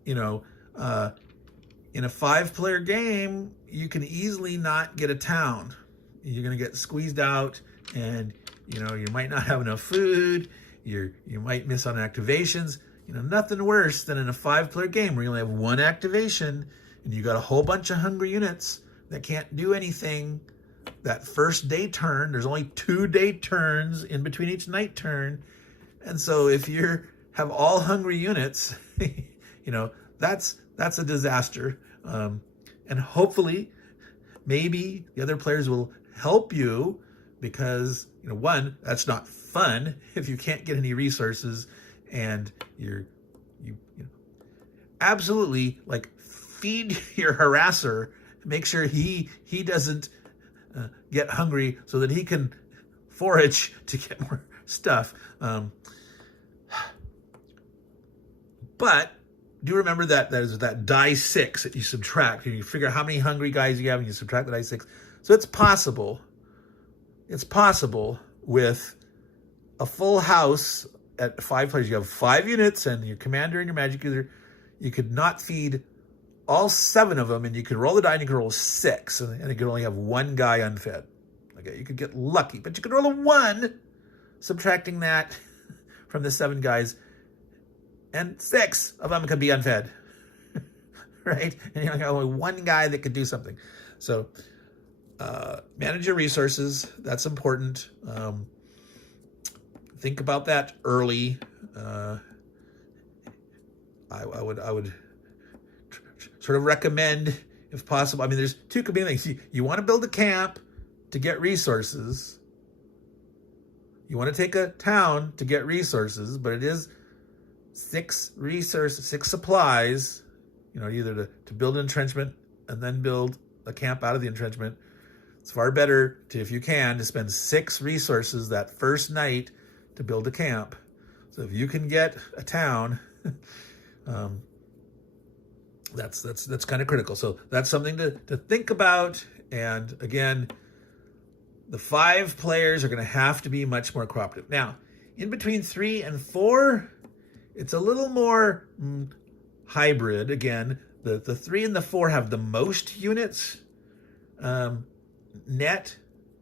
In a 5-player game, you can easily not get a town. You're going to get squeezed out, and you might not have enough food. You might miss on activations. Nothing worse than in a 5-player game where you only have one activation and you got a whole bunch of hungry units that can't do anything that first day turn. There's only 2 day turns in between each night turn. And so if you have all hungry units, that's a disaster. And hopefully maybe the other players will help you, because, one, that's not fun if you can't get any resources, and you absolutely feed your harasser, make sure he doesn't get hungry so that he can forage to get more stuff. But do remember that there's that die 6 that you subtract, and you figure out how many hungry guys you have, and you subtract the die 6. So it's possible with a full house at 5 players. You have 5 units and your commander and your magic user. You could not feed all 7 of them, and you could roll the die, and you could roll 6, and you could only have 1 guy unfed. Okay, you could get lucky, but you could roll a 1, subtracting that from the 7 guys, and 6 of them could be unfed, right? And you only have only 1 guy that could do something. So manage your resources. That's important. Think about that early. I would sort of recommend, if possible. I mean, there's 2 competing things. You want to build a camp to get resources. You want to take a town to get resources, but it is 6 supplies. Either to build an entrenchment and then build a camp out of the entrenchment. It's far better to, if you can, to spend 6 resources that first night to build a camp. So if you can get a town, that's kind of critical. So that's something to think about. And again, the 5 players are going to have to be much more cooperative. Now, in between 3 and 4, it's a little more hybrid. Again, the 3 and the 4 have the most units net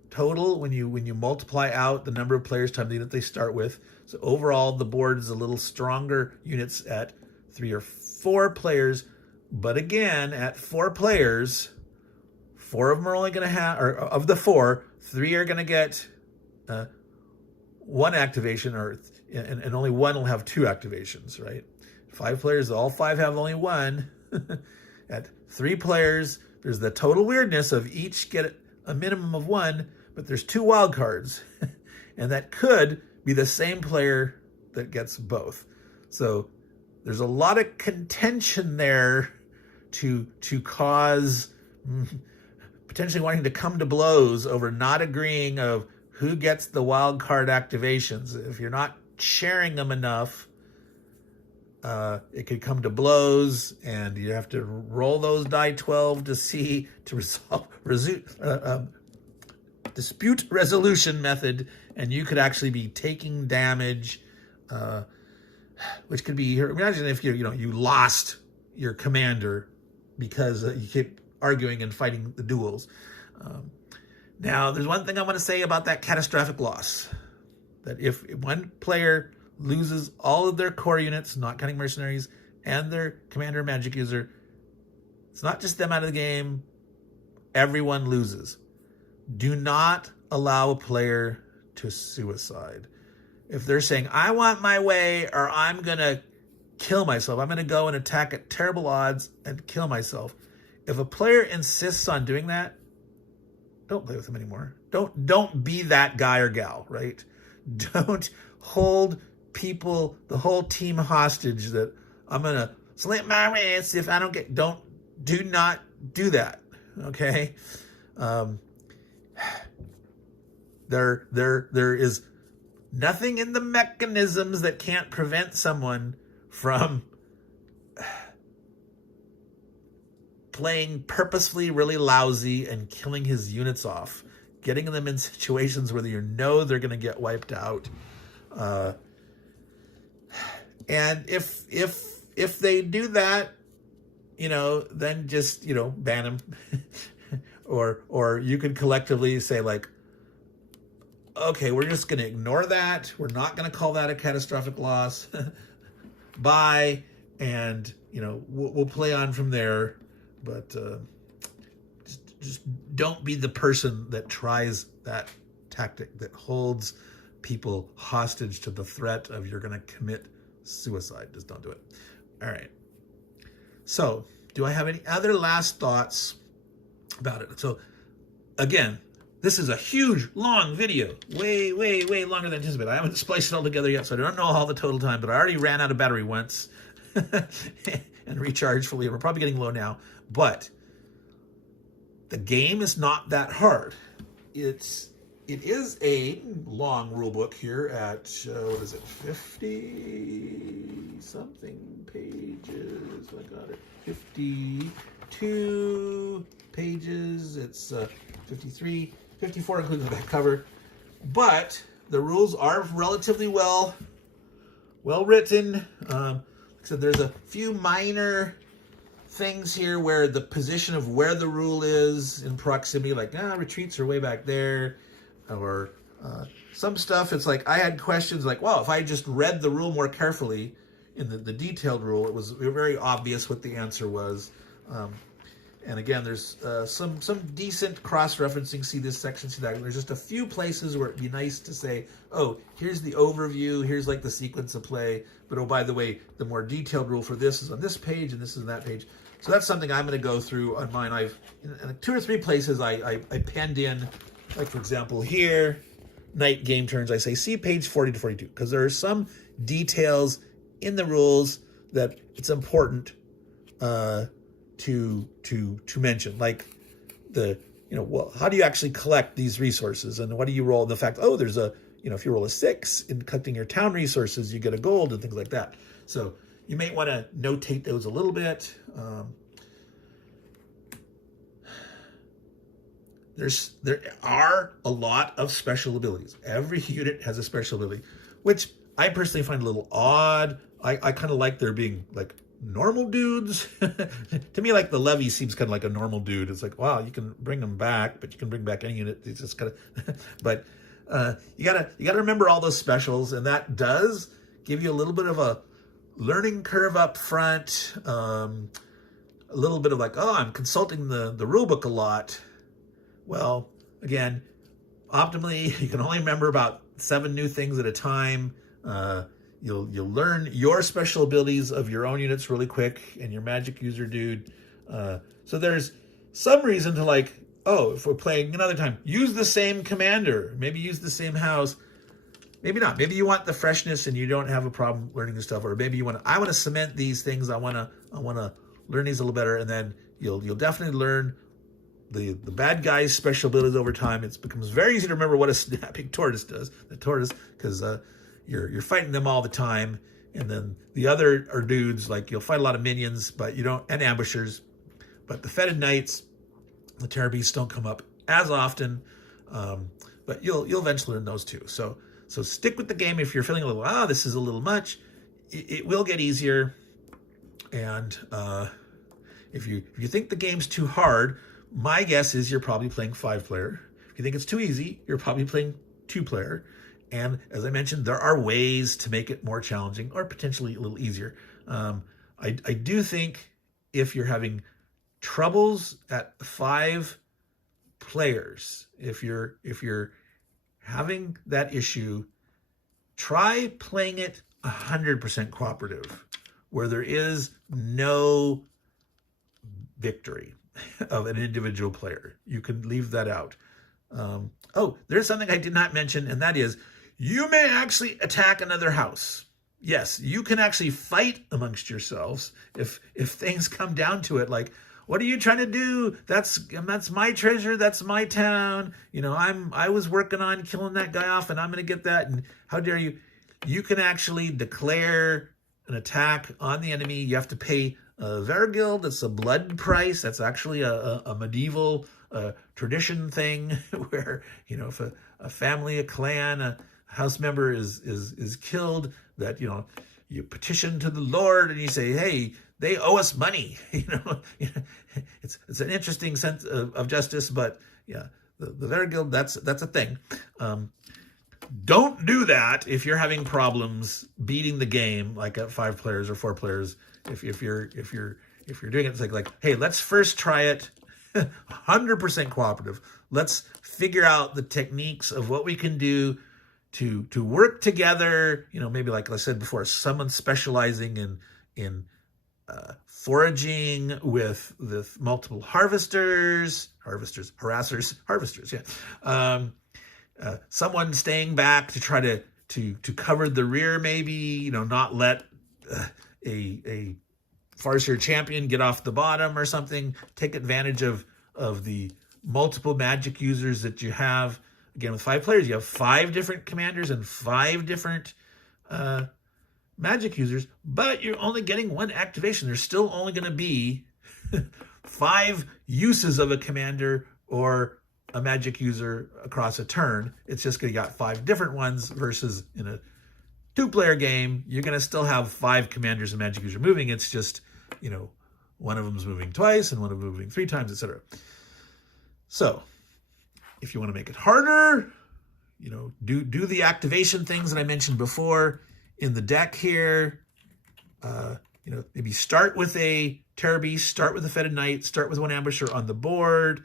total when you multiply out the number of players times the unit they start with. So overall, the board is a little stronger units at 3 or 4 players. But again, at 4 players, 4 of them are only going to have, or of the 4, 3 are going to get 1 activation, and only 1 will have 2 activations, right? 5 players, all 5 have only 1. At 3 players, there's the total weirdness of each get a minimum of 1, but there's 2 wild cards, and that could be the same player that gets both. So there's a lot of contention there to cause potentially wanting to come to blows over not agreeing of who gets the wild card activations. If you're not sharing them enough, it could come to blows, and you have to roll those die 12 to resolve dispute resolution method, and you could actually be taking damage, which could be, imagine if you lost your commander because you keep arguing and fighting the duels. Now, there's one thing I want to say about that catastrophic loss, that if 1 player loses all of their core units, not counting mercenaries, and their commander magic user, it's not just them out of the game, everyone loses. Do not allow a player to suicide. If they're saying, I want my way, or I'm going to kill myself, I'm going to go and attack at terrible odds and kill myself. If a player insists on doing that, don't play with them anymore. Don't be that guy or gal, right? Don't hold people, the whole team hostage that I'm going to slit my wrists if I don't get, do not do that. Okay. There is nothing in the mechanisms that can't prevent someone from playing purposefully really lousy and killing his units off, getting them in situations where you know they're going to get wiped out. And if they do that, then just, ban them. or you could collectively say, like, okay, we're just going to ignore that. We're not going to call that a catastrophic loss. Bye. And, we'll play on from there. But just don't be the person that tries that tactic, that holds people hostage to the threat of you're going to commit suicide. Just don't do it. All right. So, do I have any other last thoughts about it? So, again, this is a huge, long video. Way, way, way longer than anticipated. I haven't spliced it all together yet, so I don't know all the total time, but I already ran out of battery once and recharged fully. We're probably getting low now, but the game is not that hard. It is a long rule book here at, 50 something pages. I got it. 52 pages. It's 53, 54 including the back cover. But the rules are relatively well written. Like I said, there's a few minor things here where the position of where the rule is in proximity, like retreats are way back there, or some stuff. It's like I had questions like, well, if I just read the rule more carefully in the detailed rule, it was very obvious what the answer was. And again, there's some decent cross-referencing. See this section, see that. There's just a few places where it'd be nice to say, oh, here's the overview, here's like the sequence of play, but oh, by the way, the more detailed rule for this is on this page and this is on that page. So that's something I'm going to go through on mine. I've in 2 or 3 places I penned in, like for example here, night game turns. I say see page 40 to 42 because there are some details in the rules that it's important to mention, like the well, how do you actually collect these resources, and what do you roll? The fact, oh, there's a if you roll a 6 in collecting your town resources, you get a gold and things like that. So you may want to notate those a little bit. There are a lot of special abilities. Every unit has a special ability, which I personally find a little odd. I kind of like there being like normal dudes. To me, like the levy seems kind of like a normal dude. It's like, wow, you can bring them back, but you can bring back any unit. It's just kind of, but you gotta remember all those specials, and that does give you a little bit of a learning curve up front. A little bit of like, oh, I'm consulting the rule book a lot. Well, again, optimally, you can only remember about 7 new things at a time. You'll learn your special abilities of your own units really quick, and your magic user dude. So there's some reason to like, oh, if we're playing another time, use the same commander, maybe use the same house, maybe not. Maybe you want the freshness and you don't have a problem learning this stuff, or maybe I want to cement these things. I want to learn these a little better, and then you'll definitely learn the bad guy's special abilities over time. It becomes very easy to remember what a snapping tortoise does. The tortoise, because you're fighting them all the time, and then the other are dudes, like you'll fight a lot of minions, but you don't, and ambushers, but the fetid knights, the terror beasts don't come up as often, but you'll eventually learn those too. So stick with the game if you're feeling a little, this is a little much. It will get easier, and if you think the game's too hard, my guess is you're probably playing 5-player. If you think it's too easy, you're probably playing 2-player. And as I mentioned, there are ways to make it more challenging or potentially a little easier. I do think if you're having troubles at 5 players, if you're having that issue, try playing it 100% cooperative, where there is no victory of an individual player. You can leave that out. There's something I did not mention, and that is You may actually attack another house. Yes, you can actually fight amongst yourselves if things come down to it. Like, what are you trying to do? That's my treasure. That's my town. You know, I was working on killing that guy off, and I'm going to get that. And how dare you? You can actually declare an attack on the enemy. You have to pay a Vergil. That's a blood price. That's actually a medieval tradition thing where, you know, if a family, a clan, a house member is killed, that, you know, you petition to the Lord and you say, hey, they owe us money. You know, it's an interesting sense of justice, but yeah, the Vergil, that's a thing. Don't do that if you're having problems beating the game, like at 5 players or 4 players. If you're doing it, it's like, hey, let's first try it 100% cooperative. Let's figure out the techniques of what we can do to work together. You know, maybe like I said before, someone specializing in foraging with multiple harassers. Yeah. Someone staying back to try to cover the rear, maybe, you know, not let a Farseer champion get off the bottom or something. Take advantage of the multiple magic users that you have. Again, with 5 players, you have 5 different commanders and 5 different magic users, but you're only getting 1 activation. There's still only going to be 5 uses of a commander or a magic user across a turn. It's just going to got 5 different ones, versus in a 2-player game, you're going to still have 5 commanders and magic user moving. It's just, you know, one of them's moving twice and one of them moving 3 times, etc. So if you want to make it harder, you know, do the activation things that I mentioned before in the deck here. You know, maybe start with a Terror Beast, start with a Fetid Knight, start with 1 ambusher on the board,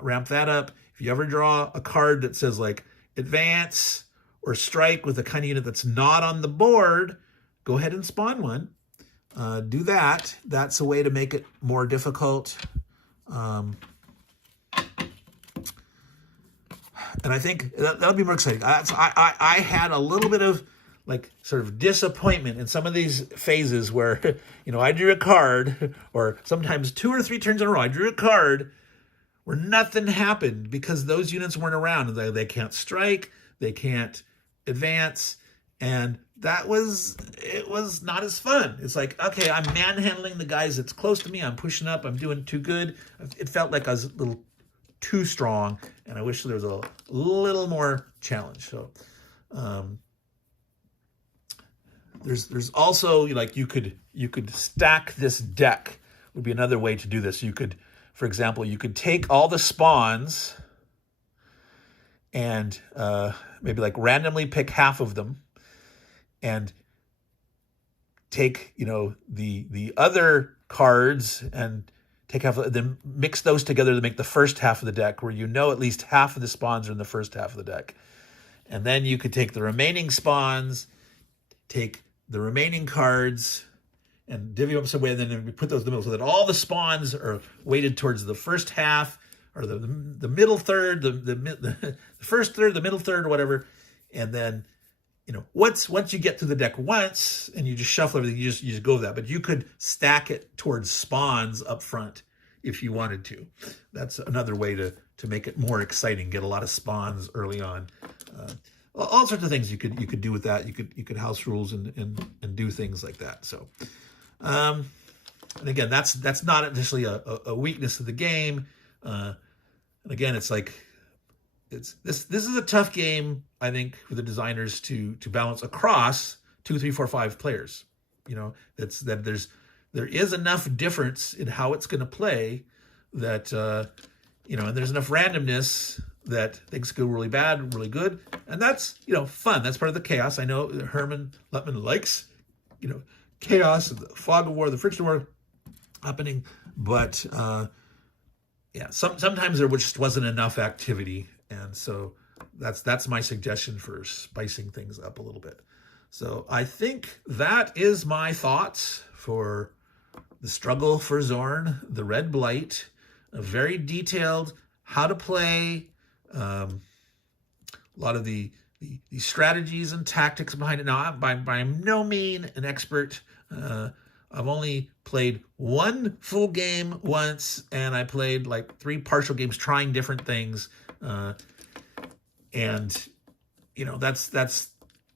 ramp that up. If you ever draw a card that says like advance or strike with a kind of unit that's not on the board, go ahead and spawn one. Do that. That's a way to make it more difficult. And I think that'll be more exciting. I had a little bit of like sort of disappointment in some of these phases where, you know, I drew a card, or sometimes 2 or 3 turns in a row, I drew a card where nothing happened because those units weren't around. They can't strike, they can't advance, and it was not as fun. It's like, okay, I'm manhandling the guys that's close to me, I'm pushing up, I'm doing too good. It felt like I was a little too strong, and I wish there was a little more challenge. So there's also, like, you could stack this deck, would be another way to do this. You could, for example, you could take all the spawns and maybe like randomly pick half of them, and take, you know, the other cards and take half of, then mix those together to make the first half of the deck, where you know at least half of the spawns are in the first half of the deck. And then you could take the remaining spawns, take the remaining cards, and divvy up some way, and then we put those in the middle so that all the spawns are weighted towards the first half, or the middle third, the first third, the middle third, or whatever. And then, you know, once you get through the deck once and you just shuffle everything, you just go with that. But you could stack it towards spawns up front if you wanted to. That's another way to make it more exciting. Get a lot of spawns early on. All sorts of things you could do with that. You could house rules and do things like that. So, and again, that's not initially a weakness of the game. And again, it's like, this is a tough game, I think, for the designers to balance across 2, 3, 4, 5 players. You know, there is enough difference in how it's going to play that you know, and there's enough randomness that things go really bad, really good, and that's, you know, fun. That's part of the chaos. I know Herman Lutman likes, you know, chaos, the fog of war, the friction war happening, but yeah, sometimes there just wasn't enough activity. And so that's my suggestion for spicing things up a little bit. So I think that is my thoughts for the Struggle for Zorn, the Red Blight, a very detailed how to play. A lot of the the strategies and tactics behind it. Now, I'm by no means an expert. I've only played one full game once, and I played like 3 partial games trying different things. And, you know, that's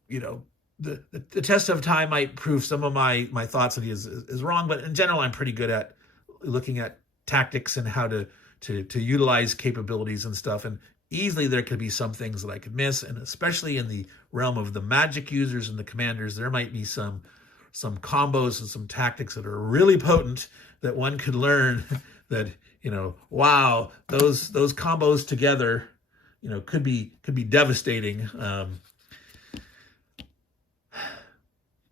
you know, the test of time might prove some of my thoughts that he is wrong, but in general, I'm pretty good at looking at tactics and how to utilize capabilities and stuff. And easily there could be some things that I could miss, and especially in the realm of the magic users and the commanders, there might be some combos and some tactics that are really potent that one could learn that, you know, wow, those combos together, you know, could be devastating.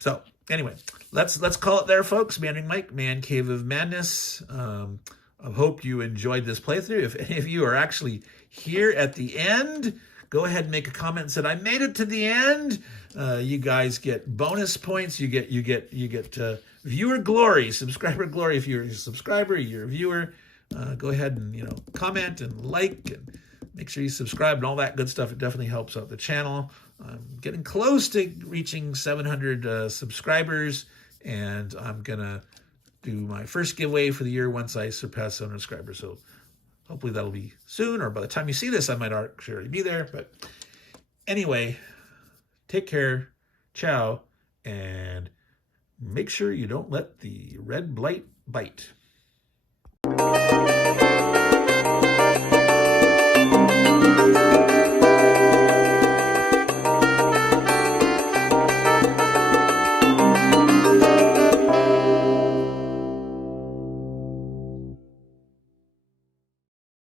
So anyway, let's call it there, folks. Meandering Mike, Man Cave of Madness. I hope you enjoyed this playthrough. If any of you are actually here at the end, go ahead and make a comment and said, I made it to the end. You guys get bonus points. You get viewer glory, subscriber glory. If you're a subscriber, you're a viewer. Go ahead and, you know, comment and like and make sure you subscribe and all that good stuff. It definitely helps out the channel. I'm getting close to reaching 700 subscribers, and I'm gonna do my first giveaway for the year once I surpass 700 subscribers. So hopefully that'll be soon, or by the time you see this, I might actually already be there. But anyway, take care, ciao, and make sure you don't let the Red Blight bite.